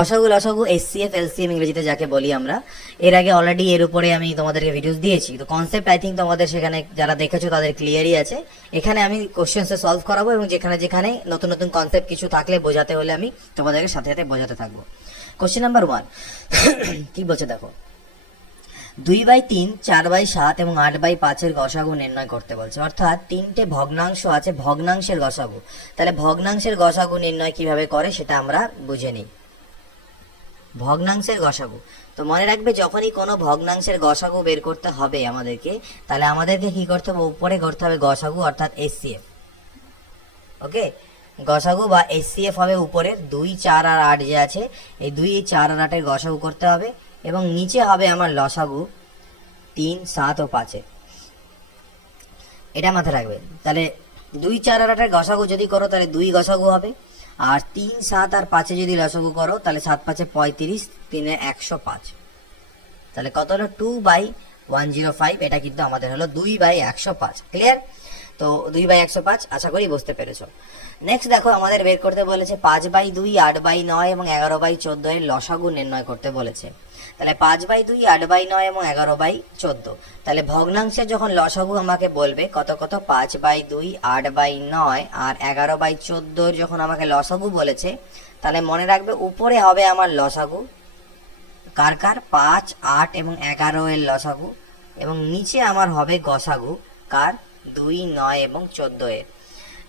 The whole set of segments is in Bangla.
লসাগু লসাগু এসসিএফ এলসিএম ইংরেজিতে যাকে বলি আমরা, এর আগে অলরেডি এর উপরে আমি তোমাদেরকে ভিডিওস দিয়েছি। তো কনসেপ্ট আই থিঙ্ক তোমাদের সেখানে যারা দেখেছো তাদের ক্লিয়ারই আছে। এখানে আমি কোশ্চেন্স সলভ করাবো এবং যেখানে যেখানে নতুন নতুন কনসেপ্ট কিছু থাকলে বোঝাতে হলে আমি তোমাদেরকে সাথে সাথে বোঝাতে থাকবো। কোশ্চেন নাম্বার 1 কি বলছে দেখো, 2/3, 4/7 এবং 8/5 গসাগু নির্ণয় করতে বলছে। অর্থাৎ তিনটে ভগ্নাংশ আছে, ভগ্নাংশের গসাগু। তাহলে ভগ্নাংশের গসাগু নির্ণয় কিভাবে করে সেটা আমরা বুঝে নিই। ভগ্নাংশের গসাগু, তো মনে রাখবে যখনই কোনো ভগ্নাংশের গসাগু বের করতে হবে আমাদেরকে, তাহলে আমাদেরকে কি করতে হবে, উপরে করতে হবে গসাগু অর্থাৎ এসসিএফ। ওকে, গসাগু বা এসসিএফ হবে উপরের 2, 4 আর 8 যে আছে, এই 2, 4 আর 8 এর গসাগু করতে হবে এবং নিচে হবে আমার লসাগু 3, 7 ও 5। এটা মাথায় রাখবে। তাহলে 2, 4 আর 8 এর গসাগু যদি করো তাহলে 2 গসাগু হবে, আর 3, 7 আর 5 যদি লসাগু করো তাহলে 7 5 35, 3 105। তাহলে কত হলো 2/105। এটা কিন্তু আমাদের হলো 2/105। ক্লিয়ার? তো 2/105 আশা করি বুঝতে পেরেছো। নেক্সট দেখো, আমাদের বের করতে বলেছে 5/2, 8/9 এবং 11/14 এর লসাগু নির্ণয় করতে বলেছে। তাহলে 5/2, 8/9 এবং 11/14। তাহলে ভগ্নাংশের যখন লসাগু আমাকে বলবে কত কত, 5/2, 8/9 আর 11/14 যখন আমাকে লসাগু বলেছে, তাহলে মনে রাখবে উপরে হবে আমার লসাগু কার কার, 5, 8 এবং 11 এর লসাগু, এবং নিচে আমার হবে গসাগু কার, 2, 9 এবং 14 এর।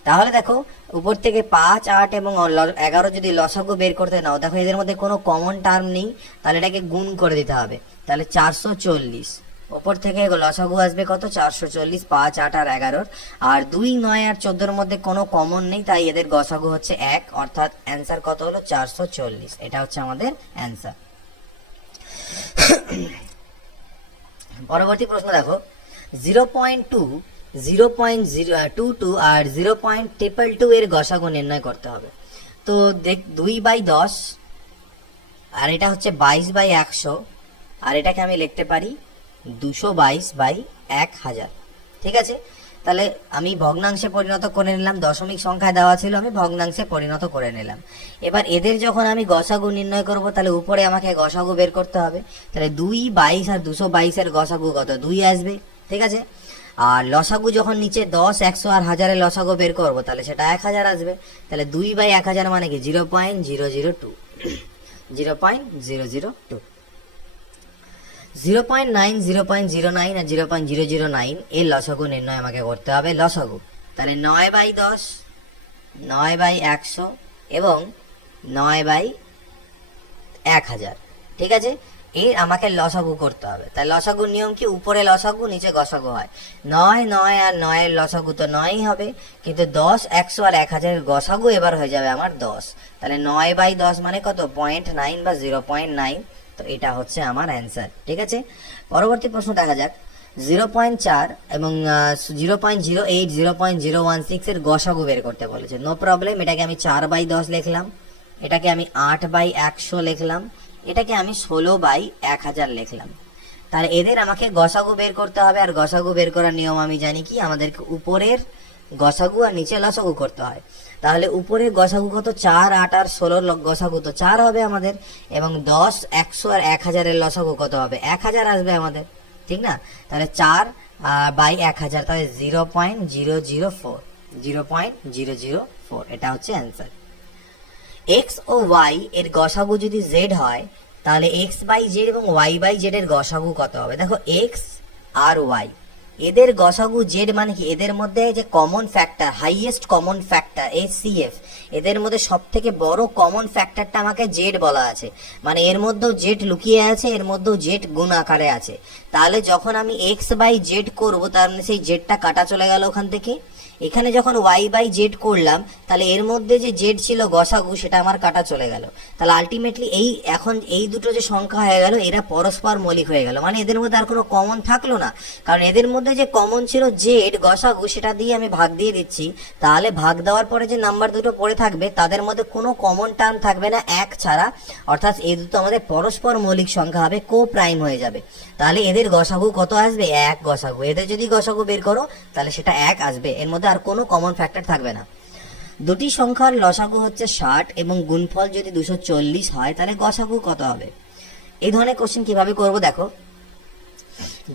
তাহলে দেখো উপর থেকে 5, 8 এবং 11 যদি লসাগু বের করতে নাও, দেখো এদের মধ্যে কোনো কমন টার্ম নেই, তাহলে এটাকে গুণ করে দিতে হবে। তাহলে 440 উপর থেকে লসাগু আসবে কত, 440, 5, 8 আর 11। আর 2, 9 আর 14 মধ্যে কোনো কমন নেই, তাই এদের গসাগু হচ্ছে 1। অর্থাৎ অ্যান্সার কত হলো, 440। এটা হচ্ছে আমাদের অ্যান্সার। পরবর্তী প্রশ্ন দেখো, 0.2, 0.022 আর 0.222 এর গসাগু নির্ণয় করতে হবে। তো দেখ 2/10 আর এটা হচ্ছে 22/100, আর এটাকে আমি লিখতে পারি 222/1000। ঠিক আছে, তাহলে আমি ভগ্নাংশে পরিণত করে নিলাম, দশমিক সংখ্যায় দেওয়া ছিল, আমি ভগ্নাংশে পরিণত করে নিলাম। এবার এদের যখন আমি গসাগু নির্ণয় করব, তাহলে উপরে আমাকে গসাগু বের করতে হবে। তাহলে 2/22 আর 222 এর গসাগু কত, 2 আসবে। ঠিক আছে, আর লসাগু যখন নিচে 10, 100 আর 1000 এর লসাগু বের করবো, তাহলে সেটা 1000 আসবে। তাহলে 2/1000 মানে কি, 0.002। 0.002। 0.9, 0.09 আর 0.009 এর লসাগু নির্ণয় আমাকে করতে হবে। লসাগু, তাহলে 9/10, 9/100 এবং 9/1000। ঠিক আছে, এর আমাকে লসাগু করতে হবে। তাই লসাগুর নিয়ম কি, উপরে লসাগু নিচে গসাগু হয়। 9, 9 আর 9 এর লসাগু তো 9ই হবে, কিন্তু 10, 100 আর 1000 এর গসাগু এবার হয়ে যাবে আমার 10। তাহলে 9/10 মানে কত, 0.9 বা 0.9। তো এটা হচ্ছে আমার অ্যান্সার। ঠিক আছে, পরবর্তী প্রশ্ন দেখা যাক। 0.4 এবং 0.08, 0.016 এর গসাগু বের করতে বলেছে। নো প্রবলেম, এটাকে আমি 4/10 লিখলাম, এটাকে আমি 8/100 লিখলাম, এটাকে আমি 16/1000 লিখলাম। তাহলে এদের আমাকে গসাগু বের করতে হবে, আর গসাগু বের করার নিয়ম আমি জানি কি, আমাদেরকে উপরের গসাগু আর নিচে লসাগু করতে হয়। তাহলে উপরের গসাগু কত, 4, 8 আর 16 গসাগু তো 4 হবে আমাদের, এবং 10, 100 আর 1000 এর লসাগু কত হবে, 1000 আসবে আমাদের। ঠিক না, তাহলে 4/1000, তাহলে 0.004, 0.004 এটা হচ্ছে অ্যান্সার। এক্স ও ওয়াই এর গসাগু যদি জেড হয়, তাহলে x/z এবং y/z এর গসাগু কত হবে। দেখো এক্স আর ওয়াই এদের গসাগু জেড মানে কি, এদের মধ্যে যে common factor, highest common factor HCF, এদের মধ্যে সব থেকে বড় কমন ফ্যাক্টরটা আমাকে জেড বলা আছে। মানে এর মধ্যেও জেড লুকিয়ে আছে, এর মধ্যেও জেড গুণ আকারে আছে। তাহলে যখন আমি x/z করবো, তার মানে সেই জেডটা কাটা চলে গেল ওখান থেকে। এখানে যখন y/z করলাম, তাহলে এর মধ্যে যে জেড ছিল গসাগু, সেটা আমার কাটা চলে গেল। তাহলে আলটিমেটলি এখন এই দুটো যে সংখ্যা হয়ে গেল, এরা পরস্পর মৌলিক হয়ে গেল। মানে এদের মধ্যে আর কোনো কমন থাকলো না, কারণ এদের মধ্যে যে কমন ছিল জেড গসাগু, সেটা দিয়ে আমি ভাগ দিয়ে দিচ্ছি। তাহলে ভাগ দেওয়ার পরে যে নাম্বার দুটো পড়ে থাকবে, তাদের মধ্যে কোনো কমন টার্ম থাকবে না এক ছাড়া। অর্থাৎ এই দুটো আমাদের পরস্পর মৌলিক সংখ্যা হবে, কো প্রাইম হয়ে যাবে। তাহলে এদের গসাগু কত আসবে, 1 গসাগু। এদের যদি গসাগু বের করো, তাহলে সেটা 1 আসবে, এর মধ্যে আর কোনো কমন ফ্যাক্টর থাকবে না। দুটি সংখ্যার লসাগু হচ্ছে 60 এবং গুণফল যদি 240 হয় তাহলে গসাগু কত হবে? এই ধরনের কোশ্চেন কিভাবে করব দেখো,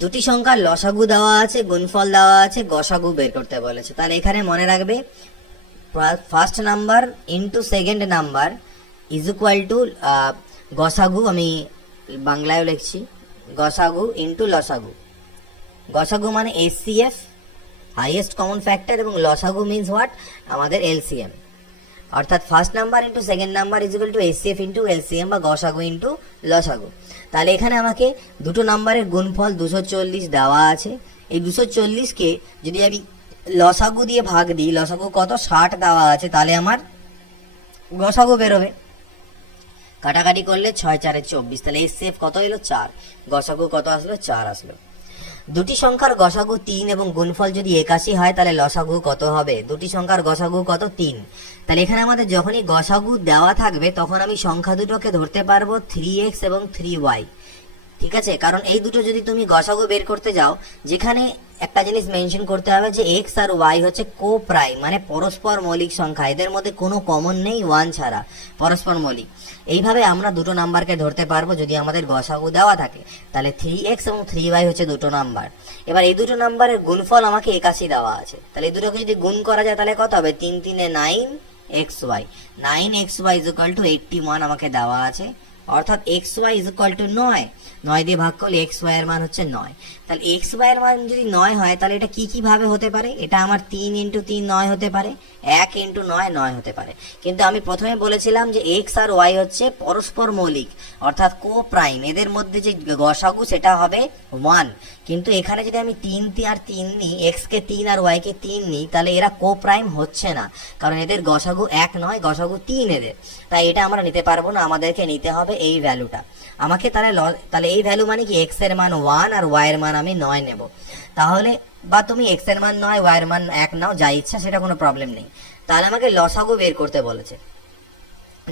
দুটি সংখ্যার লসাগু দেওয়া আছে, গুণফল দেওয়া আছে, গসাগু বের করতে বলেছে। তাহলে এখানে মনে রাখবে first number into second number is equal two গসাগু, আমি বাংলায় লিখছি গসাগু ইন্টু লসাগু। গসাগু মানে এসসিএফ হাইয়েস্ট কমন ফ্যাক্টর এবং লসাগু মিন্স হোয়াট, আমাদের এলসিএম। অর্থাৎ first number into second number is equal two SCF into LCM বা গসাগু ইন্টু লসাগু। তাহলে এখানে আমাকে দুটো নাম্বারের গুণফল 240 দেওয়া আছে। এই 240কে যদি আমি লসাগু দিয়ে ভাগ দিই, লসাগু কত 60 দেওয়া আছে, তাহলে আমার গসাগু বেরোবে। কাটাকাটি করলে 6 4 24, তাহলে এসসিএফ কত এলো 4, গসাগু কত আসলো 4 আসলো। দুটি সংখ্যার গসাগু 3 এবং গুণফল যদি 81 হয় তাহলে লসাগু কত হবে? দুটি সংখ্যার গসাগু কত 3। তাহলে এখানে আমাদের যখনই গসাগু দেওয়া থাকবে তখন আমি সংখ্যা দুটোকে ধরতে পারবো 3x এবং 3y। ঠিক আছে, কারণ এই দুটো যদি তুমি গসাগু বের করতে যাও, যেখানে একটা জিনিস মেনশন করতে হবে যে x আর y হচ্ছে কো প্রাইম, মানে পরস্পর মৌলিক সংখ্যা, এদের মধ্যে কোনো কমন নেই 1 ছাড়া, পরস্পর মৌলিক। এইভাবে আমরা দুটো নাম্বারকে ধরতে পারবো যদি আমাদের গসাগু দেওয়া থাকে। তাহলে 3x এবং 3y হচ্ছে দুটো নাম্বার। এবার এই দুটো নাম্বারের গুণফল আমাকে 81 দেওয়া আছে, তাহলে এই দুটোকে যদি গুণ করা যায় তাহলে কত হবে? 3 3 9xy, 9xy is equal two 81 আমাকে দেওয়া আছে। অর্থাৎ xy ইজ ইকুয়াল টু 9, 9 দিয়ে ভাগ করলে xy এর মান হচ্ছে 9। তাহলে xy এর মান যদি 9 হয় তাহলে এটা কি ভাবে হতে পারে? এটা আমার 3 × 3 9 হতে পারে, 1 × 9 9 হতে পারে। কিন্তু আমি প্রথমে বলেছিলাম যে x আর y হচ্ছে পরস্পর মৌলিক, অর্থাৎ কো প্রাইম, এদের মধ্যে যে গসাগু সেটা হবে 1। কিন্তু এখানে যদি আমি 3 আর 3 নিই, x কে 3 আর y কে 3 নিই, তাহলে এরা কো প্রাইম হচ্ছে না, কারণ এদের গসাগু 1 নয়, গসাগু 3 এদের। তাই এটা আমরা নিতে পারবো না, আমাদেরকে নিতে হবে এই ভ্যালুটা। আমাকে তাহলে এই ভ্যালু মানে কি x এর মান 1 আর y এর মান আমি 9 নেব। তাহলে বা তুমি x এর মান 9 y এর মান 1 নাও, যা ইচ্ছা, সেটা কোনো প্রবলেম নেই। তাহলে আমাকে লসাগু বের করতে বলেছে।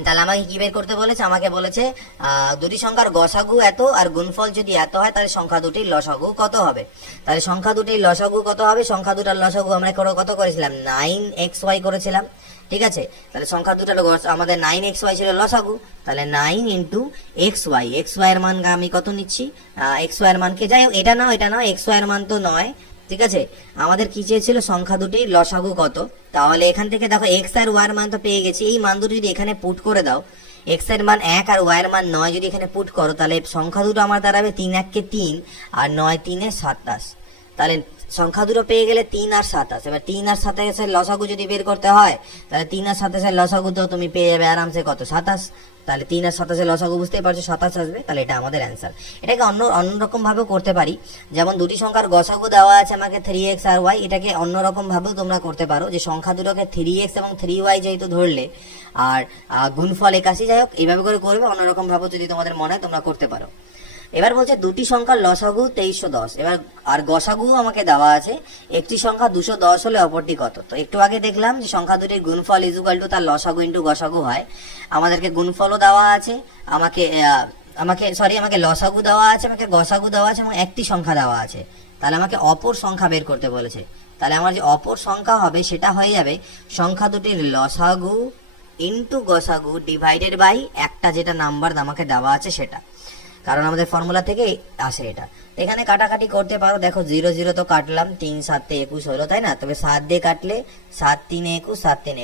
তাহলে আমাকে কি বের করতে বলেছে? আমাকে বলেছে দুটি সংখ্যার গসাগু এত আর গুণফল যদি এত হয় তাহলে সংখ্যা দুটির লসাগু কত হবে। তাহলে সংখ্যা দুটির লসাগু কত হবে? সংখ্যা দুটার লসাগু আমরা কত করেছিলাম? 9xy করেছিলাম। ঠিক আছে, তাহলে সংখ্যা দুটার আমাদের 9xy ছিল লসাগু, তাহলে 9 × xy, xy এর মান আমি কত নিচ্ছি? xy এর মানকে, যাই হোক এটা নাও, xy এর মান তো 9। ঠিক আছে, আমাদের কি চেয়েছিল? সংখ্যা দুটির লসাগু কত। তাহলে এখান থেকে দেখো x আর y এর মান তো পেয়ে গেছি, এই মান দুটো যদি এখানে পুট করে দাও, x এর মান 1 আর y এর মান 9 যদি এখানে পুট করো, তাহলে সংখ্যা দুটো আমার দাঁড়াবে 3 1 কে 3 আর 9 3 এ 27। তাহলে সংখ্যা দুটো পেয়ে গেলে 3 আর 27। এবার 3 আর 27 এর লসাগু যদি বের করতে হয়, তাহলে 3 আর 27 এর লসাগু তো তুমি পেয়ে যাবে আরামসে কত? 27। তাহলে 3 আর 27 এর লসাগু বুঝতেই পারছো 27 আসবে। তাহলে এটা আমাদের অ্যান্সার। এটাকে অন্যরকম ভাবেও করতে পারি, যেমন দুটি সংখ্যার গসাগু দেওয়া আছে আমাকে 3x আর y, এটাকে অন্যরকম ভাবেও তোমরা করতে পারো যে সংখ্যা দুটোকে 3x এবং 3y যেহেতু ধরলে আর গুণফল 81, যাই হোক এইভাবে করে করবে। অন্যরকম ভাবে যদি তোমাদের মনে হয় তোমরা করতে পারো। এবার বলছে দুটি সংখ্যার লসাগু 2310। এবার আর গসাগু আমাকে দেওয়া আছে, একটি সংখ্যা 210 হলে অপরটি কত। তো একটু আগে দেখলাম যে সংখ্যা দুটির গুণফল ইজ ইকুয়াল টু তার লসাগু ইন্টু গসাগু হয়। আমাদেরকে গুণফলও দেওয়া আছে, আমাকে লসাগু দেওয়া আছে, আমাকে গসাগু দেওয়া আছে এবং একটি সংখ্যা দেওয়া আছে। তাহলে আমাকে অপর সংখ্যা বের করতে বলেছে। তাহলে আমার যে অপর সংখ্যা হবে সেটা হয়ে যাবে সংখ্যা দুটির লসাগু ইন্টু গসাগু ডিভাইডেড বাই একটা যেটা নাম্বার আমাকে দেওয়া আছে সেটা, কারণ আমাদের ফর্মুলা থেকে আসে এটা। এখানে কাটাকাটি করতে পারো, দেখো 0 0 তো কাটলাম, 3 7 21 হলো, তাই না? তবে 7 দিয়ে কাটলে 7 3 21, 7 3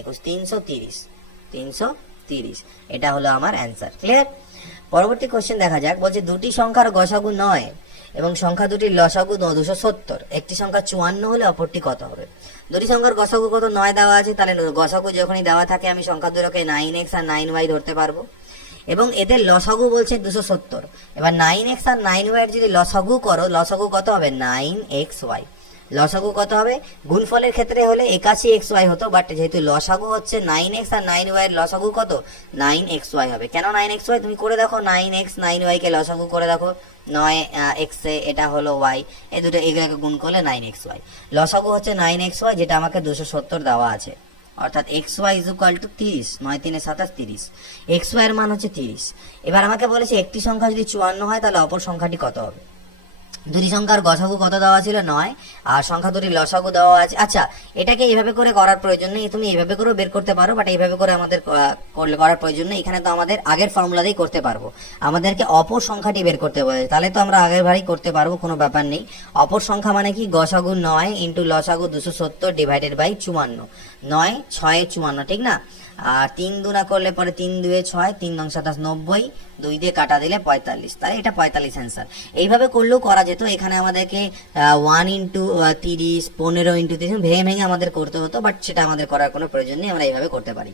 21, 330। এটা হলো আমার অ্যান্সার। ক্লিয়ার? পরবর্তী কোশ্চেন দেখা যাক। বলছে দুটি সংখ্যার গসাগু 9 এবং সংখ্যা দুটির লসাগু 270, একটি সংখ্যা 54 হলে অপরটি কত হবে। দুটি সংখ্যার গসাগু কত? 9 দেওয়া আছে, তাহলে গসাগু যখনই দেওয়া থাকে আমি সংখ্যা দুটোকে 9x আর 9y ধরতে পারবো এবং এদের লসাগু বলছে 270। এবার 9x আর 9y এর যদি লসাগু করো, লসাগু কত হবে? 9xy। লসাগু কত হবে? গুণফলের ক্ষেত্রে হলে 81xy হতো, বাট যেহেতু লসাগু হচ্ছে 9x আর 9y এর লসাগু কত? 9xy হবে। কেন 9xy? তুমি করে দেখো, 9x 9y কে লসাগু করে দেখো, 9x এটা হলো y, এই দুটো এগুলোকে গুণ করলে 9xy। লসাগু হচ্ছে 9xy, যেটা আমাকে 270 দেওয়া আছে। অর্থাৎ xy is equal two 30, 9 3 27 30। xy এর মান হচ্ছে 30। এবার আমাকে বলেছে একটি সংখ্যা যদি 54 হয় তাহলে অপর সংখ্যাটি কত হবে। দুটি সংখ্যার গসাগু কত দেওয়া ছিল 9, আর সংখ্যা দুটির লসাগু দেওয়া আছে। আচ্ছা, এটাকে এইভাবে করে করার প্রয়োজন নেই, তুমি এইভাবে করেও বের করতে পারো, বাট এইভাবে করে আমাদের করার প্রয়োজন নেই। এখানে তো আমাদের আগের ফর্মুলাতেই করতে পারবো, আমাদেরকে অপর সংখ্যাটি বের করতে বলেছে, তাহলে তো আমরা আগের বারই করতে পারবো, কোনো ব্যাপার নেই। অপর সংখ্যা মানে কি, গসাগু 9 ইন্টু লসাগু 270 ডিভাইডেড বাই 54, 9 6 54, ঠিক না? আর 3 দুনা করলে পরে 3 2 6, 3 9 27 90, 2 দিয়ে কাটা দিলে 45, তাহলে এটা 45 অ্যান্সার। এইভাবে করলেও করা যেত, এখানে আমাদেরকে 1 ইন্টু 30, 15 ইন্টু 30 ভেঙে ভেঙে আমাদের করতে হতো, বাট সেটা আমাদের করার কোনো প্রয়োজন নেই, আমরা এইভাবে করতে পারি।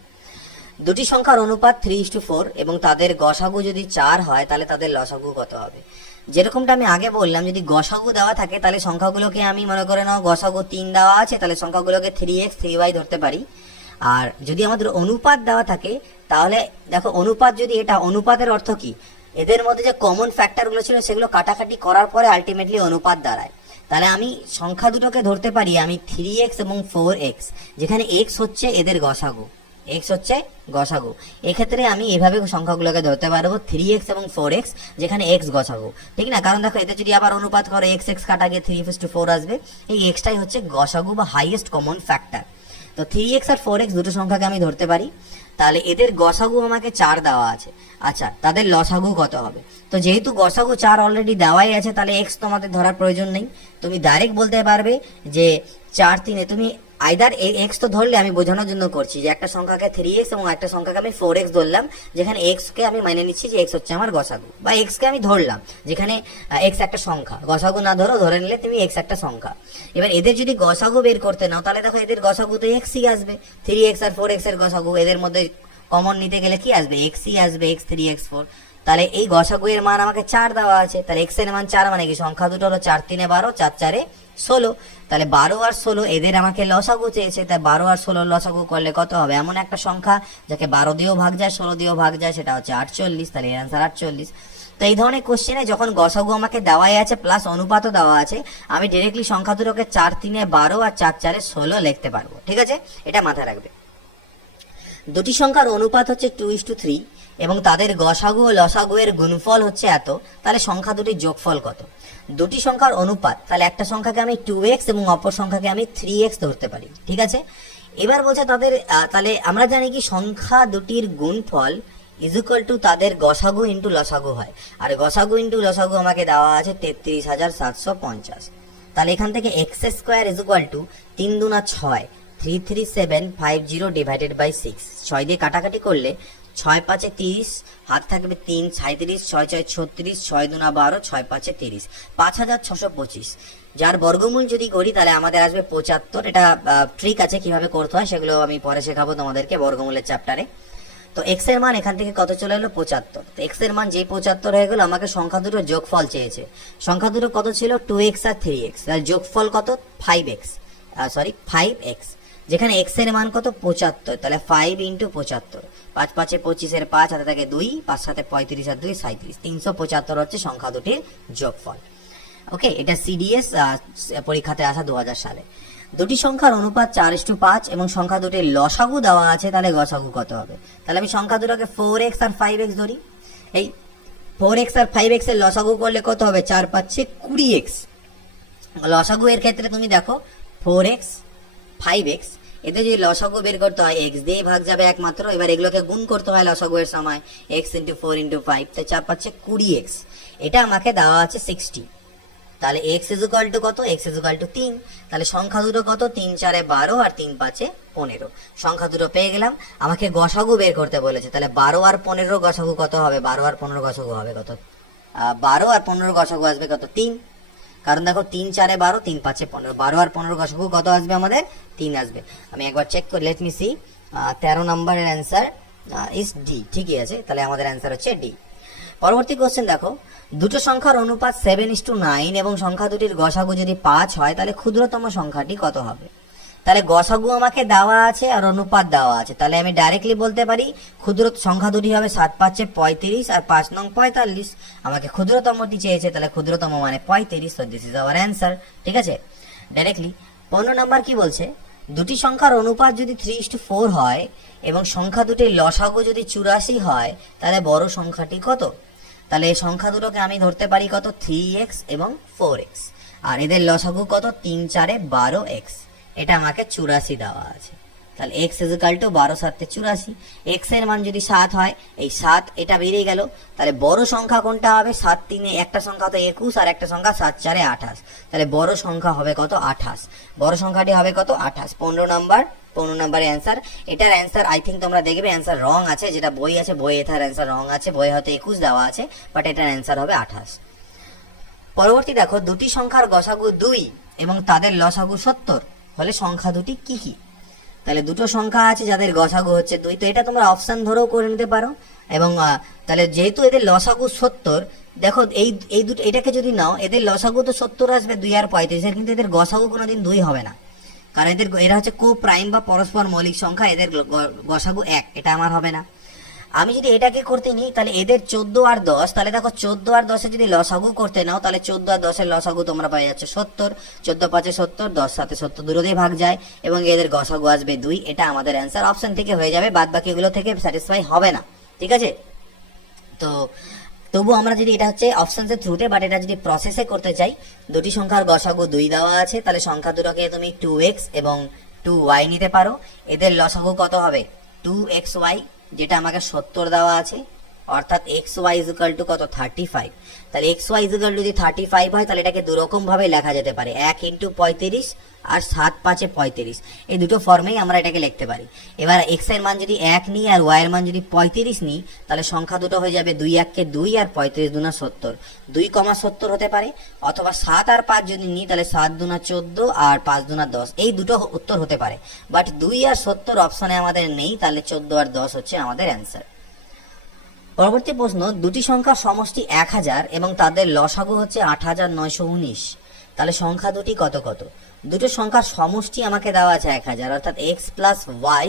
দুটি সংখ্যার অনুপাত 3:4 এবং তাদের গসাগু যদি 4 হয় তাহলে তাদের লসাগু কত হবে? যেরকমটা আমি আগে বললাম, যদি গসাগু দেওয়া থাকে তাহলে সংখ্যাগুলোকে আমি মনে করে নাও গসাগু 3 দেওয়া আছে, তাহলে সংখ্যাগুলোকে 3x 3y ধরতে পারি। আর যদি আমাদের অনুপাত দেওয়া থাকে তাহলে দেখো, অনুপাত যদি, এটা অনুপাতের অর্থ কি, এদের মধ্যে যে কমন ফ্যাক্টরগুলো ছিল সেগুলো কাটাকাটি করার পরে আলটিমেটলি অনুপাত দাঁড়ায়। তাহলে আমি সংখ্যা দুটোকে ধরতে পারি আমি 3x এবং 4x, যেখানে x হচ্ছে এদের গসাগু, x হচ্ছে গসাগু। এক্ষেত্রে আমি এভাবে সংখ্যাগুলোকে ধরতে পারবো 3x এবং 4x, যেখানে x গসাগু, ঠিক না? কারণ দেখো, এতে যদি আবার অনুপাত করে x x কাটা গিয়ে 3:4 আসবে, এই xটাই হচ্ছে গসাগু বা হাইয়েস্ট কমন ফ্যাক্টর। তো 3x আর 4x দুটো সংখ্যাকে আমি ধরতে পারি, তাহলে এদের গসাগু আমাকে 4 দেওয়া আছে। আচ্ছা, তাদের লসাগু কত হবে? তো যেহেতু গসাগু 4 অলরেডি দেওয়াই আছে, তাহলে x তোমাদের ধরার প্রয়োজন নেই, তুমি ডাইরেক্ট বলতে পারবে যে 4 3, তুমি আইদার এই x তো ধরলে, আমি বোঝানোর জন্য করছি যে একটা সংখ্যাকে 3x এবং একটা সংখ্যাকে আমি 4x ধরলাম, যেখানে x কে আমি মেনে নিচ্ছি যে x হচ্ছে আমার গসাগু, বা x কে আমি ধরলাম যেখানে x একটা সংখ্যা, গসাগু না ধরে নিলে তুমি x একটা সংখ্যা। এবার এদের যদি গসাগু বের করতে নাও তাহলে দেখো এদের গসাগু তো xই আসবে, 3x আর 4x এর গসাগু, এদের মধ্যে কমন নিতে গেলে কি আসবে, xই আসবে, x 3 x 4। তাহলে এই গসাগু এর মান আমাকে 4 দেওয়া আছে, তাহলে x এর মান 4, মানে কি সংখ্যা দুটো হলো 4 3 12, 4 4 16, তাহলে 12 আর 16 এদের আমাকে লসাগু চেয়েছে, তাই 12 আর 16 লসাগু করলে কত হবে? এমন একটা সংখ্যা যাকে 12 দিয়েও ভাগ যায়, 16 দিয়েও ভাগ যায়, সেটা হচ্ছে 48, তাহলে এর অ্যান্সার 48। তো এই ধরনের কোশ্চেনে যখন গসাগু আমাকে দেওয়াই আছে প্লাস অনুপাতও দেওয়া আছে, আমি ডিরেক্টলি সংখ্যা দুটোকে 4 3 12 আর 4 4 16 লিখতে পারবো, ঠিক আছে? এটা মাথায় রাখবে। দুটি সংখ্যার অনুপাত হচ্ছে 2:3 এবং তাদের গসাগু ও লসাগু এর গুণফল হচ্ছে এত, তাহলে সংখ্যা দুটির যোগফল কত? দুটি সংখ্যার অনুপাত, তাহলে একটা সংখ্যাকে আমি 2x এবং অপর সংখ্যাকে আমি 3x ধরতে পারি, ঠিক আছে? এবার বলছে তাদের, তাহলে আমরা জানি কি সংখ্যা দুটির গুণফল ইজ ইকুয়াল টু তাদের গসাগু ইন্টু লসাগু হয়, আর গসাগু ইন্টু লসাগু আমাকে দেওয়া আছে 33,750। তাহলে এখান থেকে x² ইজ ইকুয়াল টু 3 দুনা 6, 33750 ডিভাইডেড বাই 6, 6 দিয়ে কাটাকাটি করলে 6 5 30, হাত থাকবে 3, 37, 6 6 36, 6 দুনা 12, 6 5 30, 5625। যার বর্গমূল যদি করি তাহলে আমাদের আসবে 75। এটা ট্রিক আছে কিভাবে করতে হয়, সেগুলো আমি পরে শেখাবো তোমাদেরকে বর্গমূলের চ্যাপ্টারে। তো x এর মান এখান থেকে কত চলে এলো? 75। তো x এর মান যেই 75 হয়ে গেল, আমাকে সংখ্যা দুটোর যোগফল চেয়েছে। সংখ্যা দুটো কত ছিল? 2x আর 3x, তাহলে যোগফল কত? 5x, 5x, যেখানে x এর মান কত? 75, তাহলে 5 ইন্টু 75, 5 5 25 এর 5, হাতে থাকে 2, 5 7 35 আর 2 37, 375 হচ্ছে সংখ্যা দুটির যোগফল। ওকে, এটা সিডিএস পরীক্ষাতে আসা 2000 সালে। দুটি সংখ্যার অনুপাত 4:5 এবং সংখ্যা দুটির লসাগু দেওয়া আছে, তাহলে গসাগু কত হবে? তাহলে আমি সংখ্যা দুটোকে 4x আর 5x ধরি। এই 4x আর 5x এর লসাগু করলে কত হবে? 4 5 20x। লসাগু এর ক্ষেত্রে তুমি দেখো 4x 5x, এতে যদি লসাগু বের করতে হয় x দিয়ে ভাগ যাবে একমাত্র, এবার এগুলোকে গুণ করতে হয় লসাগু এর সময়, x ইন্টু 4 ইন্টু 5, তাই 4 5 20x। এটা আমাকে দেওয়া আছে 60, তাহলে x ইজ ইকুয়াল টু কত? x is equal to 3। তাহলে সংখ্যা দুটো কত? 3 4 12 আর 3 5 15। সংখ্যা দুটো পেয়ে গেলাম, আমাকে গসাগু বের করতে বলেছে, তাহলে 12 আর 15 গসাগু কত হবে? 12 আর 15 গসাগু হবে কত? 12 আর 15 গসাগু আসবে কত? 3। কারণ দেখো 3 4 12, 3 5 15, 12 আর 15 গসাগু কত আসবে আমাদের? 3 আসবে। আমি একবার চেক করি, লেট মি সি। 13 নম্বরের অ্যান্সার ইজ ডি, ঠিকই আছে, তাহলে আমাদের অ্যান্সার হচ্ছে ডি। পরবর্তী কোশ্চেন দেখো, দুটো সংখ্যার অনুপাত 7:9 এবং সংখ্যা দুটির গসাগু যদি 5 হয় তাহলে ক্ষুদ্রতম সংখ্যাটি কত হবে? তাহলে গসাগু আমাকে দেওয়া আছে আর অনুপাত দেওয়া আছে, তাহলে আমি ডাইরেক্টলি বলতে পারি ক্ষুদ্র সংখ্যা দুটি হবে 7 5 35 আর 5 9 45। আমাকে ক্ষুদ্রতমটি চেয়েছে, তাহলে ক্ষুদ্রতম মানে 35, so this is our answer, ঠিক আছে? ডাইরেক্টলি 15 নাম্বার কি বলছে? দুটি সংখ্যার অনুপাত যদি 3:4 হয় এবং সংখ্যা দুটির লসাগু যদি 84 হয় তাহলে বড় সংখ্যাটি কত? তাহলে এই সংখ্যা দুটোকে আমি ধরতে পারি কত 3x এবং 4x, আর এদের লসাগু কত 3 4 12x, এটা আমাকে 84 দেওয়া আছে। তাহলে x ইকুয়াল টু 12 7 84, x এর মান যদি 7 হয়, এই 7 এটা বেরিয়ে গেল, তাহলে বড় সংখ্যা কোনটা হবে? 7 3 একটা সংখ্যা তো 21 আর একটা সংখ্যা 7 4 28, তাহলে বড় সংখ্যা হবে কত 28, বড় সংখ্যাটি হবে কত 28, 15 নাম্বারের অ্যান্সার। এটার অ্যান্সার আই থিঙ্ক তোমরা দেখবে অ্যান্সার রং আছে, যেটা বই আছে বই এটার অ্যান্সার রং আছে, বই হয়তো 21 দেওয়া আছে, বাট এটার অ্যান্সার হবে 28। পরবর্তী দেখো, দুটি সংখ্যার গসাগু 2 এবং তাদের লসাগু 70 হলে সংখ্যা দুটি কি কি? তাহলে দুটো সংখ্যা আছে যাদের গসাগু হচ্ছে 2, তো এটা তোমরা অপশন ধরেও করে নিতে পারো। এবং তাহলে যেহেতু এদের লসাগু 70, দেখো এই দুটো এটাকে যদি নাও, এদের লসাগু তো 70 আসবে 2 আর 35, কিন্তু এদের গসাগু কোনোদিন 2 হবে না, কারণ এরা হচ্ছে কো প্রাইম বা পরস্পর মৌলিক সংখ্যা, এদের গসাগু 1, এটা আমার হবে না। আমি যদি এটাকে করতে নিই, তাহলে এদের 14 আর 10, তাহলে দেখো 14 আর 10 যদি লসাগু করতে নাও, তাহলে 14 আর 10 এর লসাগু তোমরা পাই যাচ্ছে 70, 14 5 70, 10 7 70, দুটোতেই ভাগ যায় এবং এদের গসাগু আসবে 2, এটা আমাদের অ্যান্সার অপশন থেকে হয়ে যাবে, বাদ বাকি এগুলো থেকে স্যাটিসফাই হবে না, ঠিক আছে। তো তবু আমরা যদি এটা হচ্ছে অপশনসের থ্রুতে, বাট এটা যদি প্রসেসে করতে চাই, দুটি সংখ্যার গসাগু 2 দেওয়া আছে, তাহলে সংখ্যা দুটোকে তুমি 2x এবং 2y নিতে পারো, এদের লসাগু কত হবে 2xy, যেটা আমাকে 70 দেওয়া আছে, অর্থাৎ xy ইকুয়াল টু কত 35। তাহলে xy ইকুয়াল টু যদি 35 হয়, তাহলে এটাকে দুরকম ভাবে লেখা যেতে পারে, 1 × 35 আর 7 5 35, এই দুটো ফর্মেই আমরা এটাকে লিখতে পারি। এবার x এর মান যদি 1 নিই আর y এর মান যদি 35 নিই, তাহলে সংখ্যা দুটো হয়ে যাবে 2 1 কে 2 আর 35 2 70, 2,70 হতে পারে, অথবা 7 আর 5 যদি নিই, তাহলে 7 2 14 আর 5 2 10, এই দুটো উত্তর হতে পারে, বাট 2 আর 70 অপশনে আমাদের নেই, তাহলে 14 আর 10 হচ্ছে আমাদের অ্যান্সার। পরবর্তী প্রশ্ন, দুটি সংখ্যার সমষ্টি 1000 এবং তাদের লসাগু হচ্ছে 8919, তাহলে সংখ্যা দুটি কত কত? দুটো সংখ্যার সমষ্টি আমাকে দেওয়া আছে 1000, অর্থাৎ x plus y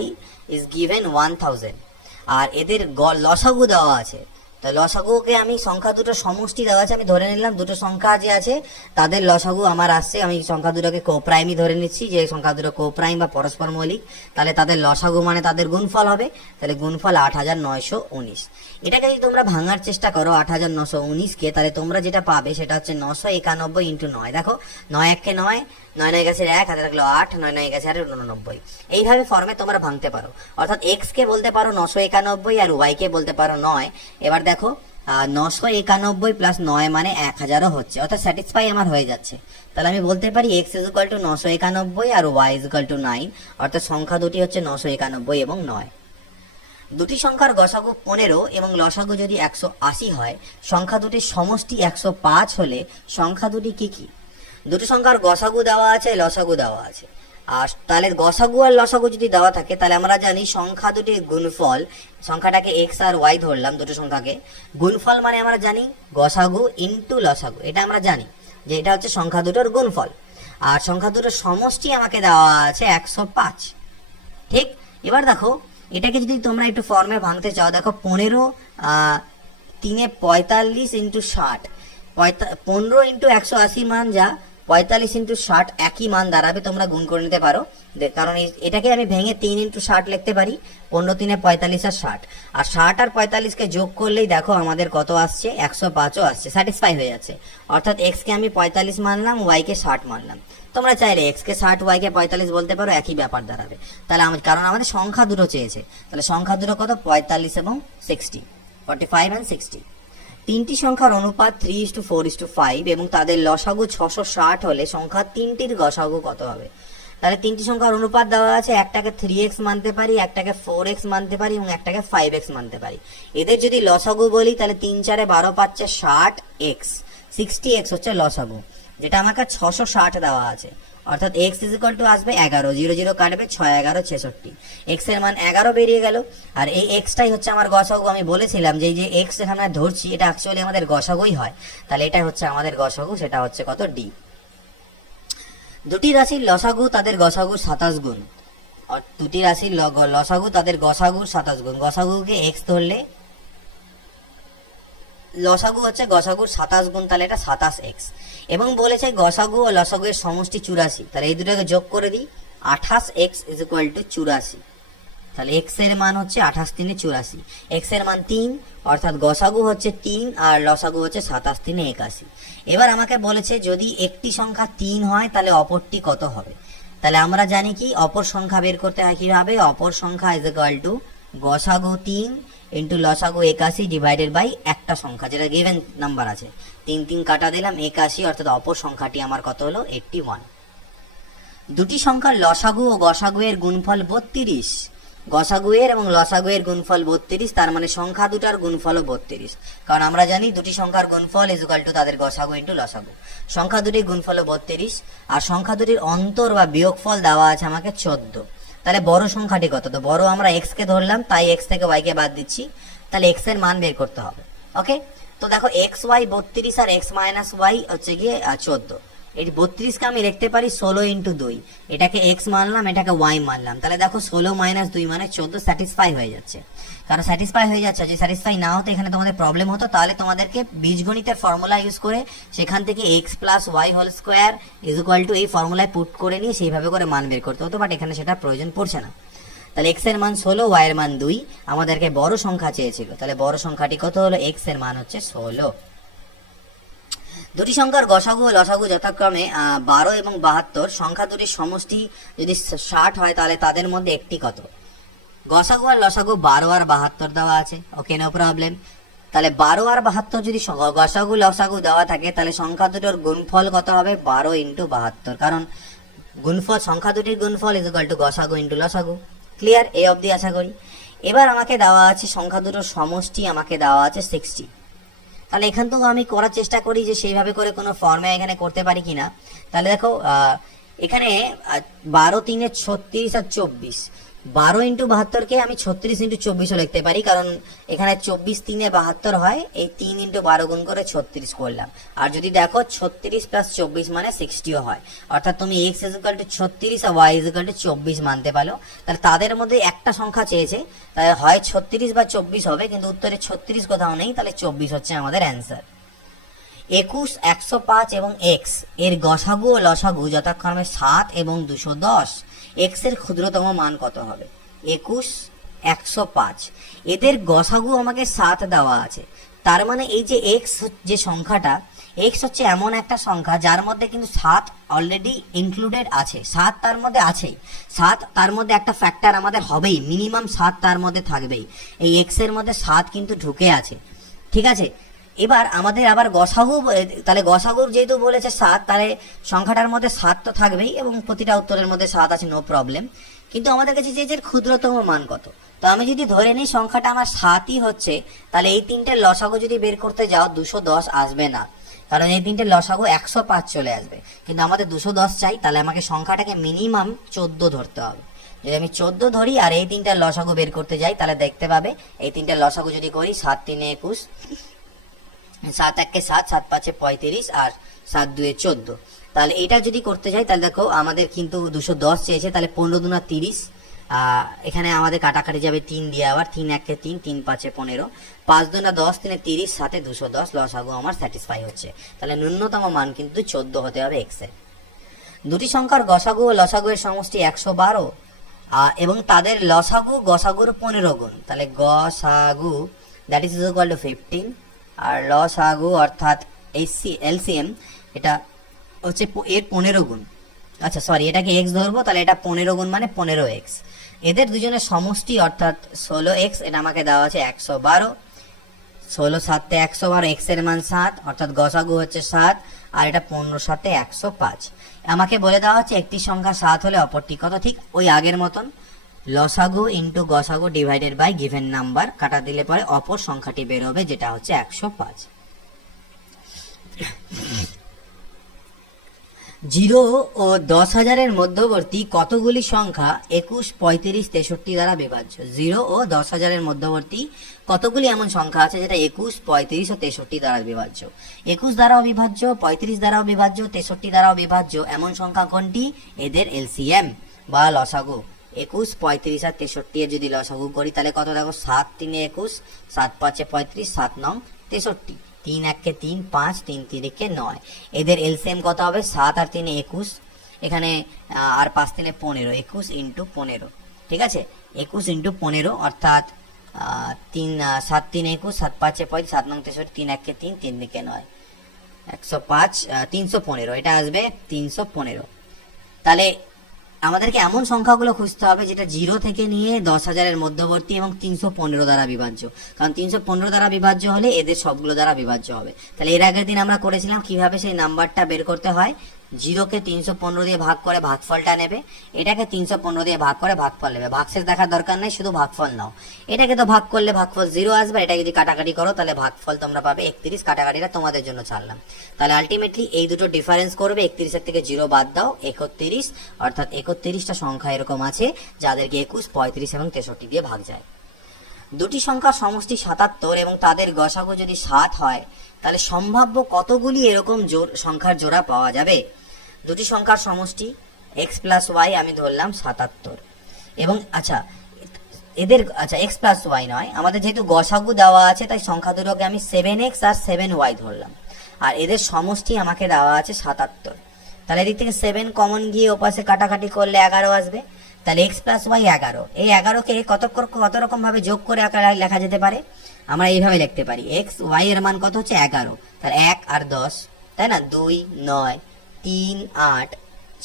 is given 1000, আর এদের লসাগু দেওয়া আছে, তো লসাগুকে আমি সংখ্যা দুটো সমষ্টি দেওয়া আছে, আমি ধরে নিলাম দুটো সংখ্যা যে আছে তাদের লসাগু আমার আসছে, আমি সংখ্যা দুটোকে কোপ্রাইমই ধরে নিচ্ছি, যে সংখ্যা দুটো কোপ্রাইম বা পরস্পর মৌলিক, তাহলে তাদের লসাগু মানে তাদের গুণফল হবে, তাহলে গুণফল 8919। এটাকে যদি তোমরা ভাঙার চেষ্টা করো 8919কে, তাহলে তোমরা যেটা পাবে সেটা হচ্ছে 991 × 9, দেখো 9 1 কে 9, 9 9 গেছে 1, হাতে রাখলো 8, 9 9 গেছে 89, এইভাবে ফর্মে তোমরা ভাঙতে পারো, অর্থাৎ x কে বলতে পারো 991 আর y কে বলতে পারো 9। এবার দেখো 991 প্লাস 9 মানে 1000ও হচ্ছে, অর্থাৎ স্যাটিসফাই আমার হয়ে যাচ্ছে, তাহলে আমি বলতে পারি x ইকুয়াল টু 991 আর y ইকুয়াল টু 9, অর্থাৎ সংখ্যা দুটি হচ্ছে 991 এবং 9। দুটি সংখ্যার গসাগু 15 এবং লসাগু যদি 180 হয়, সংখ্যা দুটির সমষ্টি 105 হলে সংখ্যা দুটি কি কি? দুটি সংখ্যার গসাগু দেওয়া আছে, লসাগু দেওয়া আছে, আর তাহলে গসাগু আর লসাগু যদি দেওয়া থাকে, তাহলে আমরা জানি সংখ্যা দুটির গুণফল, সংখ্যাটাকে x আর y ধরলাম, দুটো সংখ্যাকে গুণফল মানে আমরা জানি গসাগু ইনটু লসাগু, এটা আমরা জানি যে এটা হচ্ছে সংখ্যা দুটোর গুণফল, আর সংখ্যা দুটোর সমষ্টি আমাকে দেওয়া আছে 105, ঠিক। এবার দেখো এটাকে যদি তোমরা একটু ফর্মে ভাঙতে চাও, দেখো 15 3 45 × 60, 15 × 180 মান যা, 45 × 60 একই মান দাঁড়াবে, তোমরা গুণ করে নিতে পারো, কারণ এটাকে আমি ভেঙে 3 × 60 লিখতে পারি, 15 3 45 আর 60, আর 60 আর 45 কে যোগ করলেই দেখো আমাদের কত আসছে 105ও আসছে, স্যাটিসফাই হয়ে যাচ্ছে, অর্থাৎ x কে আমি 45 মানলাম, y কে 60 মানলাম, তোমরা চাইলে x কে 60 y কে 45 বলতে পারো, একই ব্যাপার দাঁড়াবে। তাহলে কারণ আমাদের সংখ্যা দুটো চেয়েছে, তাহলে সংখ্যা দুটো কত 45 এবং 60, 45 and 60। তিনটি সংখ্যার অনুপাত 3:4:5 এবং তাদের লসাগু 660 হলে সংখ্যা তিনটির গসাগু কত হবে? তাহলে তিনটি সংখ্যার অনুপাত দেওয়া আছে, একটাকে 3x মানতে পারি, একটাকে 4x মানতে পারি এবং একটাকে 5x মানতে পারি। এদের যদি লসাগু বলি, তাহলে 3 4 12 5 60x, 60x হচ্ছে লসাগু, যেটা আমাকে 660 দেওয়া আছে, অর্থাৎ x ইকুয়াল টু আসবে 11, 0 0 কাটবে 6 11 66, x এর মান 11 বেরিয়ে গেল, আর এই x টাই হচ্ছে আমার গসাগু। আমি বলেছিলাম যে x এখানে ধরছি এটা অ্যাকচুয়ালি আমাদের গসাগুই হয়, তাহলে এটা হচ্ছে আমাদের গসাগু, সেটা হচ্ছে কত d। দুটি রাশির লসাগু তাদের গসাগুর 27 গুণ, দুটি রাশির লসাগু তাদের গসাগুর 27 গুণ, গসাগুকে x ধরলে লসাগু হচ্ছে গসাগুর 27 গুণ, তাহলে এটা 27x, এবং বলেছে গসাগু ও লসাগু এর সমষ্টি 84, তাহলে এই দুটোকে যোগ করে দিই, 28x = 84, তাহলে এক্স এর মান হচ্ছে 28 3 84, এক্স এর মান 3, অর্থাৎ গসাগু হচ্ছে 3 আর লসাগু হচ্ছে 27 3 81। এবার আমাকে বলেছে যদি একটি সংখ্যা 3 হয় তাহলে অপরটি কত হবে। তাহলে আমরা জানি কি অপর সংখ্যা বের করতে হয় কিভাবে, অপর সংখ্যা ইজ ইকুয়াল টু গসাগু 3 ইন্টু লসাগু 81 ডিভাইডেড বাই একটা সংখ্যা যেটা গিভেন নাম্বার আছে, 3 3 কাটা দিলাম 81, অর্থাৎ অপর সংখ্যাটি আমার কত হলো 81। দুটি সংখ্যার লসাগু ও গসাগু এর গুণফল 32, গসাগু এর এবং লসাগু এর গুণফল 32, তার মানে সংখ্যা দুটার গুণফলও 32, কারণ আমরা জানি দুটি সংখ্যার গুণফল ইজ ইকুয়াল টু তাদের গসাগু ইন্টু লসাগু। সংখ্যা দুটির গুণফল 32 আর সংখ্যা দুটির অন্তর বা বিয়োগফল দেওয়া আছে আমাকে 14। তাহলে বড় সংখ্যাটি কত, তো বড় আমরা এক্স কে ধরলাম, তাই এক্স থেকে ওয়াই কে বাদ দিচ্ছি, তাহলে এক্স এর মান বের করতে হবে। ওকে, তো দেখো এক্স ওয়াই 32 আর এক্স মাইনাস ওয়াই হচ্ছে গিয়ে 14। এই 32কে আমি লিখতে পারি 16 ইন্টু 2, এটাকে এক্স মানলাম এটাকে ওয়াই মানলাম, তাহলে দেখো 16 মাইনাস 2 মানে 14, স্যাটিসফাই হয়ে যাচ্ছে। কারণ স্যাটিসফাই হয়ে যাচ্ছে, যদি স্যাটিসফাই না হতো এখানে তোমাদের প্রবলেম হতো, তাহলে তোমাদেরকে বীজগণিতের ফর্মুলা ইউজ করে সেখান থেকে X plus Y whole square is equal to এই ফর্মুলায় পুট করে নিয়ে সেইভাবে করে মান বের করতে হতো, বাট এখানে সেটা প্রয়োজন পড়ছে না। তাহলে এক্স এর মান 16, ওয়াই এর মান 2, আমাদেরকে বড় সংখ্যা চেয়েছিল, তাহলে বড় সংখ্যাটি কত হলো, এক্স এর মান হচ্ছে 16। দুটি সংখ্যার গসাগু ও লসাগু যথাক্রমে 12 এবং 72, সংখ্যা দুটির সমষ্টি যদি 60 হয় তাহলে তাদের মধ্যে একটি কত। গসাগু আর লসাগু 12 আর 72 দেওয়া আছে, ওকে নো প্রবলেম। তাহলে 12 আর 72 যদি গসাগু লসাগু দেওয়া থাকে তাহলে সংখ্যা দুটোর গুণফল কত হবে, 12 ইন্টু 72, কারণ গুণফল সংখ্যা দুটির গুণফল ইজ ইকুয়াল টু গসাগু ইন্টু লসাগু। ক্লিয়ার, এই অবধি আশা করি। এবার আমাকে দেওয়া আছে সংখ্যা দুটোর সমষ্টি, আমাকে দেওয়া আছে 60। তাহলে এখান থেকেও আমি করার চেষ্টা করি যে সেইভাবে করে কোনো ফর্মে এখানে করতে পারি কিনা। তাহলে দেখো এখানে 12 3 36 আর 24, 12 ইন্টু 72কে আমি 36 ইন্টু 24ও লিখতে পারি, কারণ এখানে 24 3 72 হয়, এই 3 ইন্টু 12 গুণ করে 36 করলাম। আর যদি দেখো 36 প্লাস 24 মানে 60ও হয়, অর্থাৎ তুমি এক্স ইজ ইকুয়াল টু 36 আর ওয়াই ইজ ইকুয়াল টু 24 মানতে পারো। তাহলে তাদের মধ্যে একটা সংখ্যা চেয়েছে, তাহলে হয় 36 বা 24 হবে, কিন্তু উত্তরে 36 কোথাও নেই, তাহলে 24 হচ্ছে আমাদের অ্যান্সার। 21, 105 এবং এক্স এর গসাগু ও লসাগু যথাক্রমে 7 এবং 210, এক্স এর ক্ষুদ্রতম মান কত হবে। 21, 105, এদের গসাগু আমাকে 7 দেওয়া আছে, তার মানে এই যে এক্স যে সংখ্যাটা, এক্স হচ্ছে এমন একটা সংখ্যা যার মধ্যে কিন্তু 7 অলরেডি ইনক্লুডেড আছে, 7 তার মধ্যে আছেই, 7 তার মধ্যে একটা ফ্যাক্টর আমাদের হবেই, মিনিমাম 7 তার মধ্যে থাকবেই, এই এক্স এর মধ্যে 7 কিন্তু ঢুকে আছে। ঠিক আছে, এবার আমাদের আবার গসাগু, তাহলে গসাগুর যেহেতু বলেছে 7, তাহলে সংখ্যাটার মধ্যে 7 তো থাকবেই এবং প্রতিটা উত্তরের মধ্যে 7 আছে, নো প্রবলেম। কিন্তু আমাদের কাছে যে ক্ষুদ্রতম মান কত, তো আমি যদি ধরে নিই সংখ্যাটা আমার 7ই হচ্ছে, তাহলে এই তিনটে লসাগু যদি বের করতে যাও 210 আসবে না, কারণ এই তিনটে লসাগু 105 চলে আসবে, কিন্তু আমাদের 210 চাই, তাহলে আমাকে সংখ্যাটাকে মিনিমাম 14 ধরতে হবে। যদি আমি 14 ধরি আর এই তিনটা লসাগু বের করতে যাই, তাহলে দেখতে পাবে এই তিনটা লসাগু যদি করি 7 3 21, 7 1 7, 7 5 35 আর 7 2 14, তাহলে এটা যদি করতে যাই তাহলে দেখো আমাদের কিন্তু 210 চেয়েছে, তাহলে 15 2 30, এখানে আমাদের কাটাকাটি যাবে 3 দিয়ে, আবার 3 1 3, 3 5 15, 5 2 10, 3 30, 7 210, লসাগু আমার স্যাটিসফাই হচ্ছে। তাহলে ন্যূনতম মান কিন্তু 14 হতে হবে এক্স এর। দুটি সংখ্যার গসাগু ও লসাগু এর সমষ্টি 112 এবং তাদের লসাগু গসাগুর 15 গুণ, তাহলে গসাগু দ্যাট ইজ ইকুয়াল টু 15 আর লসাগু অর্থাৎ এলসিএম এটা হচ্ছে এর 15 গুণ। আচ্ছা সরি, এটাকে এক্স ধরবো, তাহলে এটা 15 গুণ মানে 15x। এদের দুজনের সমষ্টি অর্থাৎ 16x, এটা আমাকে দেওয়া আছে 112, 16 7 112, এক্স এর মান 7, অর্থাৎ গসাগু হচ্ছে 7, আর এটা 15 7 105। আমাকে বলে দেওয়া হচ্ছে একটি সংখ্যা 7 হলে অপরটি কত, ঠিক ওই আগের মতন লসাগু ইন্টু গসাগু ডিভাইডেড বাই গিভেন নাম্বার, কাটা দিলে পরে অপর সংখ্যাটি বের হবে, যেটা হচ্ছে 105। 0 ও 10,000-এর মধ্যবর্তী কতগুলি সংখ্যা 21, 35, 63 দ্বারা বিভাজ্য। 0 ও 10,000-এর মধ্যবর্তী কতগুলি এমন সংখ্যা আছে যেটা 21, 35 ও 63 দ্বারা বিভাজ্য। 21 দ্বারাও বিভাজ্য, 35 দ্বারাও বিভাজ্য, 63 দ্বারাও বিভাজ্য এমন সংখ্যা কোনটি, এদের এলসিএম বা লসাগু। 21, 35 আর 63 এর যদি লসাগু করি তাহলে কত, দেখো 7 3 21, 7 5 35, 7 9 63, 3 1 3, 5 3 3 9, এদের এলসিএম কত হবে, 7 আর 3 21, এখানে আর 5 3 15, 21 ইন্টু 15, ঠিক আছে। 21 ইন্টু 15 অর্থাৎ 7 3 21, 7 5 35, 7 9 63, 3 1 3, 3 2 9, 105, 315, এটা আসবে 315। তাহলে আমাদেরকে এমন সংখ্যাগুলো খুঁজতে হবে যেটা 0 থেকে নিয়ে 10,000-এর মধ্যবর্তী এবং 315 দ্বারা বিভাজ্য, কারণ 315 দ্বারা বিভাজ্য হলে এদের সবগুলো দ্বারা বিভাজ্য হবে। তাহলে এর আগের দিন আমরা করেছিলাম কিভাবে সেই নাম্বারটা বের করতে হয়। 0কে 315 দিয়ে ভাগ করে ভাগফলটা নেবে, এটাকে 315 দিয়ে ভাগ করে ভাগফল নেবে, ভাগশেষ দেখার দরকার নেই, শুধু ভাগফল নাও। এটাকে তো ভাগ করলে ভাগফল 0 আসবে, এটা যদি কাটাকাটি করো তাহলে ভাগফল তোমরা পাবে 31। কাটাকাটিটা তোমাদের জন্য ছাড়লাম। তাহলে আলটিমেটলি এই দুটো ডিফারেন্স করবে, 31-এর থেকে 0 বাদ দাও, 31, অর্থাৎ 31টা সংখ্যা এরকম আছে যাদেরকে 21, 35 এবং 63 দিয়ে ভাগ যায়। দুটি সংখ্যার সমষ্টি 77 এবং তাদের গসাগু যদি 7 হয়, তাহলে সম্ভাব্য কতগুলি এরকম সংখ্যার জোড়া পাওয়া যাবে। দুটি সংখ্যার সমষ্টি x প্লাস ওয়াই আমি ধরলাম 77, এবং আচ্ছা এদের x প্লাস ওয়াই নয়, আমাদের যেহেতু গসাগু দেওয়া আছে তাই সংখ্যা দুটোকে আমি 7x আর 7y ধরলাম, আর এদের সমষ্টি আমাকে দেওয়া আছে 77। তাহলে এদিক থেকে 7 কমন গিয়ে ওপাশে কাটাকাটি করলে 11 আসবে। তাহলে x প্লাস ওয়াই 11, এই 11কে কত রকম ভাবে যোগ করে আকারে লেখা যেতে পারে। আমরা এইভাবে লিখতে পারি x y এর মান কত হচ্ছে 11, তাহলে 1 আর 10, তাই না, 2 9 3 8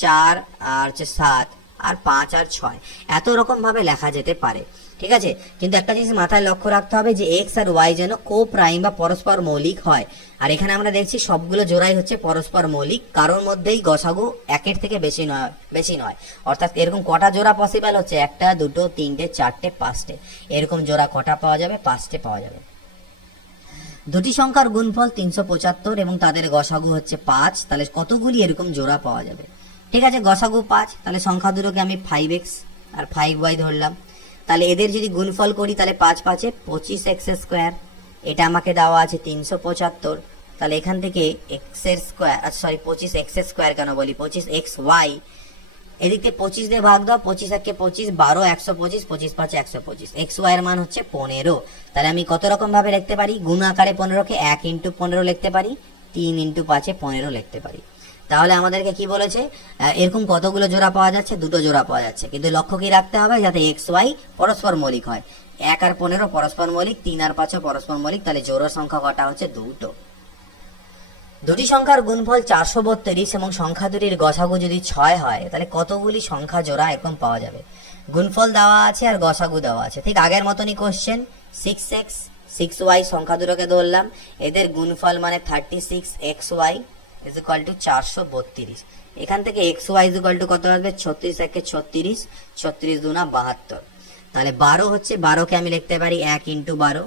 4 আর 7 আর 5 আর 6, এত রকম ভাবে লেখা যেতে পারে। ঠিক আছে, কিন্তু একটা জিনিস মাথায় লক্ষ্য রাখতে হবে যে এক্স আর ওয়াই যেন কো প্রাইম বা পরস্পর মৌলিক হয়। আর এখানে আমরা দেখছি সবগুলো জোড়াই হচ্ছে পরস্পর মৌলিক, কারোর মধ্যেই গসাগু 1-এর থেকে বেশি নয়। অর্থাৎ এরকম কটা জোড়া পসিবল হচ্ছে, 1 2 3 4 5, এরকম জোড়া কটা পাওয়া যাবে, 5টে পাওয়া যাবে। দুটি সংখ্যার গুণফল 375 এবং তাদের গসাগু হচ্ছে 5, তাহলে কতগুলি এরকম জোড়া পাওয়া যাবে। ঠিক আছে, গসাগু 5, তাহলে সংখ্যা দুটোকে আমি 5x আর 5y ধরলাম। তাহলে এদের যদি গুণফল করি তাহলে 5 5 25x স্কোয়ার, এটা আমাকে দেওয়া আছে 375। তাহলে এখান থেকে x এর স্কোয়ার, সরি 25x এর স্কোয়ার কেন বলি, 25xy, এদিক থেকে 25 দিয়ে ভাগ দাও, 25 1 25, 12 125, 25 5 125, xy এর মান হচ্ছে 15। তাহলে আমি কত রকম ভাবে লিখতে পারি, গুণ আকারে 15কে 1 × 15 লিখতে পারি, 3 × 5 15 লিখতে পারি। তাহলে আমাদেরকে কি বলেছে, এরকম কতগুলো জোড়া পাওয়া যাচ্ছে, দুটো জোড়া পাওয়া যাচ্ছে, কিন্তু লক্ষ্য কি রাখতে হবে যাতে এক্স ওয়াই পরস্পর মৌলিক হয়। 1 আর 15 পরস্পর মৌলিক, 3 আর 5 পরস্পর মৌলিক, তাহলে জোড়া সংখ্যা কটা হচ্ছে, দুটো। দুটি সংখ্যার গুণফল 432 এবং সংখ্যা দুটির গসাগু যদি 6 হয়, তাহলে কতগুলি সংখ্যা জোড়া এরকম পাওয়া যাবে। গুণফল দেওয়া আছে আর গসাগু দেওয়া আছে, ঠিক আগের মতনই কোশ্চেন। 6x 6y সংখ্যা দুটোকে ধরলাম, এদের গুণফল মানে 36xy is equal to 432। এখান থেকে xy is equal to কত আসবে, 36 1 36, 36 2 72। তাহলে 12 হচ্ছে, 12কে আমি লিখতে পারি 1 × 12,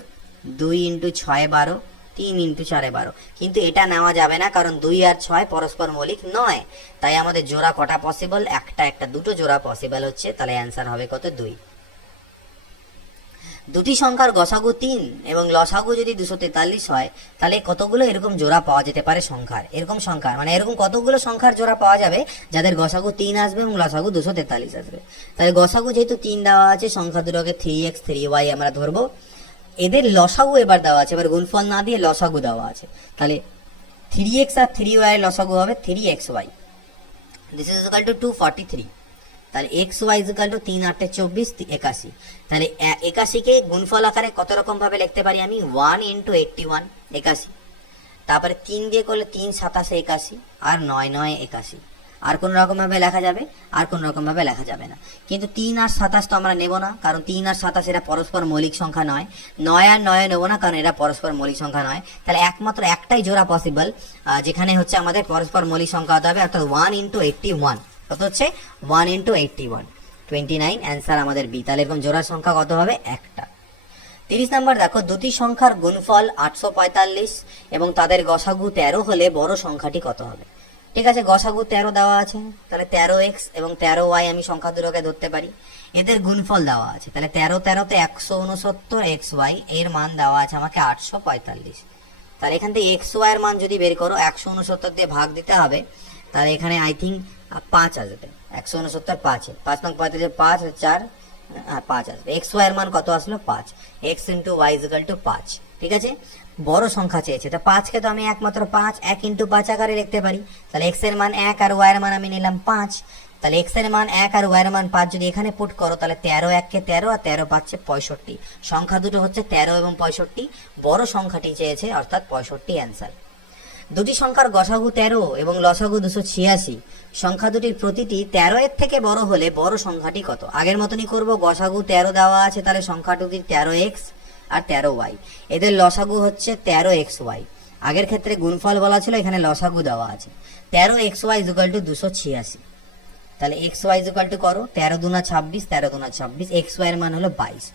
2 × 6 12, 3 × 4 12। কিন্তু এটা নেওয়া যাবে না, কারণ 2 আর 6 পরস্পর মৌলিক নয়। তাই আমাদের জোড়া কটা পসিবল, একটা দুটো জোড়া পসিবল হচ্ছে। তাহলে অ্যান্সার হবে কত, 2। দুটি সংখ্যার গসাগু 3 এবং লসাগু যদি 243 হয়, তাহলে কতগুলো এরকম জোড়া পাওয়া যেতে পারে সংখ্যার, এরকম সংখ্যার মানে এরকম কতগুলো সংখ্যার জোড়া পাওয়া যাবে যাদের গসাগু 3 আসবে এবং লসাগু 243 আসবে। তাহলে গসাগু যেহেতু 3 দেওয়া আছে, সংখ্যা দুটোকে 3x 3y আমরা ধরবো। এদের লসাগু এবার দেওয়া আছে, এবার গুণফল না দিয়ে লসাগু দেওয়া আছে। তাহলে 3x আর 3y এর লসাগু হবে 3xy, this is equal two 243। তাহলে xy ইজ ইকুয়াল টু 3 8 24 81। তাহলে 81কে গুণফল আকারে কত রকম ভাবে লিখতে পারি আমি, 1 × 81 81, তারপরে 3 দিয়ে করলে 3 27 81 আর 9 9 81। আর কোন রকম ভাবে লেখা যাবে, আর কোন রকম ভাবে লেখা যাবে না। কিন্তু 3 আর 27 তো আমরা নেব না, কারণ 3 আর 27 এরা পরস্পর মৌলিক সংখ্যা নয়। 9 আর 9 নেব না, কারণ এরা পরস্পর মৌলিক সংখ্যা নয়। তাহলে একমাত্র একটাই জোড়া পসিবল, যেখানে হচ্ছে আমাদের পরস্পর মৌলিক সংখ্যা হতে হবে, অর্থাৎ 1 × 81। কত হচ্ছে, 1 × 81 29, অ্যান্সার আমাদের বি। তাহলে এরকম জোড়ার সংখ্যা কত হবে, একটা। 30 নম্বর দেখো, দুটি সংখ্যার গুণফল 845 এবং তাদের গসাগু 13 হলে বড় সংখ্যাটি কত হবে। ঠিক আছে, গসাগু 13 দেওয়া আছে, তাহলে 13x এবং 13y আমি সংখ্যা দুটোকে ধরতে পারি। এদের গুণফল দেওয়া আছে, তাহলে 13 13 তে 169 xy, এর মান দেওয়া আছে আমাকে 845। তাহলে এখান থেকে xy এর মান যদি বের করো, 169 দিয়ে ভাগ দিতে হবে, তাহলে এখানে আই থিঙ্ক 5 আসবে। 169 5 5 নং 35 5 4 5 আসবে। xy এর মান কত আসলো, 5, x × y is equal to 5। ঠিক আছে, বড় সংখ্যা চেয়েছে, তা 5কে তো আমি একমাত্র 5 1 × 5 আকারে লিখতে পারি। তাহলে x এর মান 1 আর y এর মান আমি নিলাম 5। তাহলে এক্স এর মান 1 আর ওয়াই এর মান 5 যদি এখানে পুট করো তাহলে 13 1 কে 13 আর 13 5 65। সংখ্যা দুটো হচ্ছে 13 এবং 65, বড় সংখ্যাটি চেয়েছে অর্থাৎ 65 অ্যান্সার। দুটি সংখ্যার গসাগু 13 এবং লসাগু 286, সংখ্যা দুটির প্রতিটি 13 এর থেকে বড় হলে বড় সংখ্যাটি কত? আগের মতনই করব, গসাগু 13 দেওয়া আছে তাহলে সংখ্যা দুটির 13x আর 13y, এদের লসাগু হচ্ছে 13xy। আগের ক্ষেত্রে গুণফল বলা ছিল, এখানে লসাগু দেওয়া আছে। 13xy = 286, তাহলে xy = করো 13 দুনা 26, 13 দুনা 26, xy এর মান হলো 22।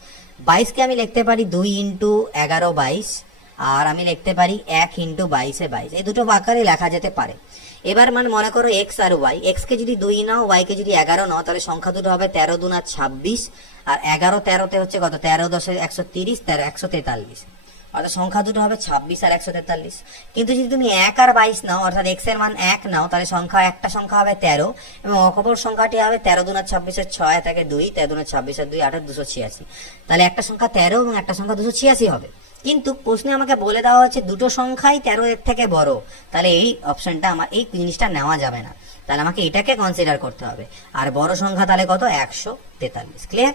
22 কে আমি লিখতে পারি 2 × 11 22, আর আমি লিখতে পারি 1 × 22 এ 22, এই দুটো আকারে লেখা যেতে পারে। এবার মনে করো x আর y, x কে যদি 2 নাও, y কে যদি 11 নাও, তাহলে সংখ্যা দুটো হবে 13 দুনা 26 আর 11 13 তে হচ্ছে কত? 13 10 130, 13 143, অর্থাৎ সংখ্যা দুটো হবে 26 আর 143। কিন্তু যদি তুমি 1 আর 22 নাও, অর্থাৎ x এর মান 1 নাও, তাহলে একটা সংখ্যা হবে 13 এবং অপর সংখ্যাটি হবে 13 দুনা 26 এর 6 থেকে 2, 13 দুনা 26 এর 2 8 286, তাহলে একটা সংখ্যা 13 এবং একটা সংখ্যা 286 হবে। কিন্তু প্রশ্নে আমাকে বলে দেওয়া হচ্ছে দুটো সংখ্যাই 13 এর থেকে বড়, তাহলে এই অপশনটা আমার, এই জিনিসটা নেওয়া যাবে না, তাহলে আমাকে এটাকে কনসিডার করতে হবে। আর বড় সংখ্যা তাহলে কত? 143। ক্লিয়ার?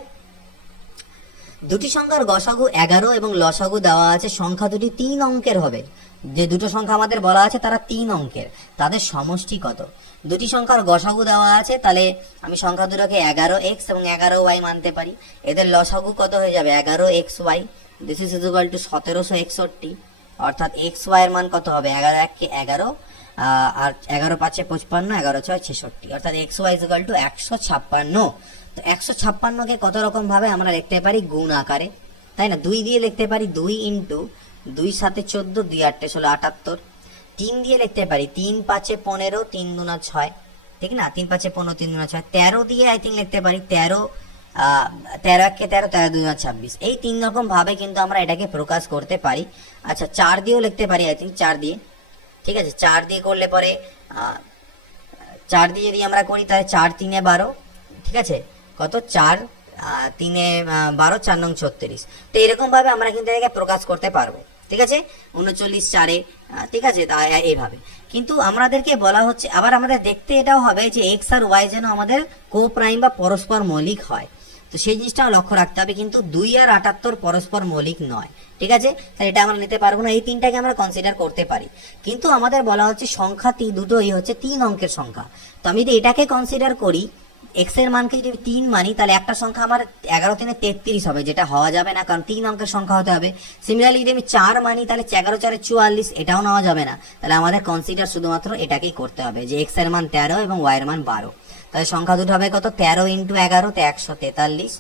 দুটি সংখ্যার গসাগু 11 এবং লসাগু দেওয়া আছে, সংখ্যা দুটি 3 অঙ্কের হবে। যে দুটো সংখ্যা আমাদের বলা আছে তারা 3 অঙ্কের, তাদের সমষ্টি কত? দুটি সংখ্যার গসাগু দেওয়া আছে, তাহলে আমি সংখ্যা দুটোকে 11x এবং 11y মানতে পারি। এদের লসাগু কত হয়ে যাবে? 11xy, this is equal two 1761, অর্থাৎ xy এর মান কত হবে? 11 1 কে 11 আর 11 5 55, 11 6 66, অর্থাৎ xy ইকুয়াল টু 156। তো 156 কে কত রকম ভাবে আমরা লিখতে পারি? গুণ আকারে, তাই না? 2 দিয়ে লিখতে পারি 2 × 2 7 14, 2 8 16 78। 3 দিয়ে লিখতে পারি 3 5 15, 3 দুনা 6, ঠিক না? 3 5 15, 3 দুনা 6। 13 দিয়ে আই থিঙ্ক লিখতে পারি 13 13 1 কে 13, 13 2 26। এই 3 রকম ভাবে কিন্তু আমরা এটাকে প্রকাশ করতে পারি। আচ্ছা, 4 দিয়েও লিখতে পারি আই থিঙ্ক, 4 দিয়ে, ঠিক আছে? 4 দিয়ে করলে পরে 4 দিয়ে যদি আমরা করি তাহলে 4 3 12, ঠিক আছে? কত? 4 3 12, 4 9 36। তো এরকম ভাবে আমরা কিন্তু এটাকে প্রকাশ করতে পারবো, ঠিক আছে? 39 4, ঠিক আছে? তা এইভাবে। কিন্তু আমাদেরকে বলা হচ্ছে, আবার আমাদের দেখতে এটাও হবে যে এক্স আর ওয়াই যেন আমাদের কো প্রাইম বা পরস্পর মৌলিক হয়, তো সেই জিনিসটা লক্ষ্য রাখতে হবে। কিন্তু 2 আর 78 পরস্পর মৌলিক নয়, ঠিক আছে? তাহলে এটা আমরা নিতে পারবো না, এই তিনটাকে আমরা কনসিডার করতে পারি। কিন্তু আমাদের বলা হচ্ছে সংখ্যা দুটোই হচ্ছে 3 অঙ্কের সংখ্যা। তো আমি যদি এটাকে কনসিডার করি, এক্স এর মানকে যদি 3 মানি, তাহলে একটা সংখ্যা আমার 11 3 33 হবে, যেটা হওয়া যাবে না, কারণ 3 অঙ্কের সংখ্যা হতে হবে। সিমিলারলি যদি আমি 4 মানি, তাহলে 11 4 44, এটাও নেওয়া যাবে না। তাহলে আমাদের কনসিডার শুধুমাত্র এটাকেই করতে হবে যে এক্স এর মান 13 এবং ওয়াই এর মান 12। তাহলে সংখ্যা দুটো হবে কত? 13 × 11 তে 143,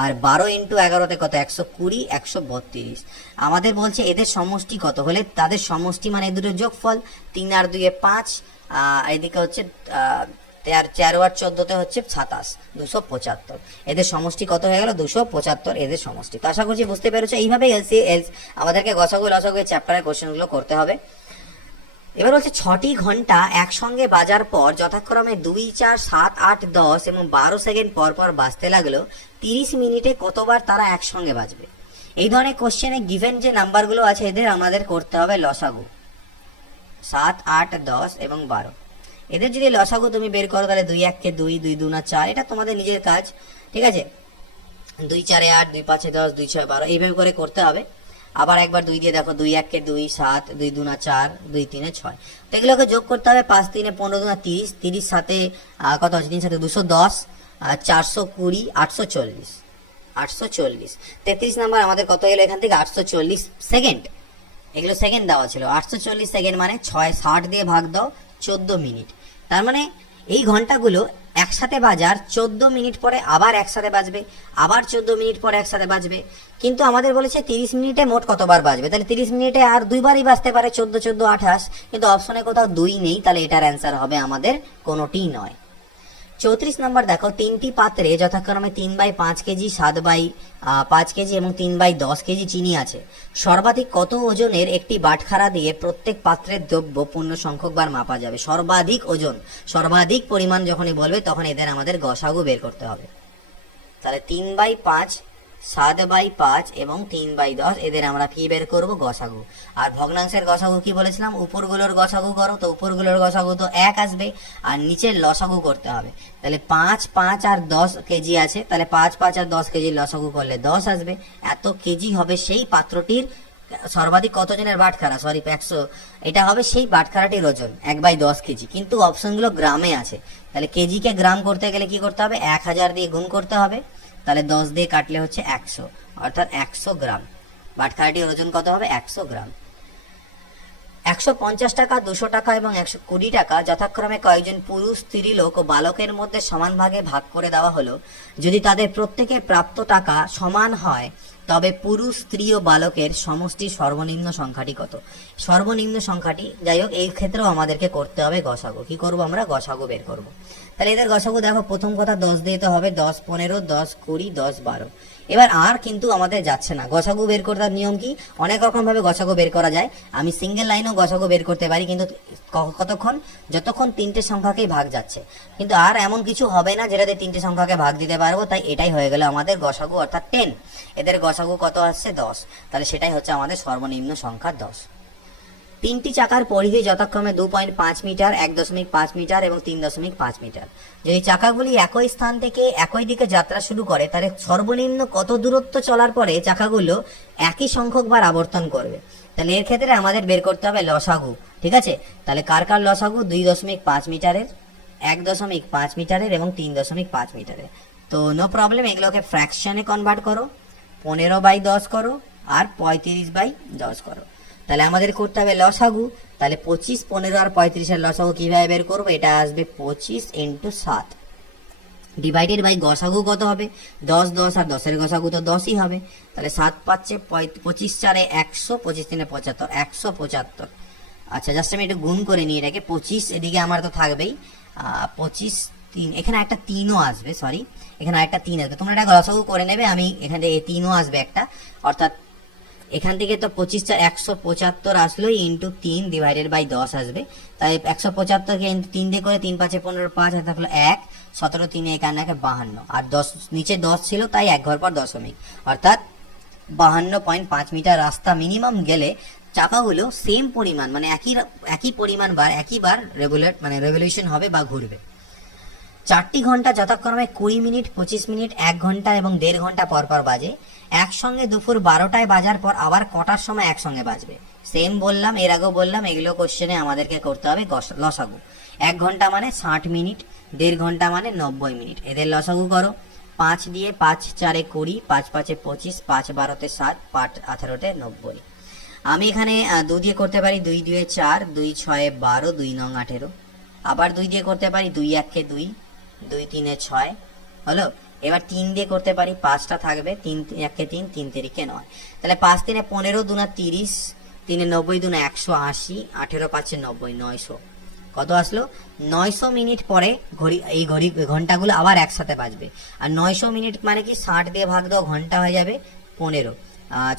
আর 12 × 11 তে কত? 120, 132। আমাদের বলছে এদের সমষ্টি কত হলে তাদের সমষ্টি, মানে এই দুটো যোগফল, 3 আর 2 5, এদিকে হচ্ছে 4 আর 14 তে হচ্ছে 27, 275। এদের সমষ্টি কত হয়ে গেল? 275 এদের সমষ্টি। তো আশা করছি বুঝতে পেরেছো। এইভাবে আমাদেরকে গসাগু লসাগু চ্যাপ্টারের কোশ্চেনগুলো করতে হবে। এবার হচ্ছে 6টি ঘন্টা একসঙ্গে বাজার পর যথাক্রমে 2 4 7 8 10 এবং 12 সেকেন্ড পর পর বাজতে লাগলো, 30 মিনিটে কতবার তারা একসঙ্গে বাজবে? এই ধরনের কোশ্চেনে গিভেন যে নাম্বারগুলো আছে এদের আমাদের করতে হবে লসাগু, 7 8 10 এবং 12। এদের যদি লসাগু তুমি বের করো তাহলে 2 1 কে 2, 2 2 4, এটা তোমাদের নিজের কাজ, ঠিক আছে? 2 4 8, 2 5 10, 2 6 12, এইভাবে করে করতে হবে। আবার একবার 2 দিয়ে দেখো, 2 1 কে 2 7, 2 2 4, 2 3 6। তো এগুলোকে যোগ করতে হবে, 5 3 15 2 30, 30 7 কত আছে? 3 7 210, 420, 840, 840। 33 নাম্বার আমাদের কত এলো এখান থেকে? 840 সেকেন্ড। এগুলো সেকেন্ড দেওয়া ছিল। 840 সেকেন্ড মানে 6 60 দিয়ে ভাগ দাও, 14 মিনিট। তার মানে এই ঘন্টাগুলো একসাথে বাজার 14 মিনিট পরে আবার একসাথে বাজবে, আবার 14 মিনিট পরে একসাথে বাজবে। কিন্তু আমাদের বলেছে 30 মিনিটে মোট কতবার বাজবে, তাহলে 30 মিনিটে আর দুইবারই বাজতে পারে, 14 14 28, কিন্তু অপশনে কোথাও 2 নেই, তাহলে এটার অ্যান্সার হবে আমাদের কোনোটি নয়। 34 নম্বর দেখো, 3টি পাত্রে যথাক্রমে 3/5 কেজি, 7/5 কেজি এবং 3/10 কেজি চিনি আছে। সর্বাধিক কত ওজনের একটি বাটখারা দিয়ে প্রত্যেক পাত্রের দ্রব্য পূর্ণ সংখ্যক বার মাপা যাবে? সর্বাধিক ওজন, সর্বাধিক পরিমাণ যখনই বলবে তখন এদের আমাদের গসাগু বের করতে হবে। তাহলে 3/5 7/5 এবং 3/10, এদের আমরা কি বের করব? গসাগু। আর ভগ্নাংশের গসাগু কি বলেছিলাম? উপরগুলোর গসাগু করো, তো উপরগুলোর গসাগু তো 1 আসবে, আর নিচের লসাগু করতে হবে। তাহলে 5, 5 আর 10 কেজি আছে, তাহলে 5, 5 আর 10 কেজি লসাগু করলে 10 আসবে। এত কেজি হবে সেই পাত্রটির সর্বাধিক কতজনের বাটখারা, সরি 100, এটা হবে সেই বাটখারাটির ওজন 1/10 কেজি। কিন্তু অপশনগুলো গ্রামে আছে, তাহলে কেজিকে গ্রাম করতে গেলে কি করতে হবে? 1000 দিয়ে গুণ করতে হবে, তাহলে 10 দিয়ে কাটলে হচ্ছে 100, অর্থাৎ 100 গ্রাম। বাটখারাটির ওজন কত হবে? 100 গ্রাম। 150 টাকা, 200 টাকা এবং 120 টাকা যথাক্রমে কয়েকজন পুরুষ, স্ত্রীলোক ও বালকের মধ্যে সমান ভাগে ভাগ করে দেওয়া হলো। যদি তাদের প্রত্যেকের প্রাপ্ত টাকা সমান হয়, তবে পুরুষ, স্ত্রী ও বালকের সমষ্টি সর্বনিম্ন সংখ্যাটি কত? সর্বনিম্ন সংখ্যাটি, যাই হোক, এই ক্ষেত্রেও আমাদেরকে করতে হবে গসাগু। কি করব আমরা? গসাগু বের করব। তাহলে এদের গসাগু দেখো, প্রথম কথা 10 দিয়ে তো হবে, 10, 15, 10, 20, 10, 12। এবার আর কিন্তু আমাদের যাচ্ছে না। গসাগু বের করার নিয়ম কি? অনেক রকম ভাবে গসাগু বের করা যায়। আমি সিঙ্গেল লাইনও গসাগু বের করতে পারি, কিন্তু কতক্ষণ? যতক্ষণ 3টে সংখ্যাকেই ভাগ যাচ্ছে। কিন্তু আর এমন কিছু হবে না যেটাতে 3টে সংখ্যাকে ভাগ দিতে পারবো, তাই এটাই হয়ে গেল আমাদের গসাগু, অর্থাৎ 10। এদের গসাগু কত আসছে? 10। তাহলে সেটাই হচ্ছে আমাদের সর্বনিম্ন সংখ্যা 10। 3টি চাকার পরিধি যথাক্রমে 2.5 মিটার, 1.5 মিটার এবং 3.5 মিটার। যদি চাকাগুলি একই স্থান থেকে একই দিকে যাত্রা শুরু করে, তাহলে সর্বনিম্ন কত দূরত্ব চলার পরে চাকাগুলো একই সংখ্যক বার আবর্তন করবে? তাহলে এর ক্ষেত্রে আমাদের বের করতে হবে লসাগু। ঠিক আছে, তাহলে কার কার লসাগু? 2.5 মিটারের, 1.5 মিটারের এবং 3.5 মিটারের। তো নো প্রবলেম, এগুলোকে ফ্র্যাকশনে কনভার্ট করো, 15/10 করো আর 35/10 করো। তাহলে আমাদের করতে হবে লসাগু। তাহলে 25, 15 আর 35-এর লসাগু কিভাবে বের করবো? এটা আসবে 25 × 7 ডিভাইডেড বাই গসাগু কত হবে? 10, 10 আর 10-এর গসাগু তো 10ই হবে। তাহলে 7 পাচ্ছে 25, 4-এ 100, 25, 3-এ 75, 175। আচ্ছা, জাস্ট আমি একটু গুণ করে নিই এটাকে। 25 এদিকে আমার তো থাকবেই, 25, 3, এখানে একটা 3ও আসবে, সরি এখানে একটা 3 আসবে। তোমরা এটা গসাগু করে নেবে, আমি এখানে 3ও আসবে একটা, অর্থাৎ এখান থেকে তো 25, 4, 175 আসলো, ইন্টু 3 ডিভাইডেড বাই 10 আসবে। তাই 175কে 3 দিয়ে করে 3, 5, 15, 5 হাতে থাকলো 1, 17, 3, 51, 52 আর 10 নিচে 10 ছিল, তাই এক ঘর পর দশমিক, অর্থাৎ 52.5 মিটার রাস্তা মিনিমাম গেলে চাকাগুলো সেম পরিমাণ, মানে একই পরিমাণ বার, একইবার রেভলিউশন হবে বা ঘুরবে। 4টি ঘন্টা যথাক্রমে 20 মিনিট, 25 মিনিট, 1 ঘন্টা এবং 1.5 ঘন্টা পর পর বাজে। একসঙ্গে দুপুর 12টায় বাজার পর আবার কটার সময় একসঙ্গে বাজবে? সেম বললাম, এর আগেও বললাম, এগুলো কোশ্চেনে আমাদেরকে করতে হবে লসাগু। 1 ঘন্টা মানে 60 মিনিট, 1.5 ঘন্টা মানে 90 মিনিট। এদের লসাগু করো। 5 দিয়ে 5, 4-এ 20, 5, 5-এ 25, 5, 12-তে 7, 5, 18-তে 90। আমি এখানে 2 দিয়ে করতে পারি, 2, 2-এ 4, 2, 6-এ 12, 2, 9, 18। আবার 2 দিয়ে করতে পারি, 2, 1-কে 2, 2, 3-এ 6 হলো। এবার 3 দিয়ে করতে পারি, 5টা থাকবে, 3, 1-কে 3, 3, 3-কে 9। তাহলে 5, 3-এ 15, 2, 30, 3-এ 90, 2, 180, 18, 5-এ 90, 900। কত আসলো? 900 মিনিট পরে ঘন্টাগুলো আবার একসাথে বাজবে। আর 900 মিনিট মানে কি? 60 দিয়ে ভাগ দাও, ঘন্টা হয়ে যাবে 15,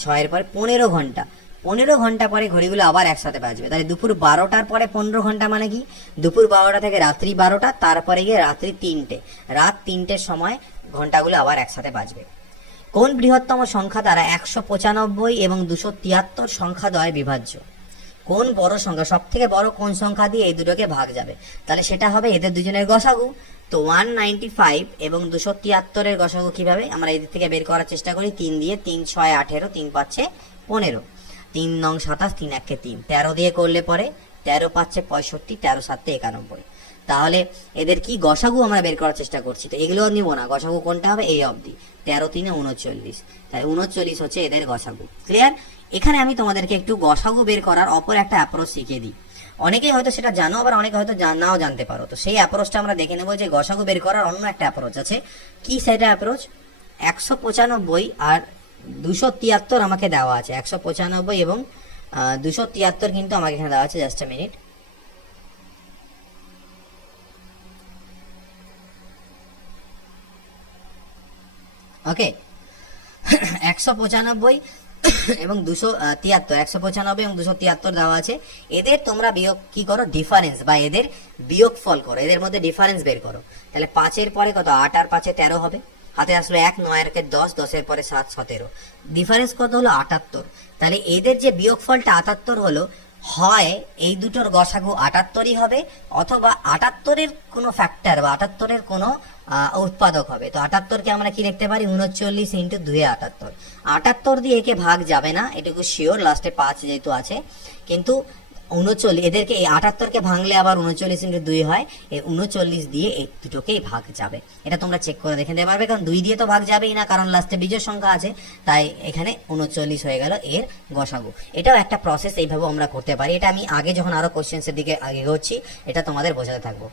6-এর পরে 15 ঘন্টা। 15 ঘন্টা পরে ঘড়িগুলো আবার একসাথে বাজবে। তাহলে দুপুর 12টার পরে 15 ঘন্টা মানে কি? দুপুর 12টা থেকে রাত্রি 12টা, তারপরে গিয়ে রাত্রি 3টে, রাত 3টের সময় ঘন্টাগুলো আবার একসাথে বাজবে। কোন বৃহত্তম সংখ্যা দ্বারা 195 এবং 273 সংখ্যা দ্বয় বিভাজ্য? কোন বড় সংখ্যা, সব থেকে বড় কোন সংখ্যা দিয়ে এই দুটোকে ভাগ যাবে? তাহলে সেটা হবে এদের দুজনের গসাগু। তো 195 এবং 273-এর গসাগু কিভাবে আমরা এদের থেকে বের করার চেষ্টা করি? 3 দিয়ে, 3, 6, 18, 3, 5, 15, 3, 9, 27, 3, 1-কে 3, 13 দিয়ে করলে পরে 13, 5, 65, 13, 7, 91। তাহলে এদের কি গসাগু আমরা বের করার চেষ্টা করছি। তো এগুলো নিব না, গসাগু কোনটা হবে? এই অবধি 13, 3, 39, তাই 39 হচ্ছে এদের গসাগু। ক্লিয়ার? এখানে আমি তোমাদেরকে একটু গসাগু বের করার অপর একটা অ্যাপ্রোচ শিখিয়ে দিই। অনেকেই হয়তো সেটা জানো, আবার অনেকে হয়তো নাও জানতে পারো। তো সেই অ্যাপ্রোচটা আমরা দেখে নেবো যে গসাগু বের করার অন্য একটা অ্যাপ্রোচ আছে। কি সেটা অ্যাপ্রোচ? 195 আর 273 আমাকে দেওয়া আছে। 195 এবং 273 কিন্তু আমাকে এখানে দেওয়া আছে। Just a minute. ওকে, 195 এবং 273, 195 এবং 273 দেওয়া আছে। এদের তোমরা বিয়োগ কি করো? ডিফারেন্স বা এদের বিয়োগ ফল করো, এদের মধ্যে ডিফারেন্স বের করো। তাহলে 5-এর পরে কত? 8 আর 5-এ 13 হবে। হাতে আসলো 1, 9 এর 10, 10 পরে 7, 17, ডিফারেন্স কত হলো 78। তাহলে এদের যে বিয়োগফলটা 78 হলো, হয় এই দুটোর গসাগু 78ই হবে, অথবা 78-এর কোনো ফ্যাক্টর বা 78-এর কোনো উৎপাদক হবে। তো 78-কে আমরা কি লিখতে পারি, 39 ইন্টু 2 78। 78 দিয়ে একে ভাগ যাবে না, এটুকু শিওর, লাস্টে 5 যেহেতু আছে। কিন্তু 39 এদেরকে, এই 78-কে ভাঙলে আবার 39 ইন্টু 2 হয়, এই 39 দিয়ে এই দুটোকেই ভাগ যাবে। এটা তোমরা চেক করে দেখে নিতে পারবে, কারণ 2 দিয়ে তো ভাগ যাবেই না, কারণ লাস্টে বিজোড় সংখ্যা আছে, তাই এখানে 39 হয়ে গেল এর গসাগু। এটাও একটা প্রসেস, এইভাবে আমরা করতে পারি। এটা আমি আগে যখন আরো কোশ্চেন্সের দিকে এগোচ্ছি এটা তোমাদের বোঝাতে থাকবো।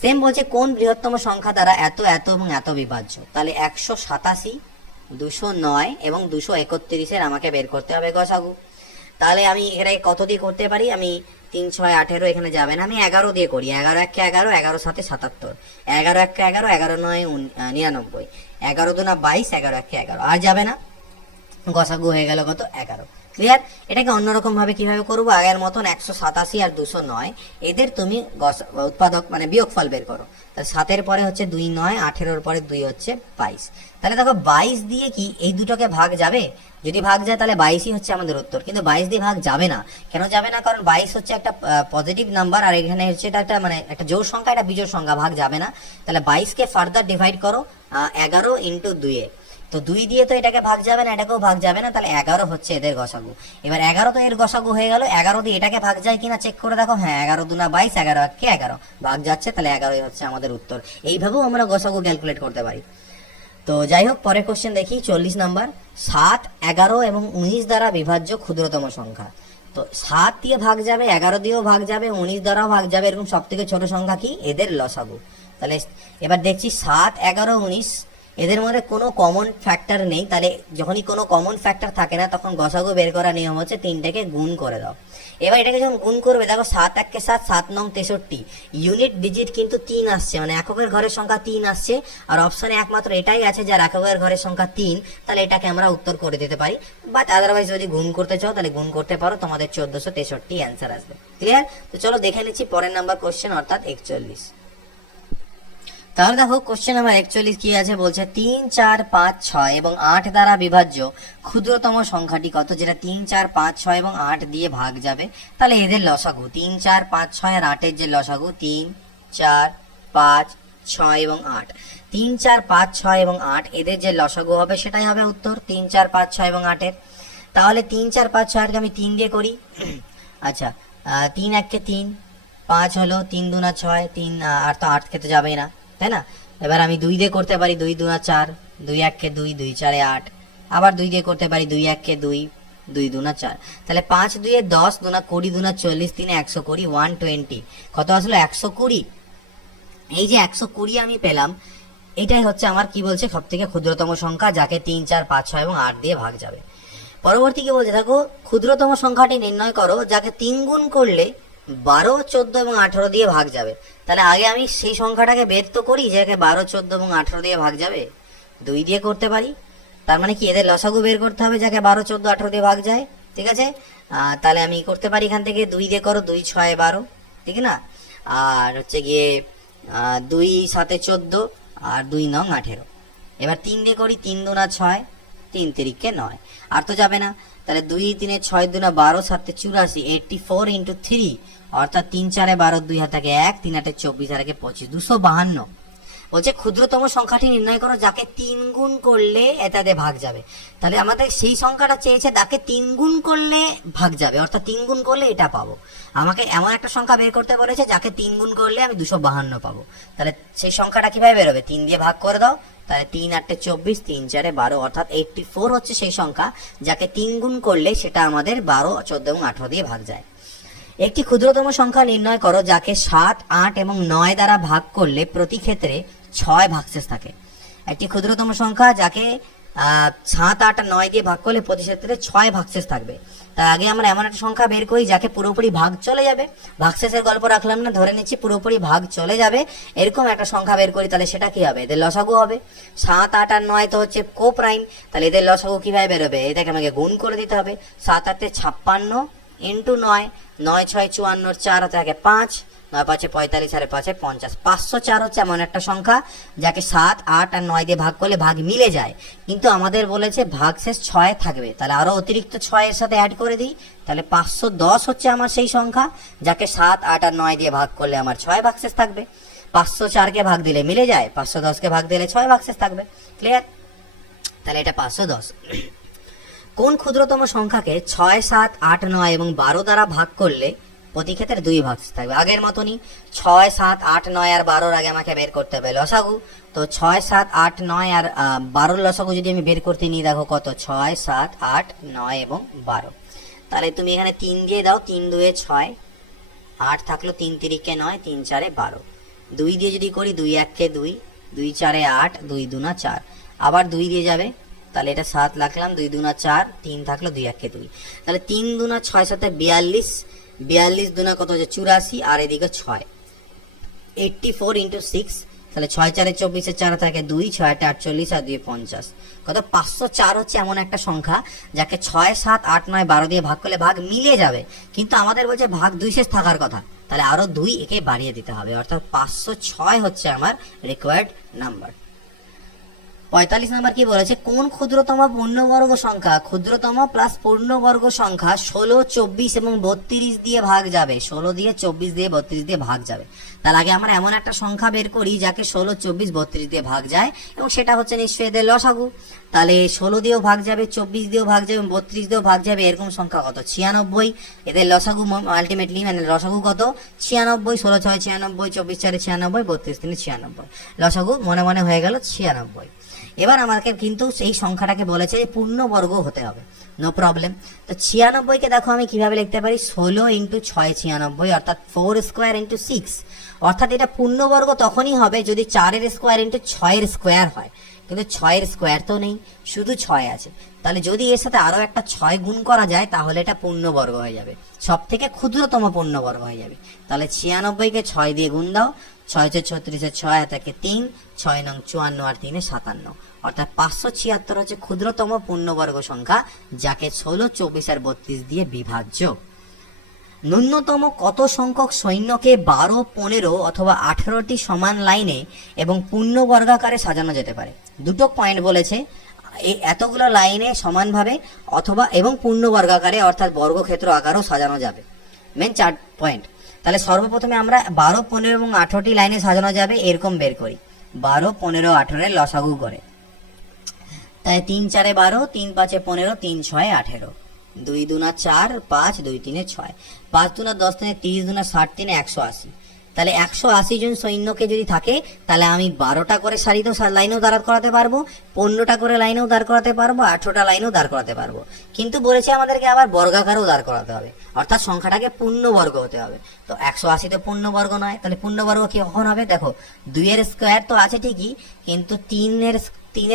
সেম বলছে কোন বৃহত্তম সংখ্যা দ্বারা এত এত এবং এত বিভাজ্য। তাহলে 187, 209 এবং 231-এর আমাকে বের করতে হবে গসাগু। তাহলে আমি এটাকে কত দিয়ে করতে পারি, আমি 3, 6, 18 এখানে যাবে না, আমি 11 দিয়ে করি। 11 1 11, 11 7 77, 11 1 11, 11 9 99, 11 2 22, 11 1 11, আর যাবে না, গসাগু হয়ে গেল কত, 11। ক্লিয়ার? এটাকে অন্যরকম ভাবে কিভাবে করবো, আগের মতন 187 আর 209 এদের তুমি উৎপাদক মানে বিয়োগফল বের করো। তাহলে 7-এর পরে হচ্ছে 2 9, 18-এর পরে 2 হচ্ছে 22। তাহলে দেখো 22 দিয়ে কি এই দুটোকে ভাগ যাবে? যদি ভাগ যায় তাহলে 22ই হচ্ছে আমাদের উত্তর। কিন্তু 22 দিয়ে ভাগ যাবে না। কেন যাবে না? কারণ 22 হচ্ছে একটা পজিটিভ নাম্বার, আর এখানে হচ্ছে এটা একটা মানে একটা জোড় সংখ্যা, এটা বিজোড় সংখ্যা, ভাগ যাবে না। তাহলে 22-কে ফার্দার ডিভাইড করো 11 ইন্টু 2-এ। তো 2 দিয়ে তো এটাকে ভাগ যাবে না, এটাকেও ভাগ যাবে না, তাহলে 11 হচ্ছে এদের গসাগু। এবার 11 তো এর গসাগু হয়ে গেল, 11 দিয়ে এটাকে ভাগ যায় কিনা চেক করে দেখো। হ্যাঁ, 11 2 22, 11 1 11 ভাগ যাচ্ছে, তাহলে 11ই হচ্ছে আমাদের উত্তর। এইভাবেও আমরা গসাগু ক্যালকুলেট করতে পারি। তো যাই হোক, পরের কোশ্চেন দেখি, 40 নাম্বার। 7, 11 এবং 19 দ্বারা বিভাজ্য ক্ষুদ্রতম সংখ্যা। তো 7 দিয়ে ভাগ যাবে, 11 দিয়েও ভাগ যাবে, 19 দ্বারাও ভাগ যাবে, এরকম সব থেকে ছোট সংখ্যা কি, এদের লসাগু। তাহলে এবার দেখছি 7, 11, 19 এদের মধ্যে কোনো কমন ফ্যাক্টর নেই। তাহলে যখনই কোনো কমন ফ্যাক্টর থাকে না, তখন গসাগু বের করার নিয়ম হচ্ছে 3টাকে গুণ করে দাও। এবার এটাকে যখন গুণ করবে, দেখো 7 1 কে 7, 7 9 63, ইউনিট ডিজিট কিন্তু 3 আসছে, মানে এককের ঘরের সংখ্যা 3 আসছে। আর অপশনে একমাত্র এটাই আছে যার এককের ঘরের সংখ্যা 3, তাহলে এটাকে আমরা উত্তর করে দিতে পারি। বাট আদারওয়াইজ যদি গুণ করতে চাও তাহলে গুণ করতে পারো, তোমাদের 1463 অ্যান্সার আসবে। ক্লিয়ার? তো চলো দেখে নিচ্ছি পরের নাম্বার কোশ্চেন, অর্থাৎ 41। তাহলে দেখো কোশ্চেন নাম্বার 41 কি আছে, বলছে 3 4 5 6 এবং 8 দ্বারা বিভাজ্য ক্ষুদ্রতম সংখ্যাটি কত, যেটা 3 4 5 6 এবং 8 দিয়ে ভাগ যাবে। তাহলে এদের লসাগু 3 4 5 6 আর 8-এর যে লসাগু 3 4 5 6 এবং 8, 3 4 5 6 এবং 8 এদের যে লসাগু হবে সেটাই হবে উত্তর, 3 4 5 6 এবং 8-এর। তাহলে 3 4 5 6-কে আমি 3 দিয়ে করি। আচ্ছা, 3 1 কে 3, 5 হলো, 3 2 6, 3 আর তো 8 খেতে যাবেই না, তাই না? এবার আমি 2 দিয়ে করতে পারি, 2 2 4, 2 1 কে 2, 2 4 8, আবার 2 দিয়ে করতে পারি, 2 1 কে 2, 2 2 4। তাহলে 5 2 10, 2 20, 2 40, 3 120, 120 কত আসলো, 120। এই যে 120 আমি পেলাম, এটাই হচ্ছে আমার কি বলছে সব থেকে ক্ষুদ্রতম সংখ্যা, যাকে 3 4 5 6 এবং 8 দিয়ে ভাগ যাবে। পরবর্তী কি বলছে দেখো, ক্ষুদ্রতম সংখ্যাটি নির্ণয় করো যাকে 3 গুণ করলে 12 14 এবং 18 দিয়ে ভাগ যাবে। তাহলে আগে আমি সেই সংখ্যাটাকে বের তো করি, যাকে 12 14 এবং 18 দিয়ে ভাগ যাবে। 2 দিয়ে করতে পারি, তার মানে কি এদের লসাগু বের করতে হবে যাকে 12 14 18 দিয়ে ভাগ যায়। ঠিক আছে, তাহলে আমি করতে পারি এখান থেকে 2 দিয়ে করো, 2 6 12, ঠিক না? আর হচ্ছে গিয়ে 2 7 14 আর 2 9 18। এবার 3 দিয়ে করি, 3 2 6, 3 3 কে 9, আর তো যাবে না। তাহলে 2 3 6 2 12 7 84, 84 ইন্টু 3, অর্থাৎ 3 4 12, 2 হাতে 1, 3 8 24 আর 25, 252। বলছে ক্ষুদ্রতম সংখ্যাটি নির্ণয় করো যাকে 3 গুণ করলে এটাতে ভাগ যাবে। তাহলে আমাদের সেই সংখ্যাটা চেয়েছে যাকে 3 গুণ করলে ভাগ যাবে, অর্থাৎ 3 গুণ করলে এটা পাবো। আমাকে এমন একটা সংখ্যা বের করতে বলেছে যাকে 3 গুণ করলে আমি 252 পাবো। তাহলে সেই সংখ্যাটা কিভাবে বেরোবে, 3 দিয়ে ভাগ করে দাও। তাহলে 3 8 24, 3 4 12, অর্থাৎ 84 হচ্ছে সেই সংখ্যা যাকে 3 গুণ করলে সেটা আমাদের 12 14 এবং 18 দিয়ে ভাগ যায়। একটি ক্ষুদ্রতম সংখ্যা নির্ণয় করো যাকে 7 8 এবং 9 দ্বারা ভাগ করলে প্রতি ক্ষেত্রে 6 ভাগশেষ থাকে। একটি ক্ষুদ্রতম সংখ্যা যাকে 7 8 আর 9 দিয়ে ভাগ করলে প্রতি ক্ষেত্রে 6 ভাগশেষ থাকবে। তার আগে আমরা এমন একটা সংখ্যা বের করি যাকে পুরোপুরি ভাগ চলে যাবে, ভাগশেষের গল্প রাখলাম না, ধরে নিচ্ছি পুরোপুরি ভাগ চলে যাবে, এরকম একটা সংখ্যা বের করি। তাহলে সেটা কি হবে, এদের লসাগু হবে। 7 8 আর 9 তো হচ্ছে কো প্রাইম, তাহলে এদের লসাগু কিভাবে বেরোবে, এটাকে আমাকে গুণ করে দিতে হবে। 7 8 56 ইন্টু 9, 9 6 54, 4 হাতে থাকে 5, 9 5 45 আর 5 50। 504 হচ্ছে এমন একটা সংখ্যা যাকে 7 8 আর 9 দিয়ে ভাগ করলে ভাগ মিলে যায়, কিন্তু আমাদের বলেছে ভাগশেষ 6 থাকবে, তাহলে আরো অতিরিক্ত 6 এর সাথে অ্যাড করে দিই, তাহলে 510 হচ্ছে আমার সেই সংখ্যা যাকে 7 8 আর 9 দিয়ে ভাগ করলে আমার 6 ভাগশেষ থাকবে। 504 কে ভাগ দিলে মিলে যায়, 510 কে ভাগ দিলে 6 ভাগশেষ থাকবে। ক্লিয়ার? তাহলে এটা 510। কোন ক্ষুদ্রতম সংখ্যাকে 6 7 8 9 এবং 12 দ্বারা ভাগ করলে প্রতি ক্ষেত্রে 2 ভাগশেষ থাকবে? আগের মতনই 6 7 8 9 আর 12 আগে আমাকে বের করতে হবে লসাগু। তো 6 7 8 9 আর 12 লসাগু যদি আমি বের করতে নিই, দেখো কত, 6 7 8 9 এবং 12। তাহলে তুমি এখানে 3 দিয়ে দাও, 3 2 6, 8 থাকলো, 3 3 কে 9, 3 4 12। 2 দিয়ে যদি করি, 2 1 কে 2, 2 4 8, 2 2 4, আবার 2 দিয়ে যাবে, তাহলে এটা 7 রাখলাম, 2 2 4, 3 থাকলো, 2 1 কে 2, তাহলে 3 2 6 7 42, 42 2 কত হচ্ছে 84, আর এদিকে 6, 84 ইন্টু 6, তাহলে 6 4 24, 4 থাকে 2, 6 8 48 আর 2 50, কত 504 হচ্ছে এমন একটা সংখ্যা যাকে 6 7 8 9 12 দিয়ে ভাগ করলে ভাগ মিলে যাবে, কিন্তু আমাদের বলছে ভাগ 2 শেষ থাকার কথা, তাহলে আরো 2 একে বাড়িয়ে দিতে হবে, অর্থাৎ 506 হচ্ছে আমার রিকোয়ার্ড নাম্বার। 45 নাম্বার কি বলেছে, কোন ক্ষুদ্রতম পূর্ণবর্গ সংখ্যা, ক্ষুদ্রতম প্লাস পূর্ণবর্গ সংখ্যা 16 24 এবং 32 দিয়ে ভাগ যাবে, 16 দিয়ে 24 দিয়ে 32 দিয়ে ভাগ যাবে। তার আগে আমরা এমন একটা সংখ্যা বের করি যাকে 16 24 32 দিয়ে ভাগ যায়, এবং সেটা হচ্ছে নিশ্চয়ই এদের লসাগু। তাহলে 16 দিয়েও ভাগ যাবে, 24 দিয়েও ভাগ যাবে, 32 দিয়েও ভাগ যাবে, এরকম সংখ্যা কত, 96। এদের লসাগু আলটিমেটলি মানে লসাগু কত, 96। 16 6 96, 24 4 96, 32 3 96, লসাগু মনে মনে হয়ে গেল 96। এবার আমাকে কিন্তু সেই সংখ্যাটাকে বলেছে যে পূর্ণবর্গ হতে হবে, নো প্রবলেম। তো 96 কে দেখো আমি কিভাবে লিখতে পারি, 16 ইন্টু 6 96, অর্থাৎ 4 স্কোয়ার ইন্টু 6, অর্থাৎ এটা পূর্ণবর্গ তখনই হবে যদি 4 এর স্কোয়ার ইন্টু 6 এর স্কোয়ার হয়, কিন্তু 6 এর স্কোয়ার তো নেই, শুধু 6 আছে, তাহলে যদি এর সাথে আরো একটা 6 গুণ করা যায় তাহলে এটা পূর্ণবর্গ হয়ে যাবে, সব থেকে ক্ষুদ্রতম পূর্ণবর্গ হয়ে যাবে। তাহলে 96 কে 6 দিয়ে গুণ দাও, 6 36 6 থেকে 3, 6 9 54 আর 3 57, অর্থাৎ 576 হচ্ছে ক্ষুদ্রতম পূর্ণবর্গ সংখ্যা যাকে 16 24 আর 32 দিয়ে বিভাজ্য। ন্যূনতম কত সংখ্যক সৈন্যকে 12 15 অথবা 18টি সমান লাইনে এবং পূর্ণবর্গাকারে সাজানো যেতে পারে? দুটো পয়েন্ট বলেছে, এই এতগুলো লাইনে সমানভাবে অথবা এবং পূর্ণবর্গাকারে অর্থাৎ বর্গক্ষেত্র আকারেও সাজানো যাবে, মেন 4 পয়েন্ট। তাহলে সর্বপ্রথমে আমরা 12 15 এবং 18টি লাইনে সাজানো যাবে এরকম বের করি, 12 15 18 লসাগু করে, তাই 3 4 12, 3 5 15, 3 6 18, 2 2 4, 5 2 3 6, 5 2 10 3 30 2 60 3 180। তাহলে 180 জন সৈন্যকে যদি থাকে তাহলে আমি 12টা করে সারিতেও লাইনেও দাঁড় করাতে পারবো, 15টা করে লাইনেও দাঁড় করাতে পারবো, 18টা লাইনেও দাঁড় করাতে পারবো, কিন্তু বলেছে আমাদেরকে আবার বর্গাকারেও দাঁড় করাতে হবে, অর্থাৎ সংখ্যাটাকে পূর্ণবর্গ হতে হবে। তো 180 তো পূর্ণবর্গ নয়, তাহলে পূর্ণবর্গ কি কখন হবে, দেখো 2 এর স্কোয়ার তো আছে ঠিকই, কিন্তু 3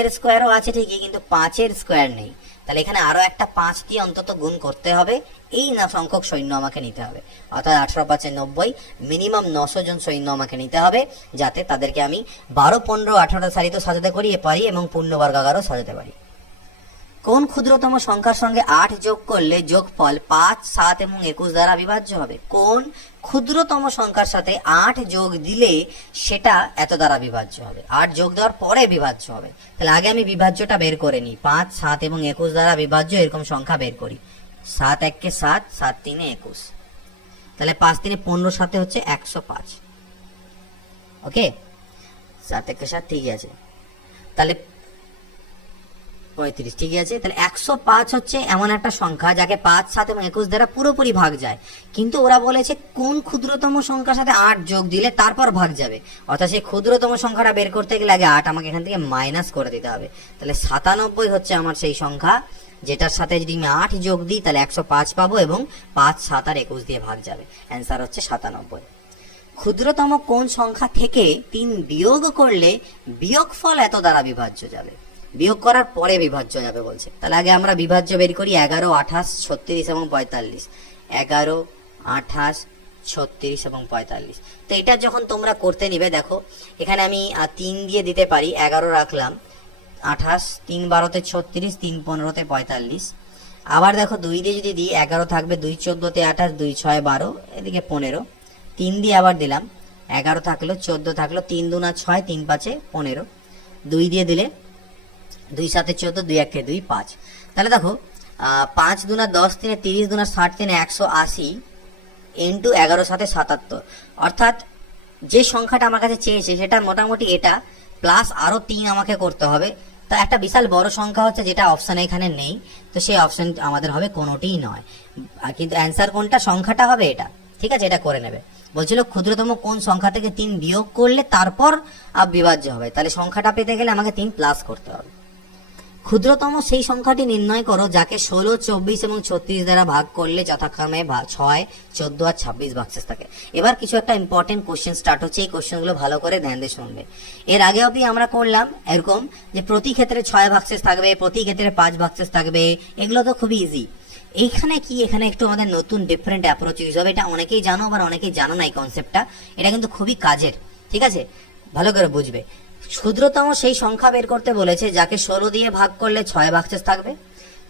এর স্কোয়ারও আছে ঠিকই, কিন্তু 5 এর স্কোয়ার নেই, তাহলে এখানে আরো একটা 5 দিয়ে অন্তত গুণ করতে হবে, এই না সংখ্যক সৈন্য আমাকে নিতে হবে, অর্থাৎ 18 5 90, মিনিমাম 900 জন সৈন্য আমাকে নিতে হবে, যাতে তাদেরকে আমি 12 15 18টা সারিতে সাজাতে পারি এবং পূর্ণবর্গাকারও সাজাতে পারি। কোন ক্ষুদ্রতম সংখ্যার সঙ্গে 8 যোগ করলে যোগফল 5 7 এবং 21 দ্বারা বিভাজ্য হবে? কোন ক্ষুদ্রতম সংখ্যার সাথে 8 যোগ দিলে সেটা এত দ্বারা বিভাজ্য হবে, 8 যোগ দেওয়ার পরে বিভাজ্য হবে? তাহলে আগে আমি বিভাজ্যটা বের করে নিই, 5 7 এবং 21 দ্বারা বিভাজ্য এরকম সংখ্যা বের করি, 7 1 কে 7, 7 3 21, তাহলে 5 3 15 সাথে হচ্ছে 105, ওকে 7 1 7 ঠিক আছে, তাহলে 35 ঠিক আছে। তাহলে 105 হচ্ছে এমন একটা সংখ্যা যাকে 5 7 এবং 21 দ্বারা পুরোপুরি ভাগ যায়, কিন্তু ওরা বলেছে কোন ক্ষুদ্রতম সংখ্যার সাথে 8 যোগ দিলে তারপর ভাগ যাবে, অর্থাৎ সেই ক্ষুদ্রতম সংখ্যাটা বের করতে গেলে আগে 8 আমাকে এখান থেকে মাইনাস করে দিতে হবে। তাহলে 97 হচ্ছে আমার সেই সংখ্যা যেটার সাথে যদি আমি 8 যোগ দিই তাহলে 105 পাবো এবং 5 7 আর 21 দিয়ে ভাগ যাবে, অ্যান্সার হচ্ছে 97। ক্ষুদ্রতম কোন সংখ্যা থেকে 3 বিয়োগ করলে বিয়োগফল এত দ্বারা বিভাজ্য যাবে? বিয়োগ করার পরে বিভাজ্য যাবে বলছে, তাহলে আগে আমরা বিভাজ্য বের করি, 11 28 36 এবং 45, 11 28 36 এবং 45। তো এটা যখন তোমরা করতে নিবে দেখো এখানে আমি 3 দিয়ে দিতে পারি, 11 রাখলাম, 28 3 12 তে 36, 3 15 তে 45, আবার দেখো 2 দিয়ে যদি দিই 11 থাকবে, 2 14 তে 28, 2 6 12, এদিকে 15, 3 দিয়ে আবার দিলাম 11 থাকলো, 14 থাকলো, 3 2 6, 3 5 15, 2 দিয়ে দিলে 2 7 14, 2 1 2 5। তাহলে দেখো 5 2 10, 3 30, 2 60, 3 180 ইন্টু 11 7 77, অর্থাৎ যে সংখ্যাটা আমার কাছে চেয়েছে সেটা মোটামুটি এটা প্লাস আরো 3 আমাকে করতে হবে। তা একটা বিশাল বড় সংখ্যা হচ্ছে যেটা অপশানে এখানে নেই, তো সেই অপশন আমাদের হবে কোনোটিই নয়, কিন্তু অ্যান্সার কোনটা, সংখ্যাটা হবে এটা। ঠিক আছে, এটা করে নেবে। বলছিল ক্ষুদ্রতম কোন সংখ্যা থেকে 3 বিয়োগ করলে তারপর বিভাজ্য হবে, তাহলে সংখ্যাটা পেতে গেলে আমাকে 3 প্লাস করতে হবে। ক্ষুদ্রতম সেই সংখ্যাটি নির্ণয় করো যাকে 16, 24 এবং 36 দ্বারা ভাগ করলে যথাক্রমে 6, 14 আর 26 ভাগশেষ থাকে। এবার কিছু একটা ইম্পর্টেন্ট কোশ্চেন স্টার্ট হচ্ছে, এই কোশ্চেনগুলো ভালো করে ধ্যান দিয়ে শুনবে। এর আগে অবধি আমরা করলাম এরকম যে প্রতি ক্ষেত্রে 6 ভাগশেষ থাকবে, প্রতি ক্ষেত্রে 5 ভাগশেষ থাকবে, এগুলো তো খুবই ইজি। এইখানে কি, এখানে একটু আমাদের নতুন ডিফারেন্ট অ্যাপ্রোচ ইউজ হবে। এটা অনেকেই জানো, আবার অনেকেই জানো না এই কনসেপ্টটা। এটা কিন্তু খুবই কাজের, ঠিক আছে, ভালো করে বুঝবে। ক্ষুদ্রতম সেই সংখ্যা বের করতে বলেছে যাকে 16 দিয়ে ভাগ করলে 6 ভাগশেষ থাকবে,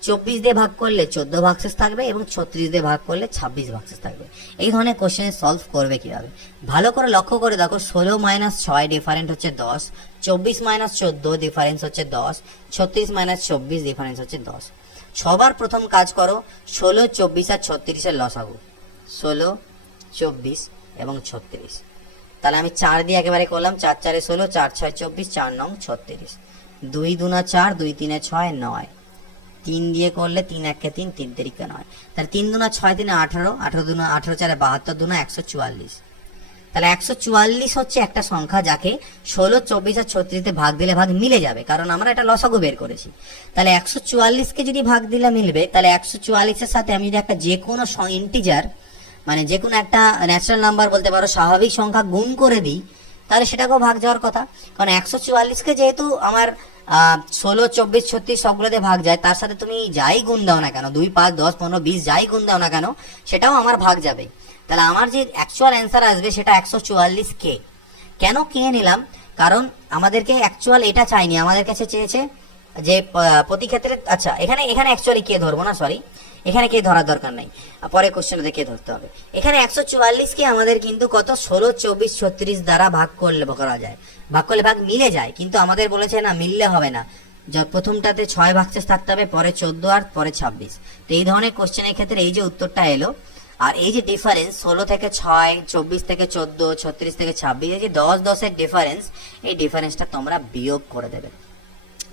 24 দিয়ে ভাগ করলে 14 ভাগশেষ থাকবে এবং 36 দিয়ে ভাগ করলে 26 ভাগশেষ থাকবে। এই ধরনের কোশ্চেন সলভ করবে কিভাবে, ভালো করে লক্ষ্য করে দেখো। 16 - 6 ডিফারেন্ট হচ্ছে 10, 24 - 14 ডিফারেন্স হচ্ছে 10, 36 - 24 ডিফারেন্স হচ্ছে 10। সবার প্রথম কাজ করো 16, 24 আর 36 এর লসাগু, 16, 24 এবং 36। তাহলে আমি 4 দিয়ে একেবারে করলাম, 4 4 16, 4 6 24, 4 9 36, 2 2 4, 2 3 6 9, 3 দিয়ে করলে 3 1 3, 3 3 9, তাহলে 3 2 6, 3 18, 18 2 18 4 72, 2 144। তাহলে 144 হচ্ছে একটা সংখ্যা যাকে 16, 24 আর 36 তে ভাগ দিলে ভাগ মিলে যাবে, কারণ আমরা এটা লসাগু বের করেছি। তাহলে 144 কে যদি ভাগ দিলে মিলবে, তাহলে 144 এর সাথে আমি যদি একটা যে কোনো ইন্টিজার, মানে যে কোনো একটা ন্যাচারাল নাম্বার বলতে পারো, স্বাভাবিক সংখ্যা গুণ করে দিই, তাহলে সেটাকেও ভাগ যাওয়ার কথা। কারণ 144কে যেহেতু আমার 16, 24, 36 সবগুলোতে ভাগ যায়, তার সাথে তুমি যাই গুণ দাও না কেন, 2 5 10 15 20 যাই গুণ দাও না কেন, সেটাও আমার ভাগ যাবে। তাহলে আমার যে অ্যাকচুয়াল অ্যান্সার আসবে সেটা 144K। কেন কে নিলাম, কারণ আমাদেরকে অ্যাকচুয়াল এটা চাইনি, আমাদের কাছে চেয়েছে যে প্রতি ক্ষেত্রে। আচ্ছা, এখানে অ্যাকচুয়ালি কে ধরবো না, সরি, এখানে কে ধরার দরকার নাই, পরে কোশ্চেনে কে ধরতে হবে। এখানে 144কে আমাদের কিন্তু কত 16, 24, 36 দ্বারা ভাগ করলে করা যায়, ভাগ করলে ভাগ মিলে যায়, কিন্তু আমাদের বলেছে না মিললে হবে না, প্রথমটাতে 6 ভাগশেষ থাকতে হবে, পরে 14 আর পরে 26। তো এই ধরনের কোশ্চেনের ক্ষেত্রে এই যে উত্তরটা এলো, আর এই যে ডিফারেন্স 16 থেকে 6, 24 থেকে 14, 36 থেকে 26, এই যে 10 10 এর ডিফারেন্স, এই ডিফারেন্সটা তোমরা বিয়োগ করে দেবে,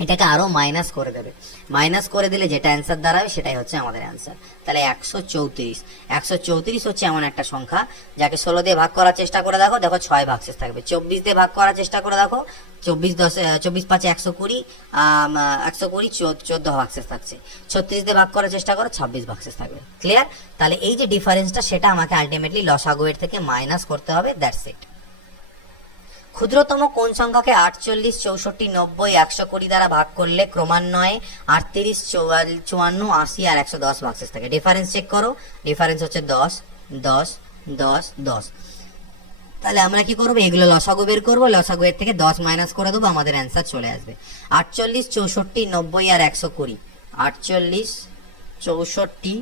এটাকে আরো মাইনাস করে দেবে। মাইনাস করে দিলে যেটা অ্যান্সার দাঁড়াবে সেটাই হচ্ছে আমাদের অ্যান্সার। তাহলে 134 হচ্ছে এমন একটা সংখ্যা যাকে 16 দিয়ে ভাগ করার চেষ্টা করে দেখো, 6 ভাগশেষ থাকবে। 24 দিয়ে ভাগ করার চেষ্টা করে দেখো, 24 5 120, 14 ভাগশেষ থাকছে। 36 দিয়ে ভাগ করার চেষ্টা করো, 26 ভাগশেষ থাকবে। ক্লিয়ার? তাহলে এই যে ডিফারেন্সটা সেটা আমাকে আলটিমেটলি লসাগু এর থেকে মাইনাস করতে হবে, দ্যাটস ইট। ক্ষুদ্রতম কোন সংখ্যাকে 48, 64, 90, 120 দ্বারা ভাগ করলে ক্রমান্বয়ে 38, 54, 80 আর 110 ভাগশেষ থাকে? ডিফারেন্স চেক করো, ডিফারেন্স হচ্ছে 10 10 10 10। তাহলে আমরা কি করবো, এগুলো লসাগু বের করবো, লসাগু এর থেকে 10 মাইনাস করে দেবো, আমাদের অ্যান্সার চলে আসবে 48, 64, 90 আর 120। 48, 64,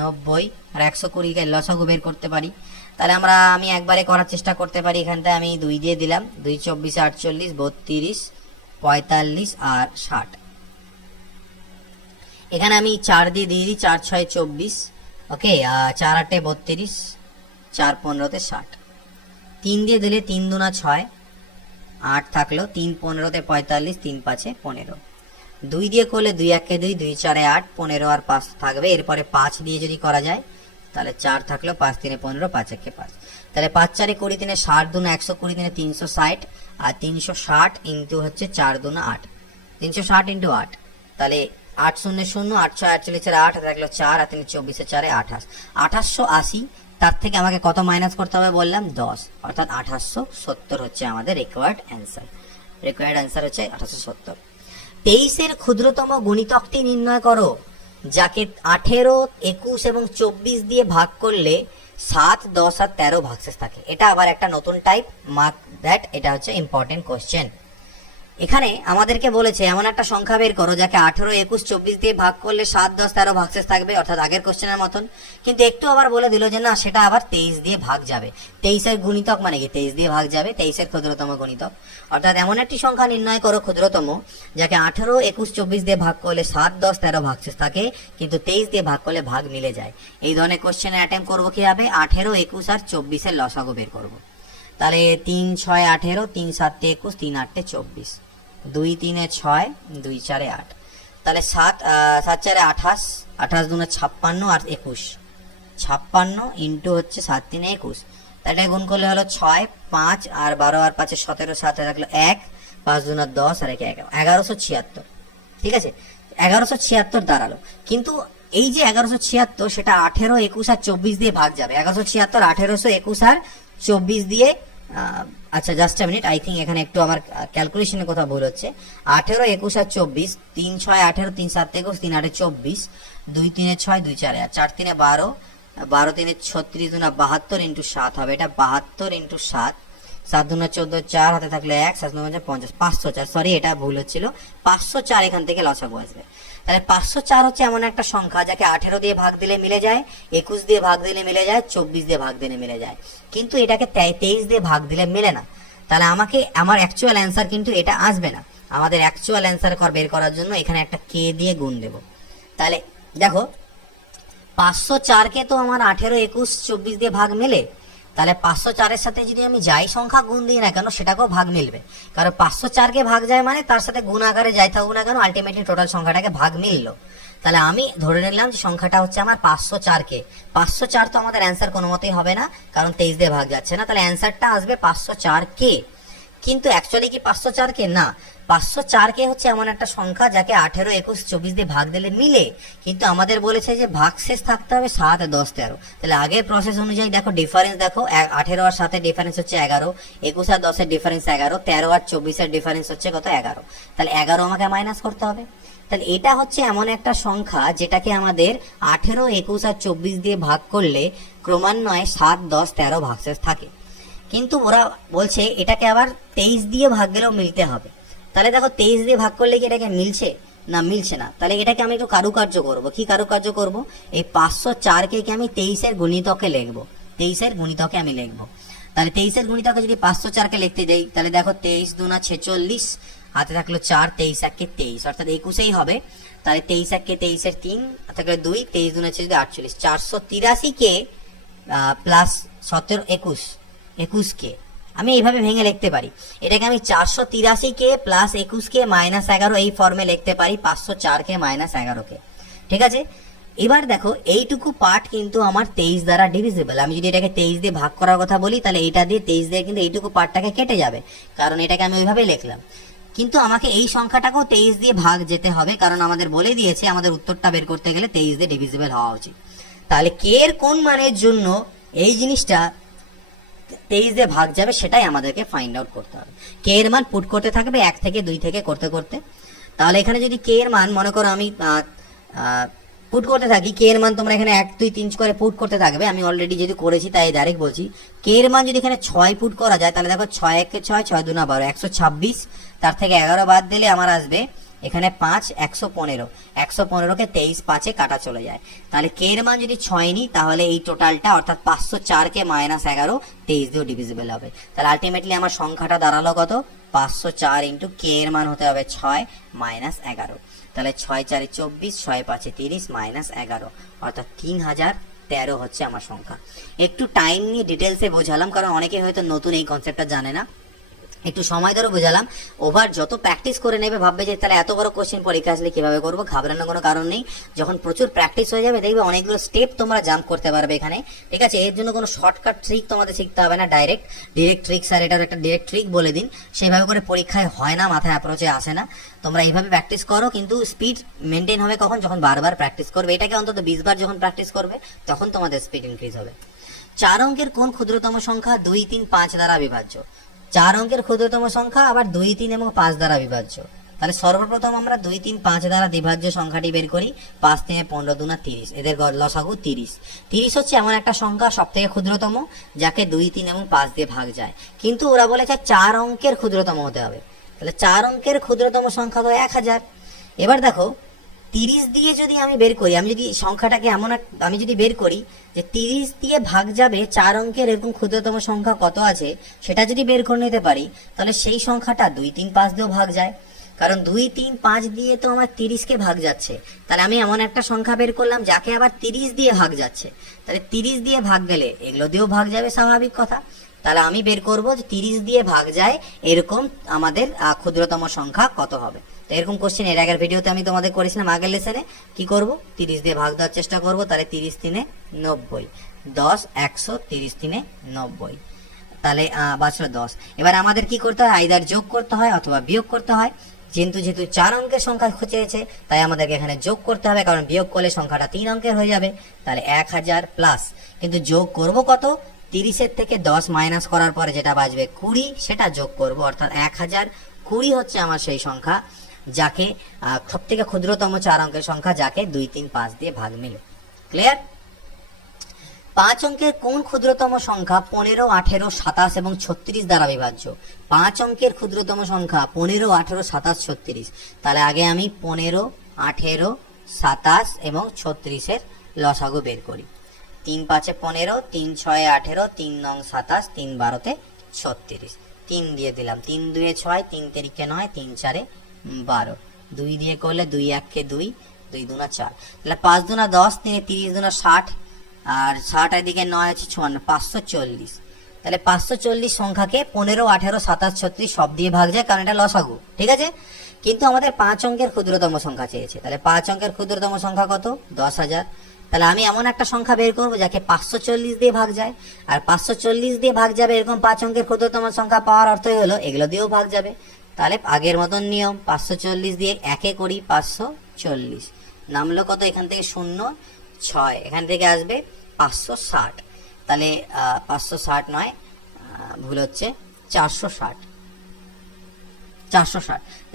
90 আর 120 লসাগু বের করতে পারি। তাহলে আমি একবারে করার চেষ্টা করতে পারি। এখানটায় আমি 2 দিয়ে দিলাম, 2 24 48, 32, 45 আর 60। এখানে আমি 4 দিয়ে দিই, 4 6 24, ওকে, 4 8 32, 4 15 60। 3 দিয়ে দিলে 3 2 6, 8 থাকলো, 3 15 45, 3 5 15। 2 দিয়ে করলে 2 1 2, 2 4 8, 15 আর 5 থাকবে। এরপরে 5 দিয়ে যদি করা যায় তাহলে 4 থাকলো, 5 3 15, 5 1 5। তাহলে 5 4 20, 3 60, 2 120, 360 আর 360 ইন্টু হচ্ছে 4 2 8, 360 ইন্টু 8। তাহলে 8 0 0, 8 6 48 8 থাকলো 4 আর 3 24 4 28, 2880। তার থেকে আমাকে কত মাইনাস করতে হবে বললাম, 10, অর্থাৎ 2870 হচ্ছে আমাদের রিকোয়ার্ড অ্যান্সার। রিকোয়ার্ড অ্যান্সার হচ্ছে 2870। 23 এর ক্ষুদ্রতম গুণিতকটি নির্ণয় করো যাকে 18, 21 এবং 24 দিয়ে ভাগ করলে 7, 10 আর 13 ভাগশেষ থাকে। এটা আবার একটা নতুন টাইপ, মার্ক দ্যাট, এটা হচ্ছে ইম্পর্টেন্ট কোশ্চেন। এখানে আমাদেরকে বলেছে এমন একটা সংখ্যা বের করো যাকে 18, 21, 24 দিয়ে ভাগ করলে 7, 10, 13 ভাগশেষ থাকবে, অর্থাৎ আগের কোশ্চেনের মতন। কিন্তু একটু আবার বলে দিল যে না, সেটা আবার 23 দিয়ে ভাগ যাবে। 23 গুণিতক মানে কি 23 দিয়ে ভাগ যাবে, 23 ক্ষুদ্রতম গুণিতক। অর্থাৎ এমন একটি সংখ্যা নির্ণয় করো ক্ষুদ্রতম যাকে 18, 21, 24 দিয়ে ভাগ করলে 7, 10, 13 ভাগশেষ থাকে, কিন্তু 23 দিয়ে ভাগ করলে ভাগ মিলে যায়। এই ধরনের কোশ্চেনে অ্যাটেম্প করবো কিভাবে? 18, 21 আর 24 এর লসাগু বের করবো। তাহলে 3, 6, 18, 3, 7, 21, 3, 8, 24, 2, 3, 6, 2, 4, 8। তাহলে 7, 7, 4, 28, 28 2, 56 আর 21, 56 ইন্টু হচ্ছে 7, 3, 21। তাহলে গুণ করলে হলো 6, 5 আর 12 আর 5 17, 7 থাকলো 1, 5 2, 10 আর 1 1176। ঠিক আছে, 1176 দাঁড়ালো। কিন্তু এই যে 1176 সেটা 18, 21 আর 24 দিয়ে ভাগ যাবে। 1176 1821 আর 24 দিয়ে, আচ্ছা just a minute, I think এখানে একটু আমার ক্যালকুলেশনের কথা ভুল হচ্ছে। 18, 21 আর 24, 3, 6, 18, 3, 7, 21, 3, 8, 24, 2, 3, 6, 2, 4, 8, 4, 3, 12, 12, 3, 36, 2, 72 ইন্টু 7 হবে। এটা 72 ইন্টু 7, 7 2, 14, 4 হাতে থাকলে 1, 7 9, 50, 504। সরি, এটা ভুল হচ্ছিল, 504 এখান থেকে লসাগু আসবে। তাহলে 504 হচ্ছে এমন একটা সংখ্যা যাকে 18 দিয়ে ভাগ দিলে মিলে যায়, 21 দিয়ে ভাগ দিলে মিলে যায়, 24 দিয়ে ভাগ দিলে মিলে যায়, কিন্তু এটাকে 23 দিয়ে ভাগ দিলে মিলে না। তাহলে আমাকে আমার অ্যাকচুয়াল অ্যান্সার কিন্তু এটা আসবে না। আমাদের অ্যাকচুয়াল অ্যান্সার বের করার জন্য এখানে একটা কে দিয়ে গুণ দেব। তাহলে দেখো 504কে তো আমার 18, 21, 24 দিয়ে ভাগ মেলে, তাহলে 504-এর সাথে যদি আমি যাই সংখ্যা গুণ দিই না কেন সেটাকেও ভাগ মিলবে, কারণ 504কে ভাগ যায় মানে তার সাথে গুণ আকারে যাই থাকুক না কেন আলটিমেটলি টোটাল সংখ্যাটাকে ভাগ মিললো। তাহলে আমি ধরে নিলাম যে সংখ্যাটা হচ্ছে আমার 504কে। 504 তো আমাদের অ্যান্সার কোনো মতেই হবে না, কারণ 23 দিয়ে ভাগ যাচ্ছে না। তাহলে অ্যান্সারটা আসবে 504কে। কিন্তু অ্যাকচুয়ালি কি 504কে? না, 504কে হচ্ছে এমন একটা সংখ্যা যাকে 18, 21, 24 দিয়ে ভাগ দিলে মিলে, কিন্তু আমাদের বলেছে যে ভাগশেষ থাকতে হবে 7, 10, 13। তাহলে আগের প্রসেস অনুযায়ী দেখো ডিফারেন্স দেখো, 18 আর 7 এর ডিফারেন্স হচ্ছে 11, 21 আর 10 এর ডিফারেন্স 11, 13 আর 24 এর ডিফারেন্স হচ্ছে কত? 11। তাহলে 11 আমাকে মাইনাস করতে হবে। তাহলে এটা হচ্ছে এমন একটা সংখ্যা যেটাকে আমাদের 18, 21 আর 24 দিয়ে ভাগ করলে ক্রমান্বয়ে 7, 10, 13 ভাগশেষ থাকে। কিন্তু ওরা বলছে এটাকে আবার 23 দিয়ে ভাগ গেলেও মিলতে হবে। তাহলে দেখো 23 দিয়ে ভাগ করলে কি এটাকে মিলছে? না, মিলছে না। তাহলে এটাকে আমি একটু কারুকার্য করব। কি কারুকার্য করব? এই 504কে কি আমি 23-এর গুণিতকে লিখবো, 23-এর গুণিতকে আমি লিখবো। তাহলে 23-এর গুণিতকে যদি 504কে লিখতে যাই, তাহলে দেখো 23 2 46, হাতে থাকলো 4, 23 1 23, অর্থাৎ 21এই হবে। তাহলে 23 1 23 এর 3 থাকলে 2, 23 2 48, 483কে প্লাস 17 21, 21কে আমি এইভাবে ভেঙে লিখতে পারি। এটাকে আমি 483কে প্লাস 21কে মাইনাস 11 এই ফর্মে লিখতে পারি, 504কে মাইনাস 11কে। ঠিক আছে, এবার দেখো এইটুকু পার্ট কিন্তু আমার 23 দ্বারা ডিভিজিবল। আমি যদি এটাকে 23 দিয়ে ভাগ করার কথা বলি, তাহলে এটা দিয়ে 23 দিয়ে কিন্তু এইটুকু পার্টটাকে কেটে যাবে, কারণ এটাকে আমি ওইভাবে লিখলাম। কিন্তু আমাকে এই সংখ্যাটাকেও 23 দিয়ে ভাগ যেতে হবে, কারণ আমাদের বলে দিয়েছে আমাদের উত্তরটা বের করতে গেলে 23 দিয়ে ডিভিজিবল হওয়া উচিত। তাহলে কে এর কোন মানের জন্য এই জিনিসটা 23 দিয়ে ভাগ যাবে সেটাই আমাদেরকে ফাইন্ড আউট করতে হবে। কে এর মান পুট করতে থাকবে 1 থেকে 2 থেকে করতে করতে। তাহলে এখানে যদি কে এর মান মনে করো আমি পুট করতে থাকি, কে এর মান তোমরা এখানে 1 2 3 করে পুট করতে থাকবে। আমি অলরেডি যেহেতু করেছি তাই ডাইরেক্ট বলছি। কে এর মান যদি এখানে 6 পুট করা যায়, তাহলে দেখো 6 1 6, 6 2 12, 126। তার থেকে 11 বাদ দিলে আমার আসবে এখানে 5, 115। 115কে 23 5-এ কাটা চলে যায়। তাহলে কে এর মান যদি 6 নিই, তাহলে এই টোটালটা অর্থাৎ 504কে মাইনাস 11 23 দিয়ে ডিভিজিবল হবে। তাহলে আলটিমেটলি আমার সংখ্যাটা দাঁড়ালো কত? 504 ইন্টু কে এর মান হতে হবে 6 মাইনাস 11। তাহলে 6 4 24, 6 5 30 মাইনাস 11, অর্থাৎ 3013 হচ্ছে আমার সংখ্যা। একটু টাইম নিয়ে ডিটেলসে বোঝালাম, কারণ অনেকে হয়তো নতুন এই কনসেপ্টটা জানে না। একটু সময় ধরে বোঝালাম। ওভার যত প্র্যাকটিস করে নেবে ভাববে যে তাহলে এত বড় কোশ্চেন পরীক্ষা আসলে কিভাবে করবো। ঘাবড়ানোর কোনো কারণ নেই। যখন প্রচুর প্র্যাকটিস হয়ে যাবে দেখবে অনেকগুলো স্টেপ তোমরা জাম্প করতে পারবে এখানে। ঠিক আছে, এর জন্য কোনো শর্টকাট ট্রিক তোমাদের শিখতে হবে না। ডিরেক্ট ট্রিক, স্যার এটার একটা ডিরেক্ট ট্রিক বলে দিন, সেইভাবে করে পরীক্ষায় হয় না, মাথায় অ্যাপ্রোচে আসে না। তোমরা এইভাবে প্র্যাকটিস করো, কিন্তু স্পিড মেনটেন হবে কখন? যখন বারবার প্র্যাকটিস করবে। এটাকে অন্তত 20 বার যখন প্র্যাকটিস করবে তখন তোমাদের স্পিড ইনক্রিজ হবে। 4 অঙ্কের কোন ক্ষুদ্রতম সংখ্যা 2 3 5 দ্বারা বিভাজ্য? 4 অঙ্কের ক্ষুদ্রতম সংখ্যা আবার 2 3 এবং 5 দ্বারা বিভাজ্য। তাহলে সর্বপ্রথম আমরা 2 3 5 দ্বারা বিভাজ্য সংখ্যাটি বের করি। 5 3 15 2 30, এদের লসাগু 30। 30 হচ্ছে এমন একটা সংখ্যা সব থেকে ক্ষুদ্রতম যাকে 2 3 এবং 5 দিয়ে ভাগ যায়। কিন্তু ওরা বলেছে 4 অঙ্কের ক্ষুদ্রতম হতে হবে। তাহলে 4 অঙ্কের ক্ষুদ্রতম সংখ্যা তো 1000। এবার দেখো 30 দিয়ে যদি আমি বের করি, আমি যদি সংখ্যাটাকে আমি যদি বের করি যে 30 দিয়ে ভাগ যাবে 4 অঙ্কের এরকম ক্ষুদ্রতম সংখ্যা কত আছে, সেটা যদি বের করে নিতে পারি, তাহলে সেই সংখ্যাটা 2, 3, 5 দিয়েও ভাগ যায়। কারণ 2, 3, 5 দিয়ে তো আমার 30কে ভাগ যাচ্ছে, তাহলে আমি এমন একটা সংখ্যা বের করলাম যাকে আবার 30 দিয়ে ভাগ যাচ্ছে। তাহলে 30 দিয়ে ভাগ গেলে এগুলো দিয়েও ভাগ যাবে, স্বাভাবিক কথা। তাহলে আমি বের করব যে 30 দিয়ে ভাগ যায় এরকম আমাদের ক্ষুদ্রতম সংখ্যা কত হবে। তো এরকম কোশ্চেন এর আগের ভিডিওতে আমি তোমাদের করেছিলাম আগের লেসনে। কি করব, 30 দিয়ে ভাগ দেওয়ার চেষ্টা করব। তাহলে 30 3 90, 10 100, 30 3 90, তাহলে বাঁচলো 10। এবার আমাদের কি করতে হয়, আইদার যোগ করতে হয় অথবা বিয়োগ করতে হয়। যেহেতু 4 অঙ্কের সংখ্যা চেয়েছে, তাই আমাদেরকে এখানে যোগ করতে হবে, কারণ বিয়োগ করলে সংখ্যাটা 3 অঙ্কের হয়ে যাবে। তাহলে 1000 প্লাস, কিন্তু যোগ করব কত, 30-এর থেকে 10 মাইনাস করার পরে যেটা বাঁচবে 20, সেটা যোগ করব। অর্থাৎ 1020 হচ্ছে আমার সেই সংখ্যা যাকে সব থেকে ক্ষুদ্রতম 4 অঙ্কের সংখ্যা যাকে 2, 3, 5 দিয়ে ভাগ মিলে। ক্লিয়ার? 5 অঙ্কের কোন ক্ষুদ্রতম সংখ্যা 15, 18, 27 এবং 36 দ্বারা বিভাজ্য? 5 অঙ্কের ক্ষুদ্রতম সংখ্যা 15, 18, 27, 36। তাহলে আগে আমি 15, 18, 27 এবং 36-এর লসাগু বের করি। 3 5 15, 3 6 18, 3 9 27, 3 12 36। 3 দিয়ে দিলাম, 3 2 6, 3 3 9, 3 4 12। 2 দিয়ে করলে 2 1 2, 2 2 4। তাহলে 5 2 10, 3 30 2 60, আর 60 এদিকে 9 আছে 56, 540। তাহলে 540 সংখ্যাকে 15, 18, 27, 36 সব দিয়ে ভাগ যায়, কারণ এটা লসাগু, ঠিক আছে। কিন্তু আমাদের 5 অঙ্কের ক্ষুদ্রতম সংখ্যা চেয়েছে। তাহলে 5 অঙ্কের ক্ষুদ্রতম সংখ্যা কত, 10,000। তাহলে আমি এমন একটা সংখ্যা বের করবো যাকে 540 দিয়ে ভাগ যায়, আর 540 দিয়ে ভাগ যাবে এরকম 5 অঙ্কের ক্ষুদ্রতম সংখ্যা পাওয়ার অর্থই হলো এগুলো দিয়েও ভাগ যাবে। তাহলে আগের মতন নিয়ম, 540 দিয়ে একে করি 540, নামলো কত, এখান থেকে 0 6, এখান থেকে আসবে 560। তাহলে 560 নয়, ভুল হচ্ছে, 460।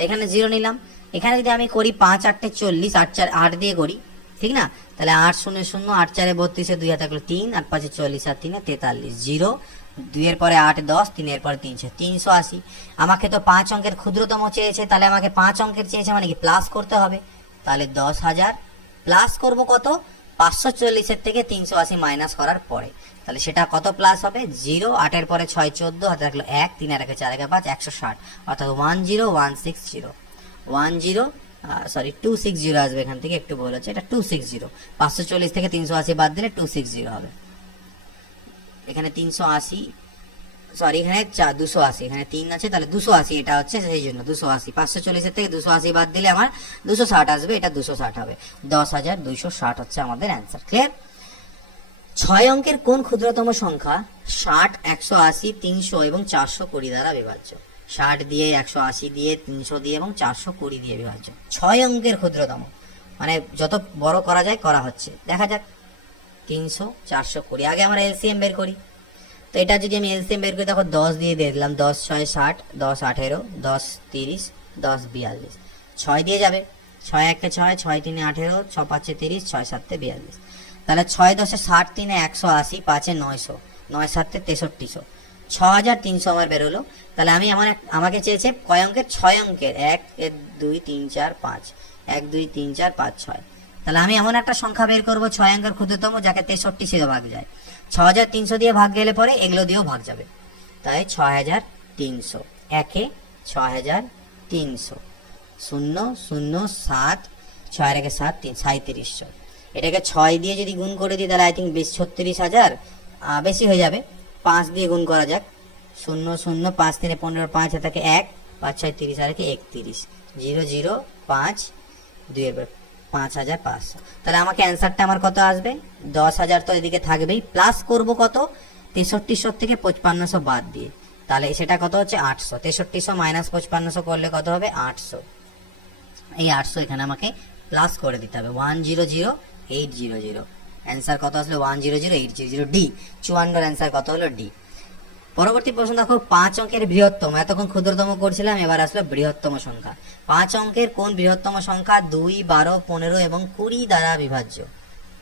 এখানে 0 নিলাম। এখানে যদি আমি করি 5 8 40, 8 4 8 দিয়ে করি, ঠিক না? তাহলে 8 0 0, 8 4 32, 2 হাতে 3, 8 5 40, আর 3 43, 0, 2 এর পরে 8 10, 3 এর পরে 380। আমাকে তো 5 অঙ্কের ক্ষুদ্রতম চেয়েছে, তাহলে আমাকে 5 অঙ্কের চেয়েছে মানে কি প্লাস করতে হবে। তাহলে 10,000 প্লাস করব কত, 540-এর থেকে 380 মাইনাস করার পরে। তাহলে সেটা কত প্লাস হবে, 0, 8 এর পরে 6 14, হাতে রাখলো 1, 3 আর 1 4 5, 160। অর্থাৎ 260 আসবে এখান থেকে, একটু ভুল হচ্ছে, এটা 260। 540 থেকে 380 বাদ দিলে 260 হবে। এখানে 380, সরি এখানে 280, এখানে 3 আছে, তাহলে 280 এটা হচ্ছে, সেই জন্য 280। 540-এর থেকে 280 বাদ দিলে আমার 260 আসবে, এটা 260 হবে। 10,260 হচ্ছে আমাদের অ্যান্সার। ক্লিয়ার? 6 অঙ্কের কোন ক্ষুদ্রতম সংখ্যা 60, 180, 300 এবং 420 দ্বারা বিভাজ্য? 60 দিয়ে, 180 দিয়ে, 300 দিয়ে এবং 420 দিয়ে বিভাজ্য। 6 অঙ্কের ক্ষুদ্রতম মানে যত বড় করা যায় করা হচ্ছে। দেখা যাক, 300, 420। আগে আমরা এলসিএম বের করি। তো এটা যদি আমি এলসিএম বের করি, দেখো 10 দিয়ে দিলাম, 10 6 60, 10 18, 10 30, 10 42। 6 দিয়ে যাবে, 6 1 6, 6 3 18, 6 5 30, 6 7 42। তাহলে 6 10 60, 3 180, 5 900, 9 7 6300, 6300 আমার বেরোলো। তাহলে আমি আমাকে চেয়েছে কয় অঙ্কের, 6 অঙ্কের। 1 2 3 4 5, 1 2 3 4 5 6। তাহলে আমি এমন একটা সংখ্যা বের করবো 6 অঙ্কের ক্ষুদ্রতম যাকে 63 দিয়ে ভাগ যায়। 6300 দিয়ে ভাগ গেলে পরে এগুলো দিয়েও ভাগ যাবে। তাই 6300, একে 6300, 0 0 7, 6 রেখে 7 3, 3700। এটাকে 6 দিয়ে যদি গুণ করে দিই, তাহলে আই থিঙ্ক 36,000 বেশি হয়ে যাবে। 5 দিয়ে গুণ করা যাক, 0 0 5 3 15, 5 থেকে 1, 5 6 30, আর 31, 0 0 5 2 এর 5,500। তাহলে আমাকে অ্যান্সারটা আমার কত আসবে, 10,000 তো এদিকে থাকবেই, প্লাস করব কত, 6300 থেকে 5500 বাদ দিয়ে। তাহলে সেটা কত হচ্ছে 800। 6300 মাইনাস 5500 করলে কত হবে, 800। এই 800 এখানে আমাকে প্লাস করে দিতে হবে। 100800। অ্যান্সার কত আসলো, 100800 ডি। 54 অ্যান্সার কত হলো, ডি। পরবর্তী প্রশ্ন দেখো, 5 অঙ্কের বৃহত্তম, এতক্ষণ ক্ষুদ্রতম করছিলাম, এবার আসলো বৃহত্তম সংখ্যা। 5 অঙ্কের কোন বৃহত্তম সংখ্যা 2, 12, 15 এবং 20 দ্বারা বিভাজ্য?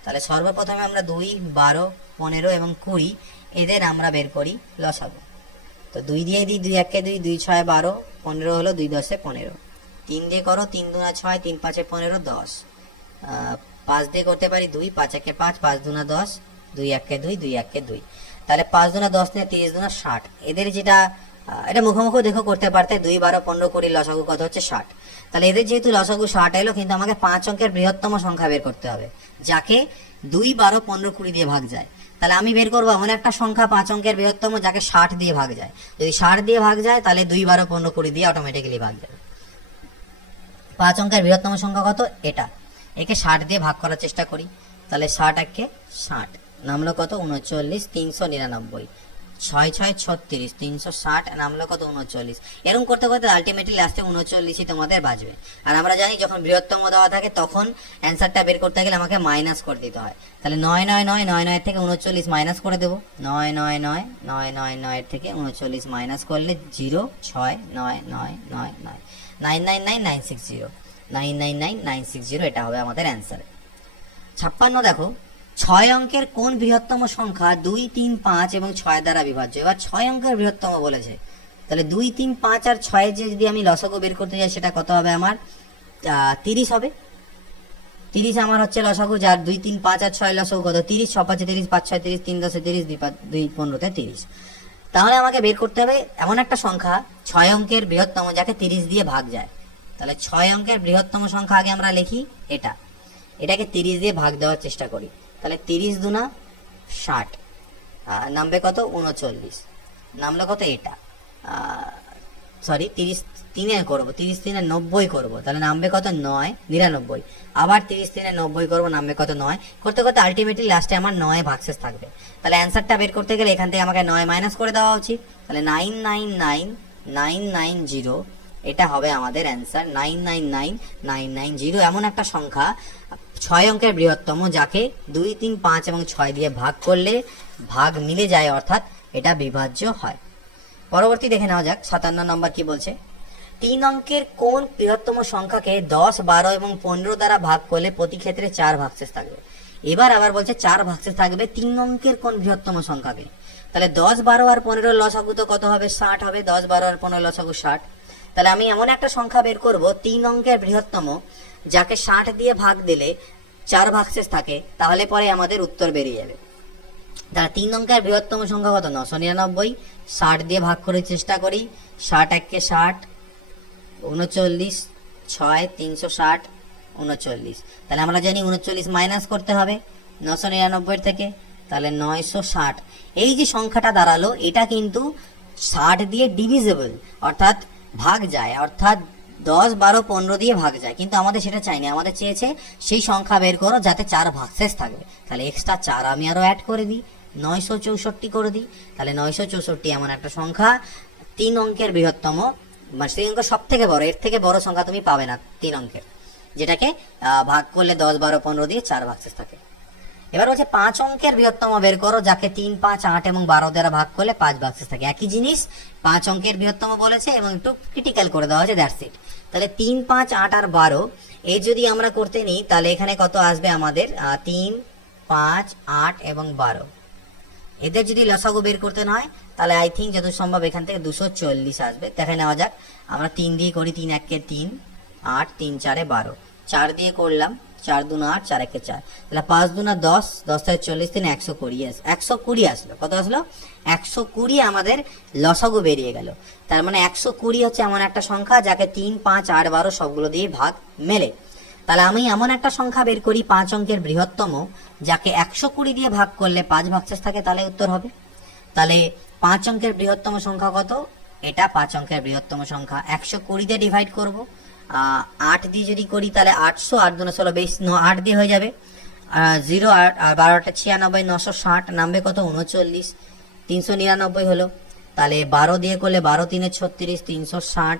তাহলে সর্বপ্রথমে আমরা 2, 12, 15 এবং 20 এদের আমরা বের করি লসাগু। তো 2 দিয়ে দিই, 2 1 2, 2 6 12, 15 হলো, 2 10 15, 3 দিয়ে করো, 3 দুনা 6, 3 5 15, 10, 5 দিয়ে করতে পারি 2, 5 1 5, 5 দুনা 10, 2 1 2, 2 1 2, তাহলে 5 দুনা 10 নিয়ে 30 দুনা 60। এদের যেটা এটা মুখোমুখি দেখো করতে পারতে, 2 12 15 20 লসাগু কত হচ্ছে 60। তাহলে এদের যেহেতু লসাগু 60 এলো, কিন্তু আমাকে 5 অঙ্কের বৃহত্তম সংখ্যা বের করতে হবে যাকে 2 12 15 20 দিয়ে ভাগ যায়। তাহলে আমি বের করবো এমন একটা সংখ্যা 5 অঙ্কের বৃহত্তম যাকে 60 দিয়ে ভাগ যায়। যদি 60 দিয়ে ভাগ যায় তাহলে 2 12 15 20 দিয়ে অটোমেটিক্যালি ভাগ যাবে। 5 অঙ্কের বৃহত্তম সংখ্যা কত? এটা। একে 60 দিয়ে ভাগ করার চেষ্টা করি, তাহলে 60 একে 60, নামলো কত? 39, 399, 6 6 36, 360, নামলো কত? 39। এরকম করতে করতে আলটিমেটলি লাস্টে 39ই তোমাদের বাজবে। আর আমরা জানি যখন বৃহত্তম দেওয়া থাকে তখন অ্যান্সারটা বের করতে গেলে আমাকে মাইনাস করে দিতে হয়। তাহলে 9 9 9 9 9 থেকে 39 মাইনাস করে দেবো, 9 9 9 9 9 9 থেকে 39 মাইনাস করলে 0 6 9 9 9 9 999960, 999960, এটা হবে আমাদের অ্যান্সার। 56 দেখো, 6 অঙ্কের কোন বৃহত্তম সংখ্যা 2 3 5 এবং 6 দ্বারা বিভাজ্য? এবার 6 অঙ্কের বৃহত্তম বলেছে, তাহলে 2 3 5 আর 6 যে যদি আমি লসাগু বের করতে যাই সেটা কত হবে? আমার 30 হবে। 30 আমার হচ্ছে লসাগু, যার 2 3 5 আর 6 লসাগু কত? 30, 6 5 30, 5 6 30, 3 10 30, 2 15 30। তাহলে আমাকে বের করতে হবে এমন একটা সংখ্যা 6 অঙ্কের বৃহত্তম যাকে 30 দিয়ে ভাগ যায়। তাহলে 6 অঙ্কের বৃহত্তম সংখ্যা আগে আমরা লিখি এটা, এটাকে 30 দিয়ে ভাগ দেওয়ার চেষ্টা করি। তাহলে 30 দুনা 60, নামবে কত? 39, নামলো কত? এটা সরি 30 3 করবো, 30 3 90 করবো, তাহলে নামবে কত? 9 99, আবার 30 3 90 করবো, নামবে কত? 9। করতে করতে আলটিমেটলি লাস্টে আমার 9 ভাগশেষ থাকবে। তাহলে অ্যান্সারটা বের করতে গেলে এখান থেকে আমাকে 9 মাইনাস করে দেওয়া উচিত। তাহলে 999990, এটা হবে আমাদের অ্যান্সার। 999990 এমন একটা সংখ্যা 6 অঙ্কের বৃহত্তম যাকে 2 3 5 এবং 6 দিয়ে ভাগ করলে ভাগ মিলে যায়, অর্থাৎ এটা বিভাজ্য হয়। পরবর্তী দেখে নেওয়া যাক 57 নম্বর কি বলছে। 3 অঙ্কের কোন বৃহত্তম সংখ্যাকে 10 12 এবং 15 দ্বারা ভাগ করলে প্রতি ক্ষেত্রে 4 ভাগশেষ থাকবে? এবার আবার বলছে 4 ভাগশেষ থাকবে 3 অঙ্কের কোন বৃহত্তম সংখ্যাকে? তাহলে 10 12 আর 15 লসাগু তো কত হবে? 60 হবে। 10 12 আর 15 লসাগু 60। তাহলে আমি এমন একটা সংখ্যা বের করব 3 অঙ্কের বৃহত্তম যাকে 60 দিয়ে ভাগ দিলে 4 ভাগশেষ থাকে, তাহলে পরে আমাদের উত্তর বেরিয়ে যাবে। তাহলে 3 অঙ্কের বৃহত্তম সংখ্যা কত? 999, 60 দিয়ে ভাগ করে চেষ্টা করি, 60 একে 60, 39, 6 360, 39। তাহলে আমরা জানি 39 মাইনাস করতে হবে 999 থেকে, তাহলে 960। এই যে সংখ্যাটা দাঁড়ালো এটা কিন্তু 60 দিয়ে ডিভিজিবল, অর্থাৎ ভাগ যায়, অর্থাৎ 10 12 15 দিয়ে ভাগ যায়, কিন্তু আমাদের সেটা চাইনি। আমাদের চেয়েছে সেই সংখ্যা বের করো যাতে 4 ভাগশেষ থাকবে। তাহলে এক্সট্রা 4 আমি আরো অ্যাড করে দিই, 964 করে দিই। তাহলে 964 এমন একটা সংখ্যা 3 অঙ্কের বৃহত্তম, মানে 3 অঙ্ক সব থেকে বড়, এর থেকে বড় সংখ্যা তুমি পাবে না 3 অঙ্কের, যেটাকে ভাগ করলে 10 12 15 দিয়ে 4 ভাগশেষ থাকে। এবার হচ্ছে 5 অঙ্কের বৃহত্তম বের করো যাকে 3 5 8 এবং 12 দ্বারা ভাগ করলে 5 ভাগশেষ থাকে। একই জিনিস 5 অঙ্কের বৃহত্তম বলেছে এবং একটু ক্রিটিক্যাল করে দেওয়া হয়েছে, দ্যাটস ইট। তাহলে 3 5 8 আর 12 এই যদি আমরা করতে নিই তাহলে এখানে কত আসবে আমাদের? 3 5 8 এবং 12। এদের যদি লসাগু বের করতে হয় তাহলে আই থিঙ্ক যত সম্ভব এখান থেকে 240 আসবে। দেখে নেওয়া যাক, আমরা 3 দিয়ে করি, 3 1 3 8, 3 4 12, 4 দিয়ে করলাম, 4 2 8, 4 1 4, তাহলে 5 2 10, 10 থেকে 40 3 120 120 আসলো। কত আসলো? 120 আমাদের লসাগু বেরিয়ে গেল। তার মানে 120 হচ্ছে এমন একটা সংখ্যা যাকে 3 5 8 12 সবগুলো দিয়ে ভাগ মেলে। তাহলে আমি এমন একটা সংখ্যা বের করি 5 অঙ্কের বৃহত্তম যাকে 120 দিয়ে ভাগ করলে 5 ভাগশেষ থাকে, তাহলে উত্তর হবে। তাহলে 5 অঙ্কের বৃহত্তম সংখ্যা কত? এটা 5 অঙ্কের বৃহত্তম সংখ্যা। 120 দিয়ে ডিভাইড করব, 8 দিয়ে যদি করি তাহলে 800, 8 2 16 22, 8 দিয়ে হয়ে যাবে, 0 8 আর 12টা 96, 960, নামবে কত? 39, 399 হলো। তাহলে 12 দিয়ে করলে 12 3 36, 360,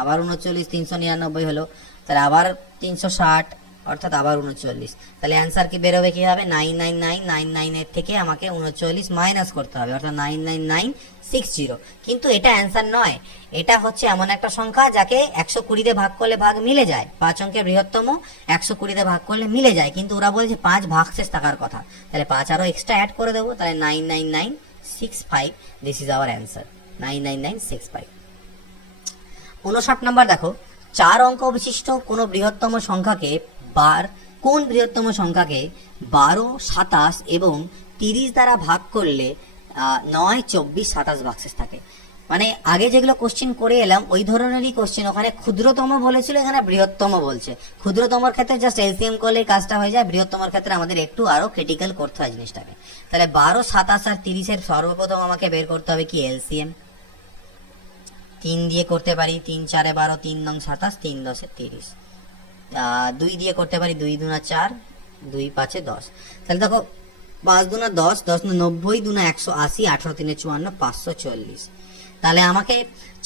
আবার 39, 399 হলো। তাহলে আবার 360, অর্থাৎ আবার 39। তাহলে অ্যান্সার কি বেরোবে? কি হবে? 999999 এর থেকে আমাকে 39 মাইনাস করতে হবে, অর্থাৎ 99960। কিন্তু এটা অ্যান্সার নয়, এটা হচ্ছে এমন একটা সংখ্যা যাকে 120 দিয়ে ভাগ করলে ভাগ মিলে যায়। 5 অঙ্কের বৃহত্তম 120 দিয়ে ভাগ করলে মিলে যায়, কিন্তু ওরা বলছে 5 ভাগশেষ থাকার কথা। তাহলে 5 আরো এক্সট্রা অ্যাড করে দেবো, তাহলে 99965। This is our answer, 99965। 59 number দেখো, 4 অঙ্ক বিশিষ্ট কোনো বৃহত্তম সংখ্যাকে কোন বৃহত্তম সংখ্যাকে 12, 27 এবং 30 দ্বারা ভাগ করলে 9, 24, 27 ভাগশেষ থাকে। মানে আগে যেগুলো কোশ্চেন করে এলাম ওই ধরনেরই কোশ্চেন, ওখানে ক্ষুদ্রতম বলেছিল, এখানে বৃহত্তম বলছে। ক্ষুদ্রতমর ক্ষেত্রে জাস্ট এলসিএম করলে কাজটা হয়ে যায়, বৃহত্তমর ক্ষেত্রে আমাদের একটু আরো ক্রিটিক্যাল করতে হয় জিনিসটাকে। তাহলে 12, 27 আর 30-এর সর্বপ্রথম আমাকে বের করতে হবে কি এলসিএম। 3 দিয়ে করতে পারি, 3 4 12, 3 9 27, 3 10 30। 2 দিয়ে করতে পারি, 2 2 4, 2 5 10। তাহলে দেখো 5 2 10, 10 90, 2 180, 18 3 54, 540। তাহলে আমাকে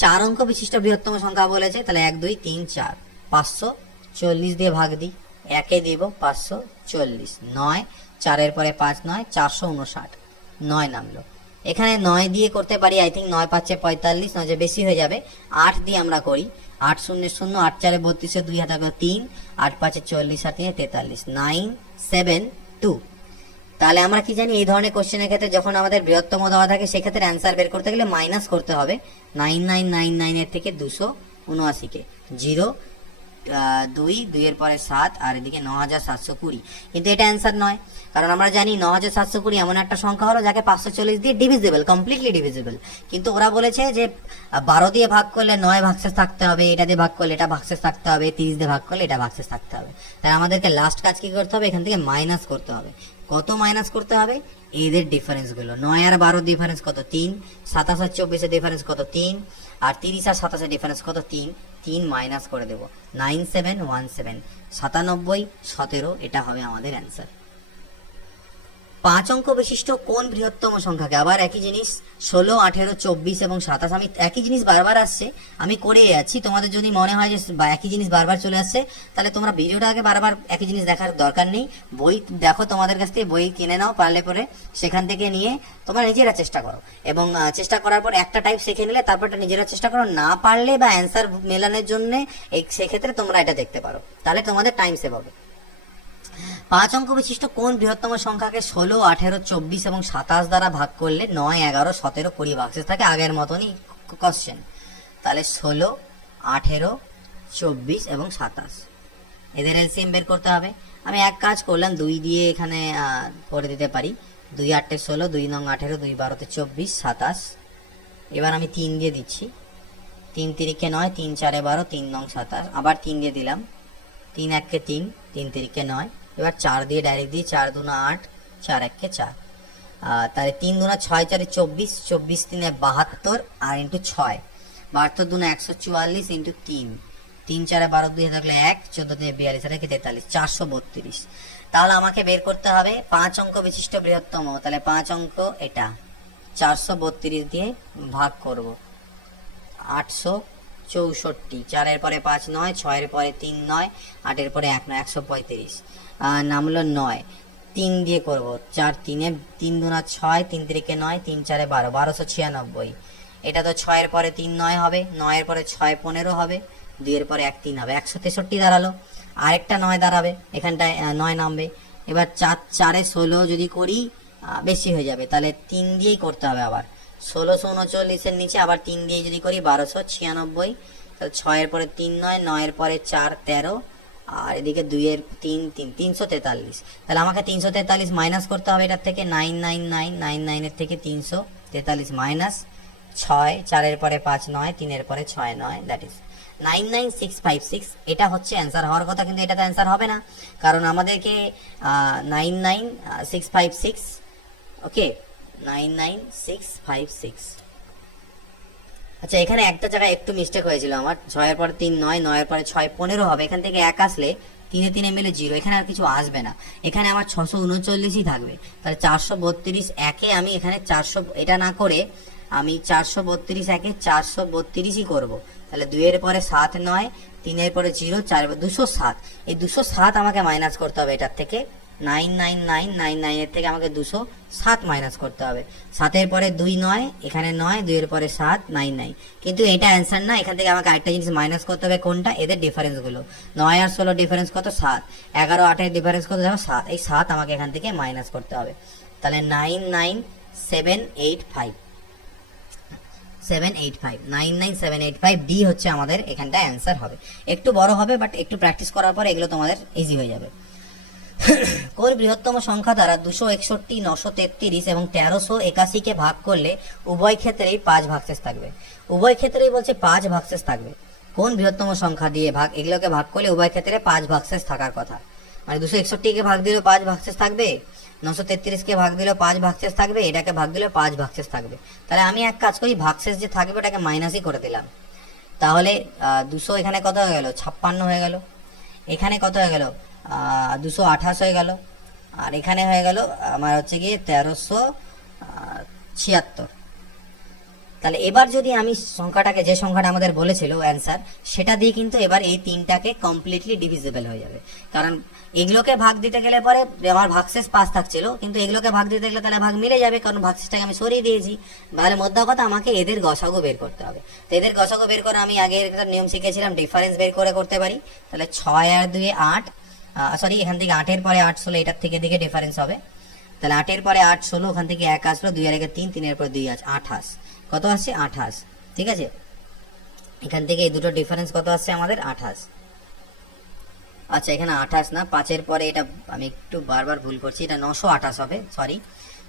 4 অঙ্ক বিশিষ্ট বৃহত্তম সংখ্যা বলেছে, তাহলে 1 2 3 4, 540 দিয়ে ভাগ দিই, 1-এ দিব 540, 9, 4-এর পরে 5 9, 459, 9 নামলো। এখানে 9 দিয়ে করতে পারি, আই থিঙ্ক 9 5 45, 9 যে বেশি হয়ে যাবে। 8 দিয়ে আমরা করি, 8 0 0, 8 4 32, 2 হাতে 3, 8 5 40, 8 3 43, 9 7 2। তাহলে আমরা কি জানি, এই ধরনের কোশ্চেনের ক্ষেত্রে যখন আমাদের বৃহত্তম দেওয়া থাকে সেক্ষেত্রে অ্যান্সার বের করতে গেলে মাইনাস করতে হবে 9999 এর থেকে 279 কে। 0 2 2-এর পরে 7 আর এদিকে 9720। কিন্তু এটা অ্যান্সার নয়, কারণ আমরা জানি 9720 এমন একটা সংখ্যা হলো যাকে 540 দিয়ে ডিভিজিবল, কমপ্লিটলি ডিভিজিবল। কিন্তু ওরা বলেছে যে 12 দিয়ে ভাগ করলে 9 ভাগশেষ থাকতে হবে, এটা দিয়ে ভাগ করলে এটা ভাগশেষ থাকতে হবে, 30 দিয়ে ভাগ করলে এটা ভাগশেষ থাকতে হবে। তাই আমাদেরকে লাস্ট কাজ কি করতে হবে, এখান থেকে মাইনাস করতে হবে। কত মাইনাস করতে হবে, এদের ডিফারেন্স গুলো। 9 আর 12 ডিফারেন্স কত 3, 27 আর 24 ডিফারেন্স কত 3, আর 30 আর 27 ডিফারেন্স কত 3, 3 মাইনাস করে দেব। 9717, 97 17, এটা হবে আমাদের অ্যান্সার। 5 অঙ্ক বিশিষ্ট কোন বৃহত্তম সংখ্যাকে, আবার একই জিনিস 16, 18, 24 এবং 27, আমি একই জিনিস বারবার আসছে, আমি করে যাচ্ছি। তোমাদের যদি মনে হয় যে একই জিনিস বারবার চলে আসছে, তাহলে তোমরা ভিডিওটা আগে বারবার একই জিনিস দেখার দরকার নেই, বই দেখো, তোমাদের কাছ থেকে বই কিনে নাও, পারলে পরে সেখান থেকে নিয়ে তোমরা নিজেরা চেষ্টা করো, এবং চেষ্টা করার পর একটা টাইপ শিখে নিলে তারপরটা নিজেরা চেষ্টা করো। না পারলে বা অ্যান্সার মেলানোর জন্য সেক্ষেত্রে তোমরা এটা দেখতে পারো, তাহলে তোমাদের টাইম সেভ হবে। 5 অঙ্ক বিশিষ্ট কোন বৃহত্তম সংখ্যাকে 16, 18, 24 এবং 27 দ্বারা ভাগ করলে 9, 11, 17, 20 ভাগশেষ থাকে, আগের মতনই কোশ্চেন। তাহলে 16, 18, 24 এবং 27, এদের এলসিএম বের করতে হবে। আমি এক কাজ করলাম, 2 দিয়ে এখানে করে দিতে পারি, 2 8 16, 2 9 18, 2 12 24, 27। এবার আমি 3 দিয়ে দিচ্ছি, 3 3 9, 3 4 12, 3 9 27, আবার 3 দিয়ে দিলাম, 3 1 3, 3 3 9। এবার 4 দিয়ে ডাইরেক্ট দিই, 4 2 8, 4 1 4। তাহলে 3 2 6 4 24, 24 3 72, আর ইন্টু 6, 72 2 144 ইন্টু 3, 3 4 12 2 থাকলে 1, 14 2 42 আর 43, 432। তাহলে আমাকে বের করতে হবে 5 অঙ্ক বিশিষ্ট বৃহত্তম। তাহলে 5 অঙ্ক এটা 432 দিয়ে ভাগ করব, 864, 4-এর পরে 5 9, 6-এর পরে 3 9, 8-এর পরে 1 9, 135, নামলো 9। 3 দিয়ে করব, 4 3-এ 3 2 6, 3 3 9, 3 4 12, 1296। এটা তো 6-এর পরে 3 9 হবে, 9-এর পরে 6 15 হবে, 2-এর পরে 1 3 হবে, 163 দাঁড়ালো। আরেকটা 9 দাঁড়াবে, এখানটায় 9 নামবে। এবার 4 4-এ 16 যদি করি বেশি হয়ে যাবে, তাহলে 3 দিয়েই করতে হবে আবার। 1639-এর নিচে আবার 3 দিয়ে যদি করি 1296, তাহলে 6-এর পরে 3 9, 9-এর পরে 4 13, আর এদিকে 2-এর 3 3, 343। তাহলে আমাকে 343 মাইনাস করতে হবে এটার থেকে, 999, 99-এর থেকে 343 মাইনাস 6, 4-এর পরে 5 9, 3-এর পরে 6 9, দ্যাট ইজ 99656। এটা হচ্ছে অ্যান্সার হওয়ার কথা, কিন্তু এটা তো অ্যান্সার হবে না, কারণ আমাদেরকে 99656, ওকে 99656। আচ্ছা, এখানে একটা জায়গায় একটু মিস্টেক হয়েছিল আমার, 6-এর পরে 3 9, 9-এর পরে 6 15 হবে, এখান থেকে 1 আসলে 3-এ 3 মিলে 0, এখানে আর কিছু আসবে না, এখানে আমার 639ই থাকবে। তাহলে 432 1-এ আমি এখানে 400, এটা না করে আমি 432 1-এ 432ই করবো। তাহলে 2-এর পরে 7 9, 3-এর পরে 0, 4 207, এই 207 আমাকে মাইনাস করতে হবে এটার থেকে। 99999 এর থেকে আমাকে 207 মাইনাস করতে হবে। 7-এর পরে 2 9, এখানে 9, 2-এর পরে 7 99, কিন্তু এটা অ্যান্সার না, এখান থেকে আমাকে আরেকটা জিনিস মাইনাস করতে হবে, কোনটা, এদের ডিফারেন্স গুলো। 9 আর 16 ডিফারেন্স কত 7, 11 8-এর ডিফারেন্স কত দেখো 7, এই 7 আমাকে এখান থেকে মাইনাস করতে হবে। তাহলে 99785, 785 99785 ডি হচ্ছে আমাদের এখানটা অ্যান্সার হবে। একটু বড় হবে বাট একটু প্র্যাকটিস করার পর এগুলো তোমাদের ইজি হয়ে যাবে। কোন বৃহত্তম সংখ্যা দ্বারা 261, 933 এবং 1381 কে ভাগ করলে উভয় ক্ষেত্রেই 5 ভাগশেষ থাকবে? উভয় ক্ষেত্রেই বলছে 5 ভাগশেষ থাকবে। কোন বৃহত্তম সংখ্যা দিয়ে এগুলোকে ভাগ করলে উভয় ক্ষেত্রে 5 ভাগশেষ থাকার কথা? মানে 261 কে ভাগ দিলেও 5 ভাগশেষ থাকবে, 933 কে ভাগ দিলেও 5 ভাগশেষ থাকবে, এটাকে ভাগ দিলেও 5 ভাগশেষ থাকবে। তাহলে আমি এক কাজ করি, ভাগশেষ যে থাকবে ওটাকে মাইনাসই করে দিলাম। তাহলে 200 এখানে কত হয়ে গেল? 56 হয়ে গেল। এখানে কত হয়ে গেল? 228 হয়ে গেল। আর এখানে হয়ে গেল আমার হচ্ছে গিয়ে 1376। তাহলে এবার যদি আমি সংখ্যাটাকে, যে সংখ্যাটা আমাদের বলেছিল অ্যান্সার, সেটা দিয়ে কিন্তু এবার এই তিনটাকে কমপ্লিটলি ডিভিজিবল হয়ে যাবে। কারণ এগুলোকে ভাগ দিতে গেলে পরে আমার ভাগশেষ 5 থাকছিল, কিন্তু এগুলোকে ভাগ দিতে গেলে তাহলে ভাগ মিলে যাবে, কারণ ভাগশেষটাকে আমি সরিয়ে দিয়েছি। তাহলে মধ্য কথা আমাকে এদের গসাগু বের করতে হবে। তো এদের গসাগু বের করে আমি আগের একটা নিয়ম শিখেছিলাম, ডিফারেন্স বের করে করতে পারি। তাহলে 6 আর 2 8, সরি এখান থেকে 8 এর পরে 8 16, এটার থেকে দিকে ডিফারেন্স হবে। তাহলে 8 এর পরে 8 16, ওখান থেকে 1 আসলো, 2 আর 1 3, 3 এর পরে 2 আছে 28। কত আসছে? 28। ঠিক আছে, এখান থেকে এই দুটো ডিফারেন্স কত আসছে আমাদের? 28। আচ্ছা এখানে 28 না, 5 এর পরে, এটা আমি একটু বারবার ভুল করছি, এটা 928 হবে, সরি।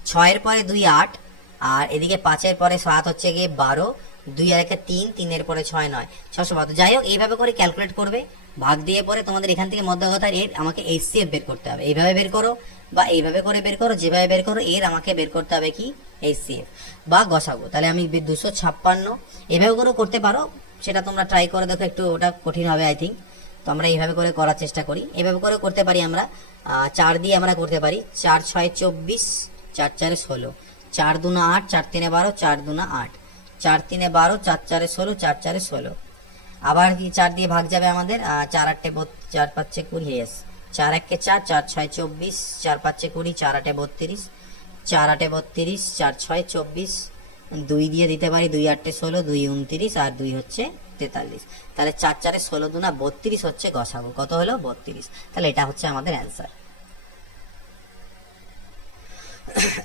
6 এর পরে 2 8, আর এদিকে 5 এর পরে 7 হচ্ছে গিয়ে 12, 2 আর 1 3, 3 এর পরে 6 9, 672। যাই হোক, এইভাবে করে ক্যালকুলেট করবে, ভাগ দিয়ে পরে তোমাদের এখান থেকে মধ্য কথা এর আমাকে এইচসিএফ বের করতে হবে। এইভাবে বের করো বা এইভাবে করে বের করো, যেভাবে বের করো, এর আমাকে বের করতে হবে কি? এইচসিএফ বা গসাগু। তাহলে আমি 256 এভাবে করেও করতে পারো, সেটা তোমরা ট্রাই করে দেখো, একটু ওটা কঠিন হবে আই থিঙ্ক। তো আমরা এইভাবে করে করার চেষ্টা করি, এভাবে করে করতে পারি আমরা। 4 দিয়ে আমরা করতে পারি, 4 6 24, 4 4 16, 4 2 8, 4 3 12, 4 2 8, 4 3 12, 4 4 16, 4 4 16। আবার কি 4 দিয়ে ভাগ যাবে আমাদের, 4 8 4 5 20, ইয়েস, 4 1 4, 4 6 24, 4 5 20, 4 8 32, 4 8 32, 4 6 24, 2 দিয়ে দিতে পারি, 2 8 16, 2 29, আর 2 হচ্ছে 43। তাহলে 4 4 16 2 32 হচ্ছে গসাগু। কত হলো? 32। তাহলে এটা হচ্ছে আমাদের অ্যান্সার।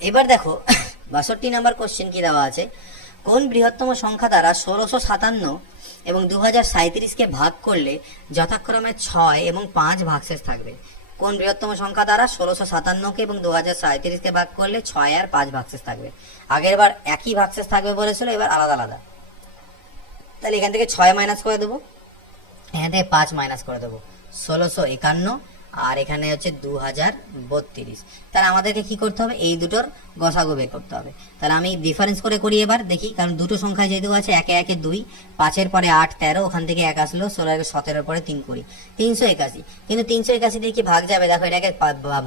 এবার দেখো 62 নাম্বার কোশ্চেন কি দেওয়া আছে? কোন বৃহত্তম সংখ্যা দ্বারা 1657 এবং 2037 কে ভাগ করলে যথাক্রমে 6 এবং 5 ভাগশেষ থাকবে? কোন বৃহত্তম সংখ্যা দ্বারা 1657 কে এবং 2037 কে ভাগ করলে 6 আর 5 ভাগশেষ থাকবে? আগের বার একই ভাগশেষ থাকবে বলেছিল, এবার আলাদা আলাদা। তাহলে এখান থেকে 6 মাইনাস করে দেবো, এখান থেকে 5 মাইনাস করে দেবো, 1651, আর এখানে হচ্ছে 2032। তাহলে আমাদেরকে কি করতে হবে? এই দুটোর গসাগু বের করতে হবে। তাহলে আমি ডিফারেন্স করে করি এবার, দেখি, কারণ দুটো সংখ্যা যেহেতু আছে, 1 1 2, 5 এর পরে 8 13, ওখান থেকে 1 আসলো, 16 17 পরে 3 20, 381। কিন্তু 381 দিয়ে কি ভাগ যাবে? দেখো এটাকে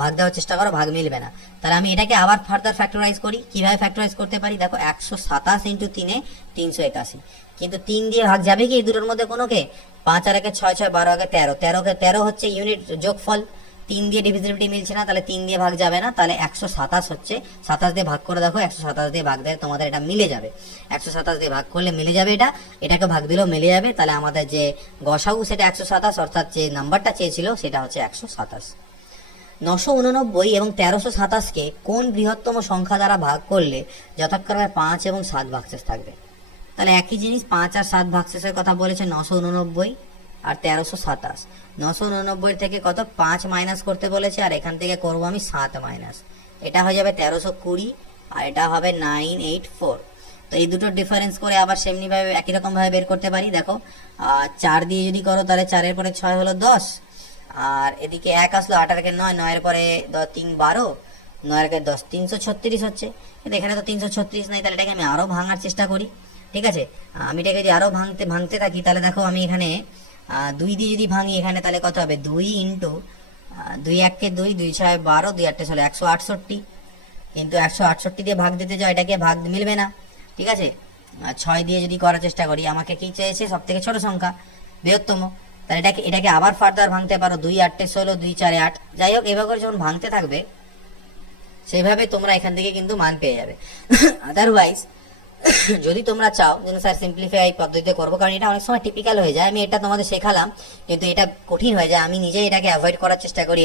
ভাগ দেওয়ার চেষ্টা করো, ভাগ মিলবে না। তাহলে আমি এটাকে আবার ফার্দার ফ্যাক্টরাইজ করি। কিভাবে ফ্যাক্টরাইজ করতে পারি? দেখো 127 ইন্টু 3 381, কিন্তু 3 দিয়ে ভাগ যাবে কি এই দুটোর মধ্যে কোনোকে? 5 আর 1 6 6, 12 আগে 13, 13 হচ্ছে ইউনিট যোগফল, 3 দিয়ে ডিভিজিবিলিটি মিলছে না, তাহলে 3 দিয়ে ভাগ যাবে না। তাহলে 127 হচ্ছে, 27 দিয়ে ভাগ করে দেখো, 127 দিয়ে ভাগ দেয় তোমাদের এটা মিলে যাবে। 127 দিয়ে ভাগ করলে মিলে যাবে, এটাকে ভাগ দিলেও মিলে যাবে। তাহলে আমাদের যে গসাগু সেটা 127, অর্থাৎ যে নাম্বারটা চেয়েছিল সেটা হচ্ছে 127। 989 এবং 1327 কে কোন বৃহত্তম সংখ্যা দ্বারা ভাগ করলে যথাক্রমে 5 এবং 7 ভাগশেষ থাকবে? তাহলে একই জিনিস, 5 আর 7 ভাগশেষের কথা বলেছে, 989 আর 1327। 989 থেকে কত? 5 মাইনাস করতে বলেছে, আর এখান থেকে করবো আমি 7 মাইনাস, এটা হয়ে যাবে 1320, আর এটা হবে 984। তো এই দুটো ডিফারেন্স করে আবার সেমনি ভাবে একই রকম ভাবে বের করতে পারি। দেখো 4 দিয়ে যদি করো তাহলে 4 এর পরে 6 হলো 10, আর এদিকে 1 আসলো, 8 আর 9, 9 এর পরে 3 12, 9 আর 10 336 হচ্ছে। কিন্তু এখানে তো 336 নাই, তাহলে এটাকে আমি আরো ভাঙার চেষ্টা করি। ঠিক আছে, আমি এটাকে যদি আরো ভাঙতে থাকি, তাহলে দেখো আমি এখানে 2 দিয়ে যদি ভাঙি, এখানে তাহলে কত হবে? 2 ইন্টু 2 1 কে 2, 2 6 12, 2 8 16, 168। কিন্তু 168 দিয়ে ভাগ দিতে যাও, এটাকে ভাগ মিলবে না। ঠিক আছে, 6 দিয়ে যদি করার চেষ্টা করি, আমাকে কি চেয়েছে? সব থেকে ছোট সংখ্যা, বৃহত্তম। তাহলে এটাকে আবার ফার্দার ভাঙতে পারো, 2 8 16, 2 4 8। যাই হোক, এভাবে করে যখন ভাঙতে থাকবে, সেইভাবে তোমরা এখান থেকে কিন্তু মান পেয়ে যাবে। আদারওয়াইজ যদি তোমরা চাও যে স্যার সিম্পলিফাই পদ্ধতিতে করবো, কারণ এটা অনেক সময় টিপিক্যাল হয়ে যায়, আমি এটা তোমাদের শেখালাম কিন্তু এটা কঠিন হয়ে যায়, আমি নিজে এটাকে অ্যাভয়েড করার চেষ্টা করি।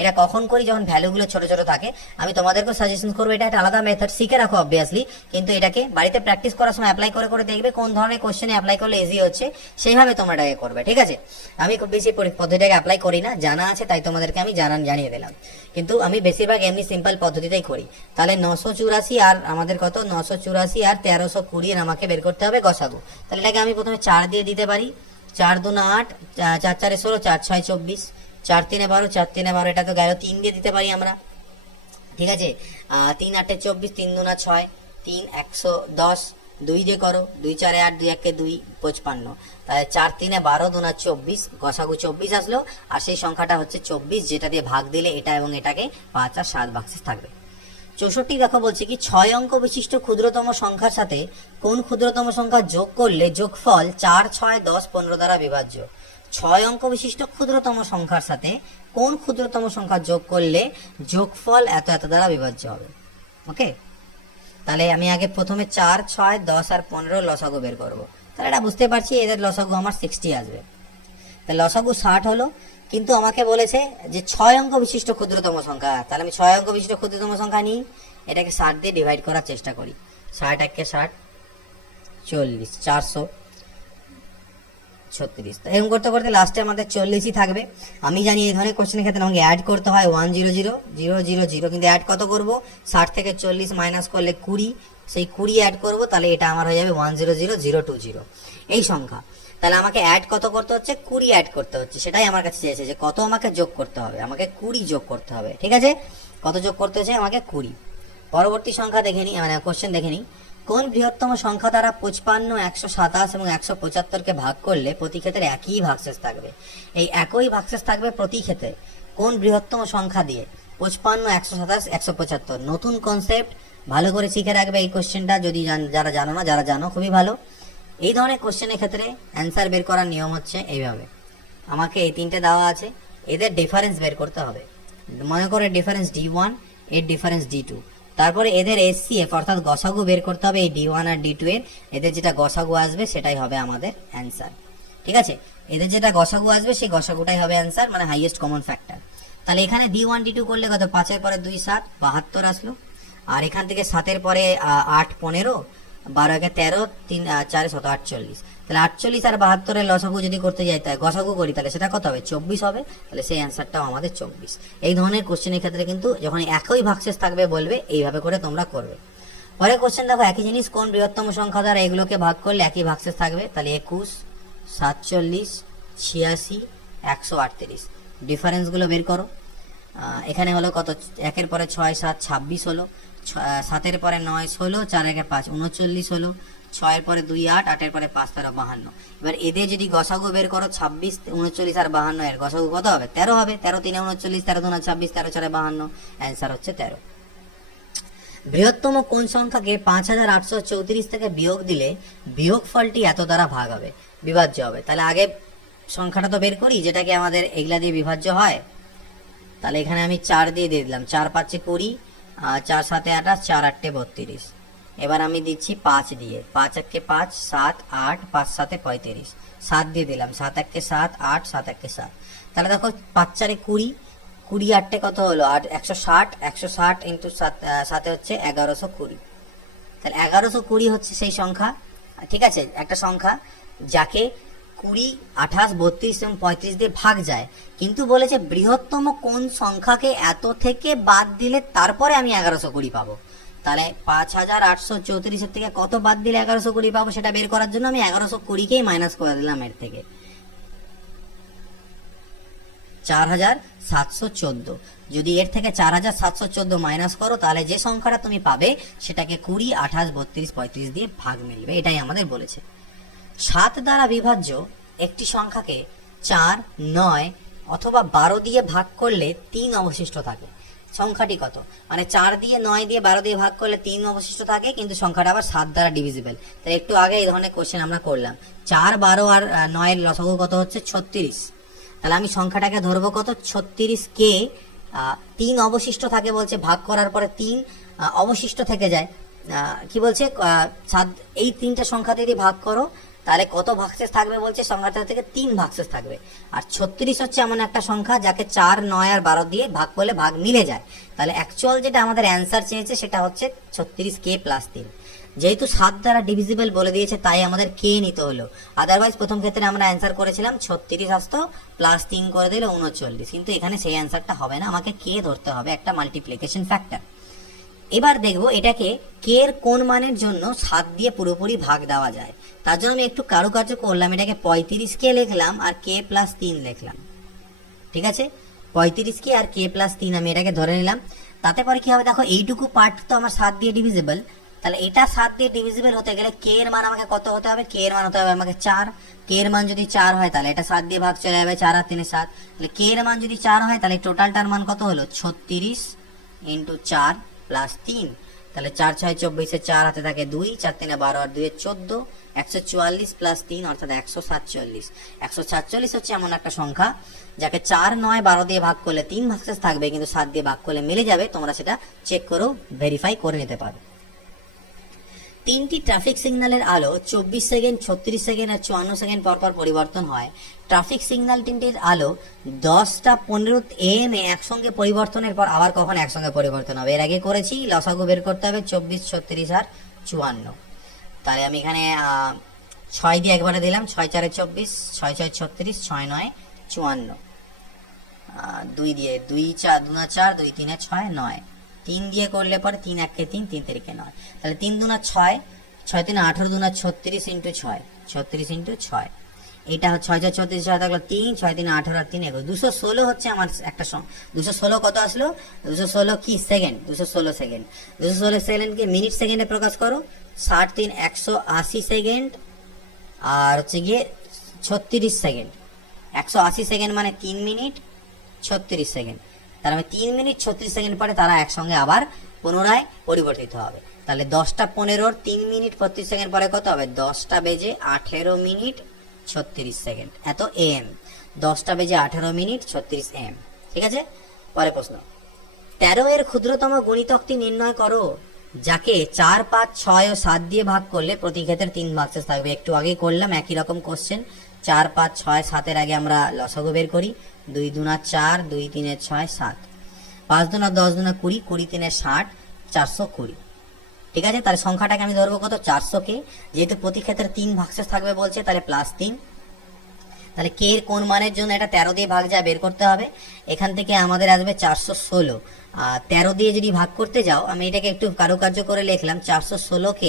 এটা কখন করি, যখন ভ্যালুগুলো ছোট ছোট থাকে। আমি তোমাদেরকেও সাজেশন করবো, এটা একটা আলাদা মেথড, শিখে রাখো অবভিয়াসলি, কিন্তু এটাকে বাড়িতে প্র্যাকটিস করার সময় অ্যাপ্লাই করে করে দেখবে কোন ধরনের কোশ্চেনে অ্যাপ্লাই করলে ইজি হচ্ছে, সেইভাবে তোমরা এটাকে করবে। ঠিক আছে, আমি খুব বেশি পদ্ধতিটাকে অ্যাপ্লাই করি না, জানা আছে তাই তোমাদেরকে আমি জানিয়ে দিলাম, কিন্তু আমি বেশিরভাগ এমনি সিম্পল পদ্ধতিতেই করি। তাহলে 984 আর আমাদের কত, 984 আর 1320 এর আমাকে বের করতে হবে গসাগু। তাহলে এটাকে আমি প্রথমে 4 দিয়ে দিতে পারি, 4 2 8, 4 4 16, 4 6 24, 4 3 12, 4 3 12, এটা তো গেল। 3 দিয়ে দিতে পারি আমরা, ঠিক আছে, 3 8 24, 3 2 6, 3 110, 2 দিয়ে করো, 2 4 8, 2 1 2, 55। তাহলে 4 3 12 2 24, গসাগু 24 আসলো, আর সেই সংখ্যাটা হচ্ছে 24, যেটা দিয়ে ভাগ দিলে এটা এবং এটাকে 5 আর 7 ভাগশেষ থাকবে। 64 দেখো বলছে কি 6 অঙ্ক বিশিষ্ট ক্ষুদ্রতম সংখ্যার সাথে কোন ক্ষুদ্রতম সংখ্যা যোগ করলে যোগফল 4 6 10 15 দ্বারা বিভাজ্য। 6 অঙ্ক বিশিষ্ট ক্ষুদ্রতম সংখ্যার সাথে কোন ক্ষুদ্রতম সংখ্যা যোগ করলে যোগফল এত এত দ্বারা বিভাজ্য হবে। ওকে, তাহলে আমি আগে প্রথমে 4 6 10 আর 15 লসাগু বের করব। তাহলে এটা বুঝতে পারছি এদের লসাগু আমার 60 আসবে। তাহলে লসাগু 60 হলো, কিন্তু আমাকে বলেছে যে 6 অঙ্ক বিশিষ্ট ক্ষুদ্রতম সংখ্যা। তাহলে আমি 6 অঙ্ক বিশিষ্ট ক্ষুদ্রতম সংখ্যা নিই, এটাকে 60 দিয়ে ডিভাইড করার চেষ্টা করি। 60 1 60, 40, 436। তো এরকম করতে করতে লাস্টে আমাদের 40ই থাকবে। আমি জানি এই ধরনের কোশ্চেনের ক্ষেত্রে আমাকে অ্যাড করতে হয় 1 0 0 0 0 0, কিন্তু অ্যাড কত করব, 60 থেকে 40 মাইনাস করলে 20, সেই 20 অ্যাড করব, তাহলে এটা আমার হয়ে যাবে 1 0 0 0 2 0 এই সংখ্যা। তাহলে আমাকে অ্যাড কত করতে হচ্ছে, 20 অ্যাড করতে হচ্ছে, সেটাই আমার কাছে চেয়েছে যে কত আমাকে যোগ করতে হবে, আমাকে 20 যোগ করতে হবে। ঠিক আছে, কত যোগ করতে হচ্ছে, আমাকে 20। পরবর্তী সংখ্যা দেখে নিই, মানে কোশ্চেন দেখে নিই, কোন বৃহত্তম সংখ্যা দ্বারা 55 127 এবং 175কে ভাগ করলে প্রতি ক্ষেত্রে একই ভাগশেষ থাকবে। এই একই ভাগশেষ থাকবে প্রতি ক্ষেত্রে কোন বৃহত্তম সংখ্যা দিয়ে 55 127 175, নতুন কনসেপ্ট, ভালো করে শিখে রাখবে এই কোশ্চেনটা, যদি যারা জানো না, যারা জানো খুবই ভালো। এই ধরনের কোশ্চেনের ক্ষেত্রে অ্যান্সার বের করার নিয়ম হচ্ছে এইভাবে, আমাকে এই তিনটে দেওয়া আছে, এদের ডিফারেন্স বের করতে হবে। মনে করে ডিফারেন্স D1, এর ডিফারেন্স D2, তারপরে এদের SCF অর্থাৎ গসাগু বের করতে হবে এই D1 আর D2 এর, এদের যেটা গসাগু আসবে সেটাই হবে আমাদের অ্যান্সার। ঠিক আছে, এদের যেটা গসাগু আসবে সেই গসাগুটাই হবে অ্যান্সার, মানে হাইয়েস্ট কমন ফ্যাক্টর। তাহলে এখানে D1 D2 করলে কত, 5 এর পরে 2 7, 72 আসলো, আর এখান থেকে 7 এর পরে 8 15, 12 একে 13, 3 4 7 48। তাহলে 48 আর 72 এর লসাগু যদি করতে যাই, তাই গসাগু করি, তাহলে সেটা কত হবে, 24 হবে। তাহলে সেই অ্যান্সারটাও আমাদের 24। এই ধরনের কোশ্চেনের ক্ষেত্রে কিন্তু যখন একই ভাগশেষ থাকবে বলবে, এইভাবে করে তোমরা করবে। পরে কোশ্চেন দেখো, একই জিনিস কোন বৃহত্তম সংখ্যা দ্বারা এগুলোকে ভাগ করলে একই ভাগশেষ থাকবে। তাহলে 21 47 86 138, ডিফারেন্সগুলো বের করো। এখানে হলো কত, 1 এর পরে 6 7 26 হলো, 7 এর পরে 9 16, 4 1 5 39 হলো, 6 এর পরে 2 8, 8 এর পরে 5 13 52। এবার এদের যদি গসাগু বের করো 26 39 আর 52 এর গসাগু কত হবে, 13 হবে। 13 3 39, 13 2 26, 13 4 52, অ্যান্সার হচ্ছে 13। বৃহত্তম কোন সংখ্যাকে 5834 থেকে বিয়োগ দিলে বিয়োগফলটি এত দ্বারা ভাগ হবে, বিভাজ্য হবে। তাহলে আগে সংখ্যাটা তো বের করি যেটাকে আমাদের এগুলা দিয়ে বিভাজ্য হয়। তাহলে এখানে আমি 4 দিয়ে দিলাম, 4 5 20, 4 7 28, 4 8 32। এবার আমি দিচ্ছি 5 দিয়ে, 5 1 5 7 8, 5 7 35, 7 দিয়ে দিলাম, 7 1 7 8, 7 1 7। তাহলে দেখো 5 4 20, 20 8 কত হলো, 160, 160 ইন্টু 7 হচ্ছে 1120। তাহলে 1120 হচ্ছে সেই সংখ্যা। ঠিক আছে, একটা সংখ্যা যাকে 20, 28, 32 এবং 35 দিয়ে ভাগ যায়, কিন্তু বলেছে বৃহত্তম কোন সংখ্যাকে এত থেকে বাদ দিলে তারপরে আমি 1120 পাবো। তাহলে 5834 থেকে কত বাদ দিলে 1120 পাবো সেটা বের করার জন্য আমি 1120কেই মাইনাস করে দিলাম এর থেকে, 4714। যদি এর থেকে 4714 মাইনাস করো, তাহলে যে সংখ্যাটা তুমি পাবে সেটাকে 20, 28, 32, 35 দিয়ে ভাগ মিলবে, এটাই আমাদের বলেছে। 7 দ্বারা বিভাজ্য একটি সংখ্যাকে 4, 9 অথবা 12 দিয়ে ভাগ করলে 3 অবশিষ্ট থাকে। সংখ্যাটি কত, মানে 4 দিয়ে 9 দিয়ে 12 দিয়ে ভাগ করলে 3 অবশিষ্ট থাকে, কিন্তু সংখ্যাটা আবার 7 দ্বারা ডিভিজিবল। তাই একটু আগে এই ধরনের কোশ্চেন আমরা করলাম, 4, 12 আর 9 এর লসাগু কত হচ্ছে 36। তাহলে আমি সংখ্যাটাকে ধরবো কত, 36 কে 3 অবশিষ্ট থাকে বলছে, ভাগ করার পরে 3 অবশিষ্ট থেকে যায়, কি বলছে, এই তিনটা সংখ্যা যদি ভাগ করো তাহলে কত ভাগশেষ থাকবে বলছে, সংখ্যাটা থেকে 3 ভাগশেষ থাকবে। আর 36 হচ্ছে এমন একটা সংখ্যা যাকে 4, 9 আর 12 দিয়ে ভাগ করলে ভাগ মিলে যায়। তাহলে অ্যাকচুয়াল যেটা আমাদের অ্যান্সার চেয়েছে সেটা হচ্ছে 36k + 3। যেহেতু 7 দ্বারা ডিভিজিবল বলে দিয়েছে তাই আমাদের কে নিতে হলো, আদারওয়াইজ প্রথম ক্ষেত্রে আমরা অ্যান্সার করেছিলাম 36 আসতো +3 করে দিলে 39, কিন্তু এখানে সেই অ্যান্সারটা হবে না, আমাকে কে ধরতে হবে, একটা মাল্টিপ্লিকেশন ফ্যাক্টর। এবার দেখবো এটাকে কে এর কোন মানের জন্য 7 দিয়ে পুরোপুরি ভাগ দেওয়া যায়। তার জন্য আমি একটু কারুকার্য করলাম, এটাকে 35কে লিখলাম আর k + 3 লিখলাম। ঠিক আছে, 35কে আর k + 3 আমি এটাকে ধরে নিলাম। তাতে পরে কি হবে দেখো, এইটুকু পার্ট তো আমার 7 দিয়ে ডিভিজিবল, তাহলে এটা 7 দিয়ে ডিভিজিবল হতে গেলে k এর মান আমাকে কত হতে হবে, k এর মান হতে হবে আমাকে 4। k এর মান যদি 4 হয় তাহলে এটা 7 দিয়ে ভাগ চলে যাবে, 4 আর 3 7। তাহলে k এর মান যদি 4 হয় তাহলে টোটালটার মান কত হলো, 36 × 4 + 3। তাহলে 4 6 24, 4 হাতে থাকে 2, 4 3 12 আর 2 14, 144 + 3 অর্থাৎ 147। 147 হচ্ছে এমন একটা সংখ্যা যাকে 4, 9, 12 দিয়ে ভাগ করলে 3 ভাগশেষ থাকবে, কিন্তু 7 দিয়ে ভাগ করলে মিলে যাবে। তোমরা সেটা চেক করো, ভেরিফাই করে নিতে পারো। 3টি ট্রাফিক সিগন্যালের আলো 24 সেকেন্ড, 36 সেকেন্ড আর 54 সেকেন্ড পর পর পরিবর্তন হয়। ট্রাফিক সিগন্যাল তিনটির আলো 10টা 15 AM এ একসঙ্গে পরিবর্তনের পর আবার কখন একসঙ্গে পরিবর্তন হবে। এর আগে করেছি, লসাগু বের করতে হবে 24, 36 আর 54। তাহলে আমি এখানে 6 দিয়ে একবারে দিলাম, 6 4 24, 6 6 36, 6 9 54। 2 দিয়ে 2 4 2 4, 2 3 6 9। 3 দিয়ে করলে পরে 3 1 3, 3 3 9। তাহলে 3 2 6, 6 3 18, 2 36 × 6, 36 × 6। এটা 6 4 36, 6 থাকলো 3, 6 3 18 আর 3 21, 216 হচ্ছে আমার একটা 216 কত আসলো, 216 কি সেকেন্ড, 216 সেকেন্ড। 216 সেকেন্ডকে মিনিট সেকেন্ডে প্রকাশ করো, 60 3 180 সেকেন্ড আর হচ্ছে গিয়ে 36 সেকেন্ড। 180 সেকেন্ড মানে 3 মিনিট 36 সেকেন্ড। তার মানে 3 মিনিট 36 সেকেন্ড পরে তারা একসঙ্গে আবার পুনরায় পরিবর্তিত হবে। তাহলে 10টা 15 3 মিনিট 35 সেকেন্ড পরে কত হবে, 10টা বেজে 18 মিনিট 36 সেকেন্ড, এত এম। 10টা বেজে 18 মিনিট 36 এম। ঠিক আছে, পরে প্রশ্ন, 13 এর ক্ষুদ্রতম গুণিতকটি নির্ণয় করো যাকে 4, 5, 6 ও 7 দিয়ে ভাগ করলে প্রতি ক্ষেত্রে 3 ভাগশেষ থাকবে। একটু আগে করলাম একই রকম কোশ্চেন। 4, 5, 6, 7 এর আগে আমরা লসাগু বের করি। 2 2 4, 2 3 6, 7। 5 2 10, 2 20, 20 3 60, 420। ঠিক আছে, তাহলে সংখ্যাটাকে আমি ধরবো কত, 400কে। যেহেতু প্রতি ক্ষেত্রে 3 ভাগশেষ থাকবে বলছে, তাহলে +3। তাহলে কে এর কোন মানের জন্য এটা 13 দিয়ে ভাগ যা বের করতে হবে। এখান থেকে আমাদের আসবে 416। 13 দিয়ে যদি ভাগ করতে যাও, আমি এটাকে একটু কারুকার্য করে লিখলাম, 416k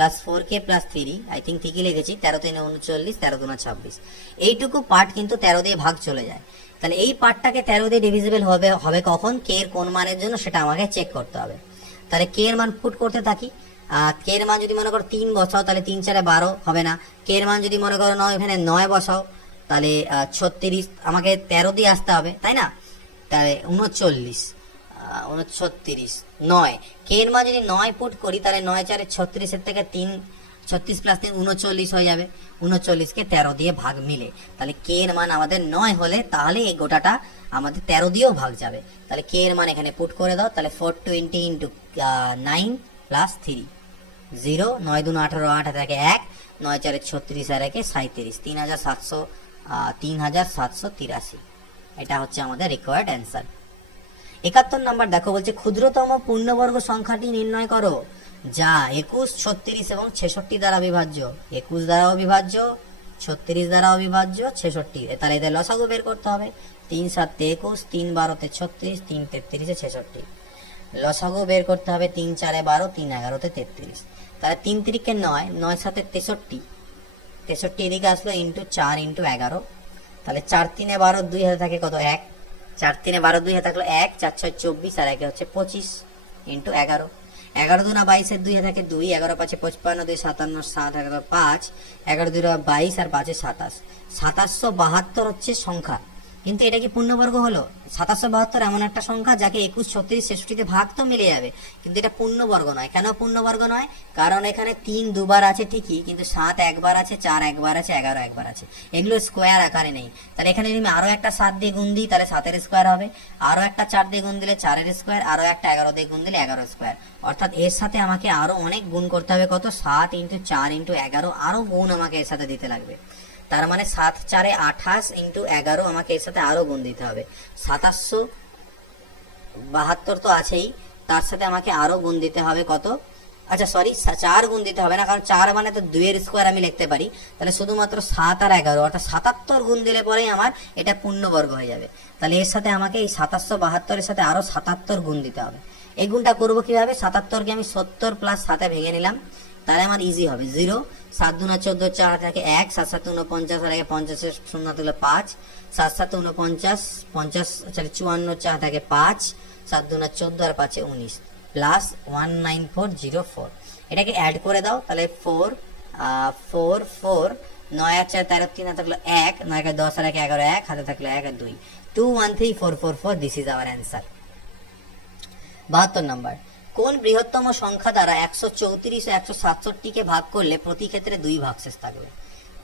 + 4k + 3, আই থিঙ্ক ঠিকই লিখেছি। 13 3 39, 13 2 26। এইটুকু পার্ট কিন্তু 13 দিয়ে ভাগ চলে যায়। তাহলে এই পার্টটাকে 13 দিয়ে ডিভিজিবল হবে কখন, কে এর কোন মানের জন্য সেটা আমাকে চেক করতে হবে। তাহলে কে এর মান পুট করতে থাকি। কে এর মান যদি মনে করো 3 বসাও তাহলে 3 4 12 হবে না। কে এর মান যদি মনে করো এখানে 9 বসাও তাহলে 36, আমাকে 13 দিয়ে আসতে হবে তাই না। তাহলে 39, 39 9। কে এর মান যদি 9 পুট করি তাহলে 9 4 36 এর থেকে 3, 36 + 3 39 হয়ে যাবে। 39কে 13 দিয়ে ভাগ মিলে, তাহলে কে এর মান আমাদের 9 হলে তাহলে এই গোটাটা আমাদের 13 দিয়েও ভাগ যাবে। তাহলে কে এর মান এখানে পুট করে দাও, তাহলে 420 × 9 + 3, 0 9 2 18, 8 থাকে 1, 9 4 36 আর 1 37, 3783। এটা হচ্ছে আমাদের রিকোয়ার্ড অ্যান্সার। 71 নাম্বার দেখো, বলছে ক্ষুদ্রতম পূর্ণবর্গ সংখ্যাটি নির্ণয় করো যা 21, 36 এবং 66 দ্বারা বিভাজ্য। 21 দ্বারা অবিভাজ্য, 36 দ্বারা অবিভাজ্য, 66। তাহলে এদের লসাগু বের করতে হবে। 3 7 21, 3 12 36, 3 33 66। লসাগু বের করতে হবে 3 4 12, 3 11 33। তাহলে 3 3 9, 9 7 63, 63 এদিকে আসলো ইন্টু 4 × 11। তাহলে 4 3 12, 2 হাতে থাকে কত 1, 4 3 12, 2 হাতে থাকলো 1, 4 6 24 আর 1 হচ্ছে 25 × 11। 11 2 22 এর 2 হাতে থাকে 2, 11 5 55, 2 57, 7 11 5, 11 2 22 আর 5 27। 2772 হচ্ছে সংখ্যা কিন্তু এটা কি পূর্ণবর্গ হলো? 2772 এমন একটা সংখ্যা যাকে 21, 36, 66 ভাগ তো মিলে যাবে, কিন্তু এটা পূর্ণবর্গ নয়। কেন পূর্ণবর্গ নয়? কারণ এখানে 3 দুবার আছে ঠিকই, কিন্তু 7 একবার আছে, 4 একবার আছে, 11 একবার আছে, এগুলো স্কোয়ার আকারে নেই। তাহলে এখানে যদি আমি আরো একটা 7 দিয়ে গুণ দিই তাহলে 7 এর স্কোয়ার হবে, আরো একটা 4 দিয়ে গুণ দিলে 4 এর স্কোয়ার, আরো একটা 11 দিয়ে গুণ দিলে 11 স্কোয়ার। অর্থাৎ এর সাথে আমাকে আরো অনেক গুণ করতে হবে। কত? 7 × 4 × 11 আরো গুণ আমাকে এর সাথে দিতে লাগবে। তার মানে 7 4 28 × 11 আমাকে এর সাথে আরো গুণ দিতে হবে। 2772 তো আছেই, তার সাথে আমাকে আরো গুণ দিতে হবে কত? আচ্ছা সরি, 4 গুণ দিতে হবে না, কারণ 4 মানে তো 2 এর স্কোয়ার আমি লিখতে পারি। তাহলে শুধুমাত্র 7 আর 11 অর্থাৎ 77 গুণ দিলে পরেই আমার এটা পূর্ণবর্গ হয়ে যাবে। তাহলে এর সাথে আমাকে এই 2772 এর সাথে আরো 77 গুণ দিতে হবে। এই গুণটা করবো কিভাবে? 77 কে আমি 70 + 7 ভেঙে নিলাম, তাহলে আমার ইজি হবে। 0 7 2 14 4 থাকে 1, 7 7 49 আর 50 শূন্য থাকলে 5, 7 7 49 50 54 4 থাকে 5, 7 2 14 আর 5 19 প্লাস 19404। এটাকে অ্যাড করে দাও, তাহলে 4 4 4 9 আর 4 13 3 থাকলো 1, 9 আর 10 আর 1 11 1 হাতে থাকলো 1 আর 2 213444। This is our answer. 72 number, কোন বৃহত্তম সংখ্যা দ্বারা 134 ও 167 কে ভাগ করলে প্রতি ক্ষেত্রে 2 ভাগশেষ থাকবে?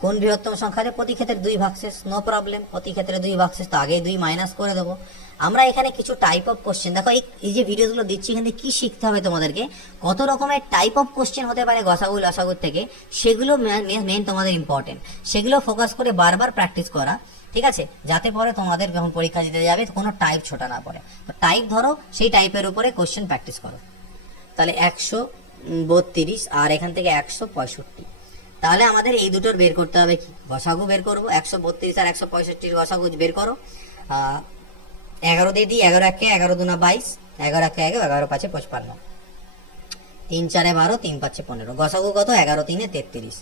কোন বৃহত্তম সংখ্যাতে প্রতি ক্ষেত্রে 2 ভাগশেষ? নো প্রবলেম, প্রতি ক্ষেত্রে 2 ভাগশেষ, তো আগে 2 মাইনাস করে দেবো। আমরা এখানে কিছু টাইপ অফ কোশ্চেন, দেখো এই যে ভিডিওগুলো দিচ্ছি এখানে কি শিখতে হবে তোমাদেরকে, কত রকমের টাইপ অফ কোশ্চেন হতে পারে গসাগু লসাগু থেকে, সেগুলো মেন তোমাদের ইম্পর্টেন্ট, সেগুলো ফোকাস করে বারবার প্র্যাকটিস করা, ঠিক আছে, যাতে পরে তোমাদের যখন পরীক্ষা দিতে যাবে কোনো টাইপ ছোটা না পড়ে। তো টাইপ ধরো, সেই টাইপের উপরে কোশ্চেন প্র্যাকটিস করো। তাহলে 132 আর এখান থেকে 165, তাহলে আমাদের এই দুটোর বের করতে হবে কি? গসাগু বের করবো। 132 আর 165 গসাগু বের করো। 11 দিয়ে দিই, 11 1 11 2 22, 11 1 11 11 5 55, 3 4 12 3 5 15। গসাগু কত? 11 3 33,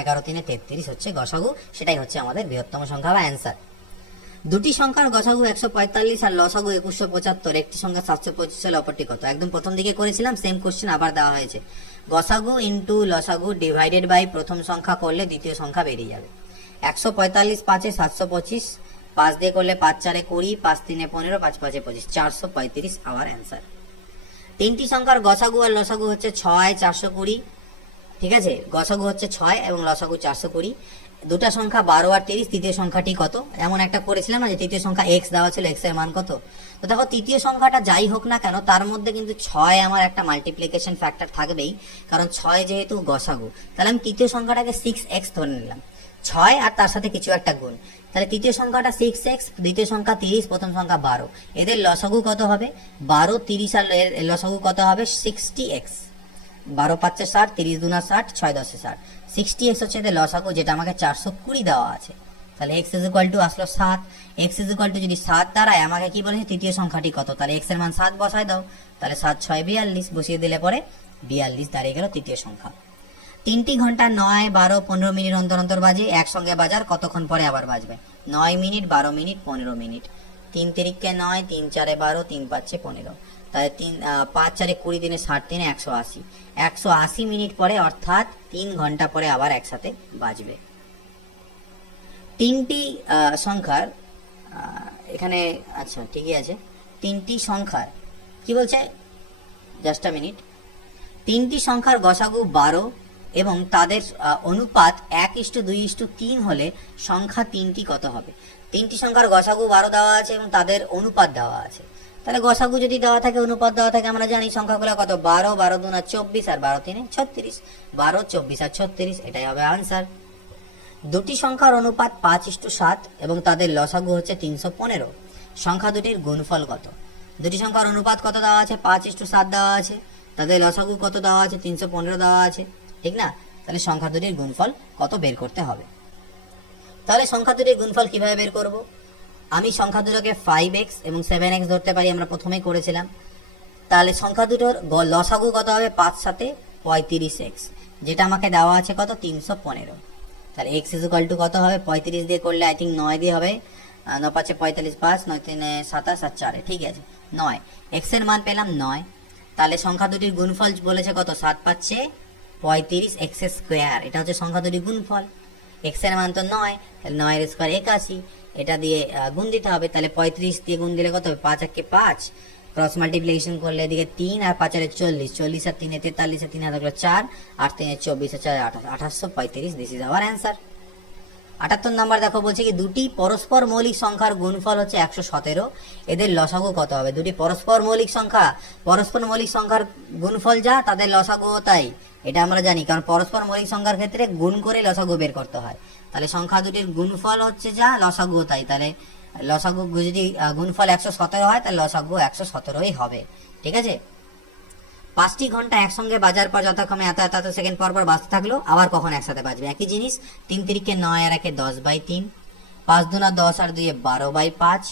11 3 33 হচ্ছে গসাগু, সেটাই হচ্ছে আমাদের বৃহত্তম সংখ্যা বা অ্যান্সার। দুটি সংখ্যার গসাগু 145 আর লসাগু 2175, একটি সংখ্যা 725 হলে অপরটি কত? একদম প্রথম দিকে করেছিলাম, সেম কোশ্চেন আবার দেওয়া হয়েছে। গসাগু ইন্টু লসাগু ডিভাইডেড বাই প্রথম সংখ্যা করলে দ্বিতীয় সংখ্যা বেরিয়ে যাবে। 145 5 725, 5 দিয়ে করলে 5 4 20, 5 3 15, 5 5 25, 435 আওয়ার অ্যান্সার। তিনটি সংখ্যার গসাগু আর লসাগু হচ্ছে 6 420, ঠিক আছে, গসাগু হচ্ছে 6 এবং লসাগু 420। দুটা সংখ্যা 12 আর 30, তৃতীয় সংখ্যাটি কত? এমন একটা করেছিলাম না যে তৃতীয় সংখ্যা x দেওয়া ছিল, x এর মান কত? তো দেখো তৃতীয় সংখ্যাটা যাই হোক না কেন তার মধ্যে কিন্তু 6 আমার একটা মাল্টিপ্লিকেশন ফ্যাক্টর থাকবেই, কারণ 6 যেহেতু গসাগু, তাহলে আমি তৃতীয় সংখ্যাটাকে 6x ধরে নিলাম, 6 আর তার সাথে কিছু একটা গুণ, তাহলে তৃতীয় সংখ্যাটা 6x, দ্বিতীয় সংখ্যা 30, প্রথম সংখ্যা 12, এদের লসাগু কত হবে? 12 30 আর এর লসাগু কত হবে? 60x। 12 5 60, 30 2 60, 6 10 60, 60x হচ্ছে এদের লসাগু, যেটা আমাকে 420 দেওয়া আছে। তাহলে x আসলো 7, x যদি 7 দাঁড়ায়, আমাকে কি বলেছে তৃতীয় সংখ্যাটি কত? তাহলে x এর মান 7 বসায় দাও, তাহলে 7 6 42, বসিয়ে দিলে পরে 42 দাঁড়িয়ে গেল তৃতীয় সংখ্যা। 3টি ঘন্টা 9 12 15 মিনিট অন্তর অন্তর বাজে, একসঙ্গে বাজার কতক্ষণ পরে আবার বাজবে? 9 মিনিট 12 মিনিট 15 মিনিট। 3 তিরিকে 9, 3 4 12, 3 5 15, তাহলে 5 4 20, 3 60, 3 180, 180 মিনিট পরে অর্থাৎ 3 ঘন্টা পরে আবার একসাথে বাজবে। তিনটি সংখ্যার এখানে, আচ্ছা ঠিকই আছে, তিনটি সংখ্যার কি বলছে, জাস্ট আ মিনিট, তিনটি সংখ্যার গসাগু 12 এবং তাদের অনুপাত 1:2:3 হলে সংখ্যা তিনটি কত হবে? তিনটি সংখ্যার গসাগু 12 দেওয়া আছে এবং তাদের অনুপাত দেওয়া আছে, তাহলে গসাগু যদি দেওয়া থাকে অনুপাত দেওয়া থাকে, আমরা জানি সংখ্যাগুলো কত? 12 12 2 24 আর 12 3 36, 12 24 আর 36, এটাই হবে আনসার। দুটি সংখ্যার অনুপাত 5:7 এবং তাদের লসাগু হচ্ছে 315, সংখ্যা দুটির গুণফল কত? দুটি সংখ্যার অনুপাত কত দেওয়া আছে? 5:7 দেওয়া আছে, তাদের লসাগু কত দেওয়া আছে? 315 দেওয়া আছে, ঠিক না? তাহলে সংখ্যা দুটির গুণফল কত বের করতে হবে। তাহলে সংখ্যা দুটির গুণফল কিভাবে বের করব? আমি সংখ্যা দুটোকে 5x এবং 7x ধরতে পারি, আমরা প্রথমেই করেছিলাম। তাহলে সংখ্যা দুটোর লসাগু কত হবে? 5 7 35x, যেটা আমাকে দেওয়া আছে কত? 315। তাহলে x কত হবে? 35 দিয়ে করলে আই থিঙ্ক 9 দিয়ে হবে, 9 5 45, 5 9 3 27 আর 4, ঠিক আছে 9, x এর মান পেলাম 9। তাহলে সংখ্যা দুটির গুণফল বলেছে কত? 7 5 35 x স্কোয়ার, এটা হচ্ছে সংখ্যা দুটির গুণফল। এক্স এর মান তো 9, তাহলে 9 এর স্কয়ার 81, এটা দিয়ে গুণ দিতে হবে, তাহলে 35 দিয়ে গুণ দিলে কত হবে, 5 একে 5, ক্রস মাল্টিপ্লিকেশন করলে এদিকে 3 আর 5 এর 40, 40 আর 3 এ 43, আর 3 হাতে 4, 8 3 এ 24, 4 2835, this is our answer. 78 number দেখো, বলছে কি দুটি পরস্পর মৌলিক সংখ্যার গুণফল হচ্ছে 117, এদের লসাগু কত হবে। দুটি পরস্পর মৌলিক সংখ্যার গুণফল যা, তাদের লসাগু তাই, এটা আমরা জানি, কারণ পরস্পর মৌলিক সংখ্যার ক্ষেত্রে গুণ করে লসাগু বের করতে হয়। তাহলে সংখ্যা দুটির গুণফল হচ্ছে যা, লসাগু তাই, তাহলে লসাগু যদি গুণফল 117 হয়, তাহলে লসাগু 117ই হবে। ঠিক আছে, 5টি ঘন্টা একসঙ্গে বাজার পর যথাক্রমে এত এত এত সেকেন্ড পর পর বাজতে থাকলো, আবার কখন একসাথে বাজবে, একই জিনিস। 3 তিরিকে 9 আর 1 10/3, 5 দুনা 10 আর 2 12/5,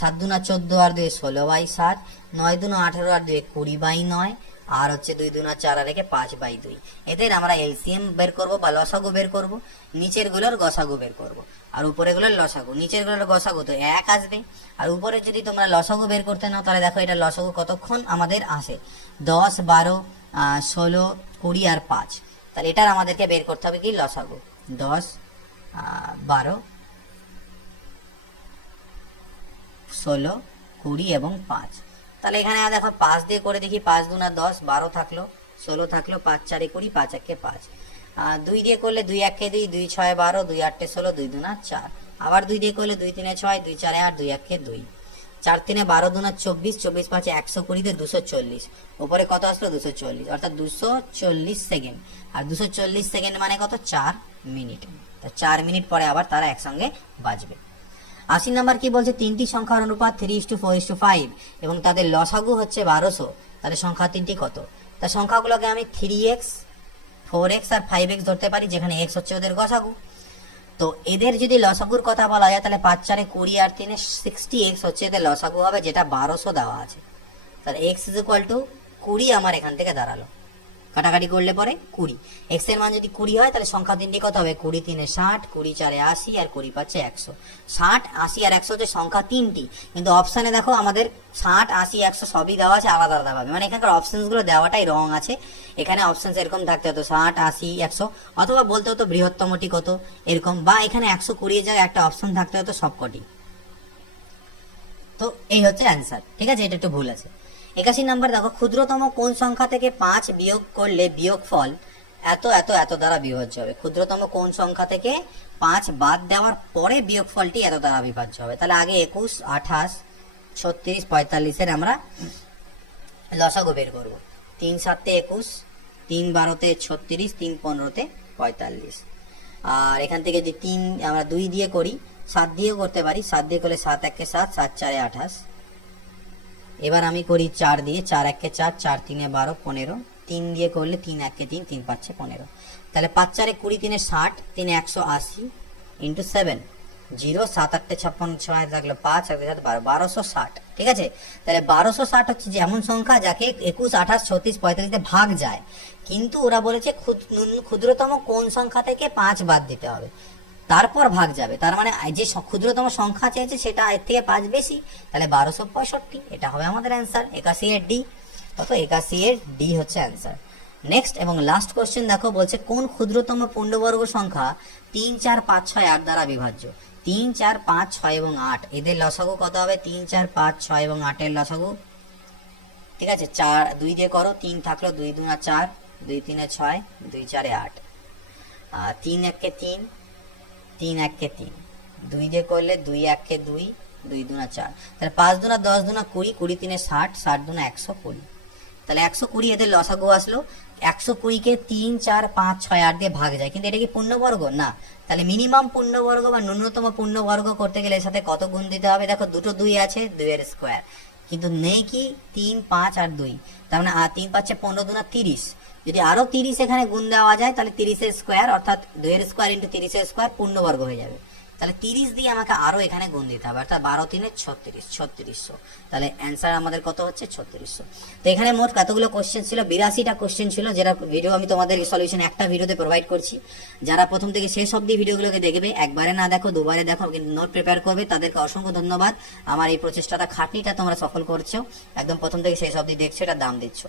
7 দুনা 14 আর 2 16/7, 9 দুনা 18 আর 2 20/9, আর হচ্ছে 2 দুনা 4 আর 1 5/2। এদের আমরা এলসিএম বের করব বা লসাগু বের করব, নিচের গুলোর গসাগু বের করব, আর উপরে গুলোর লসাগু। নিচের গুলোর গসাগু তো 1 আসবে, আর উপরে যদি তোমরা লসাগু বের করতে নাও, তাহলে দেখো এটা লসাগু কতক্ষণ আমাদের আসে, 10 12 16 20 আর 5, তাহলে এটার আমাদেরকে বের করতে হবে কি লসাগু, 10 12 16 20 এবং 5। তাহলে এখানে দেখো 5 দিয়ে করে দেখি, 5 দুনা 10, 12 থাকলো, 16 থাকলো, 5 4 20, 5 1 5, 2 দিয়ে করলে 2 1 2, 2 6 12, 2 8 16, 2 দুনা 4, আবার 2 দিয়ে করলে 2 3 6, 2 4 8, 2 1 2, 4 3 12 দুনা 24, 24 5 120 তে 240, উপরে কত আসলো 240, অর্থাৎ 240 সেকেন্ড, আর 240 সেকেন্ড মানে কত, 4 মিনিট। 4 মিনিট পরে আবার তারা একসঙ্গে বাজবে। 80 নাম্বার কি বলছে, তিনটি সংখ্যার অনুপাত 3:4:5 এবং তাদের লসাগু হচ্ছে 1200, তাহলে সংখ্যা তিনটি কত। তার সংখ্যাগুলোকে আমি 3x 4x আর 5x ধরতে পারি, যেখানে x হচ্ছে ওদের গসাগু। তো এদের যদি লসাগুর কথা বলা যায়, তাহলে 5 4 20 আর 3 60x হচ্ছে এদের লসাগু হবে, যেটা 1200 দেওয়া আছে। তাহলে x = 20 আমার এখান থেকে দাঁড়ালো, কাটাকাটি করলে পরে 20, x এর মান যদি 20 হয়, তাহলে সংখ্যা তিনটি কত হবে, 20 3 60, 20 4 80 আর 20 5 100। 60 80 আর 100 হচ্ছে সংখ্যা তিনটি, কিন্তু অপশানে দেখো আমাদের 60 80 100 সবই দেওয়া আছে আলাদা আলাদা ভাবে, মানে এখানকার অপশনসগুলো দেওয়াটাই রং আছে। এখানে অপশন এরকম থাকতে হতো 60 80 100, অথবা বলতে হতো বৃহত্তমটি কত এরকম, বা এখানে 120 জায়গায় একটা অপশন থাকতে হতো সবকটি। তো এই হচ্ছে অ্যান্সার। ঠিক আছে, এটা একটু ভুল আছে। 81 নাম্বার দেখো, ক্ষুদ্রতম কোন সংখ্যা থেকে 5 বিয়োগ করলে বিয়োগফল এত এত এত দ্বারা বিভাজ্য হবে। ক্ষুদ্রতম কোন সংখ্যা থেকে 5 বাদ দেওয়ার পরে বিয়োগফলটি এত দ্বারা বিভাজ্য হবে। তাহলে আগে 21 28 36 45 এর আমরা লসাগু বের করব। 3 7 21, 3 12 36, 3 15 45, আর এখান থেকে যদি 3 আমরা 2 দিয়ে করি, 7 দিয়েও করতে পারি, 7 দিয়ে করলে 7 1 7, 7 4 28। এবার আমি করি 4 দিয়ে, 4 1 4, 4 3 12 15, 3 দিয়ে করলে 3 1 3, 3 5 15, তাহলে 5 4 20, 3 60, 3 180 ইন্টু 7, 0 7 8 56, 6 থাকলো 5 আর 7 12, 1260। ঠিক আছে, তাহলে 1260 হচ্ছে যেমন সংখ্যা যাকে 21 28 36 45 তে ভাগ যায়, কিন্তু ওরা বলেছে ক্ষুদ্রতম কোন সংখ্যা থেকে 5 বাদ দিতে হবে, তারপর ভাগ যাবে। তার মানে যে ক্ষুদ্রতম সংখ্যা চেয়েছে সেটা এর থেকে 5 বেশি, তাহলে 1265, এটা হবে আমাদের অ্যান্সার। 81 এর ডি, কত 81 এর ডি হচ্ছে অ্যান্সার। নেক্সট এবং লাস্ট কোশ্চেন দেখো, বলছে কোন ক্ষুদ্রতম পূর্ণবর্গ সংখ্যা 3 4 5 6 8 দ্বারা বিভাজ্য। 3 4 5 6 এবং 8 এদের লসাগু কত হবে, 3 4 5 6 এবং 8 এর লসাগু। ঠিক আছে, 4 2 দিয়ে করো, 3 থাকলো, 2 2 4, 2 3 6, 2 4 8, 3 1 3, 3 1 3, 2 দিয়ে করলে 2 1 2, 2 2 4, তাহলে 5 দুনা 10 দুনা 20, 20 3 60, 60 দুনা 120, তাহলে 120 এদের লসাগু আসলো। 120 কে 3 4 5 6 8 দিয়ে ভাগ যায়, কিন্তু এটা কি পূর্ণবর্গ না, তাহলে মিনিমাম পূর্ণবর্গ বা ন্যূনতম পূর্ণবর্গ করতে গেলে এর সাথে কত গুণ দিতে হবে, দেখো দুটো 2 আছে, 2 এর স্কোয়ার, কিন্তু নেই কি 3 5 আর 2, তার মানে 3 5 15 দুনা 30, যদি আরো 30 এখানে গুণ দেওয়া যায়, তাহলে 30 এর স্কোয়ার অর্থাৎ 2 এর স্কোয়ার ইন্টু 30 এর স্কোয়ার পূর্ণবর্গ হয়ে যাবে। তাহলে 30 দিয়ে আমাকে আরো এখানে গুণ দিতে হবে, অর্থাৎ 12 3 36, 3600, তাহলে অ্যান্সার আমাদের কত হচ্ছে 3600। তো এখানে মোট কতগুলো কোশ্চেন ছিল, 82টা কোশ্চেন ছিল, যেটা ভিডিও আমি তোমাদের সলিউশন একটা ভিডিওতে প্রোভাইড করছি। যারা প্রথম থেকে শেষ অবধি ভিডিওগুলোকে দেখবে, একবারে না দেখো দুবারে দেখো, কিন্তু নোট প্রিপেয়ার করবে, তাদেরকে অসংখ্য ধন্যবাদ। আমার এই প্রচেষ্টাটা খাটনিটা তোমরা সফল করছো, একদম প্রথম থেকে শেষ অবধি দেখছো, এটা দাম দিচ্ছ।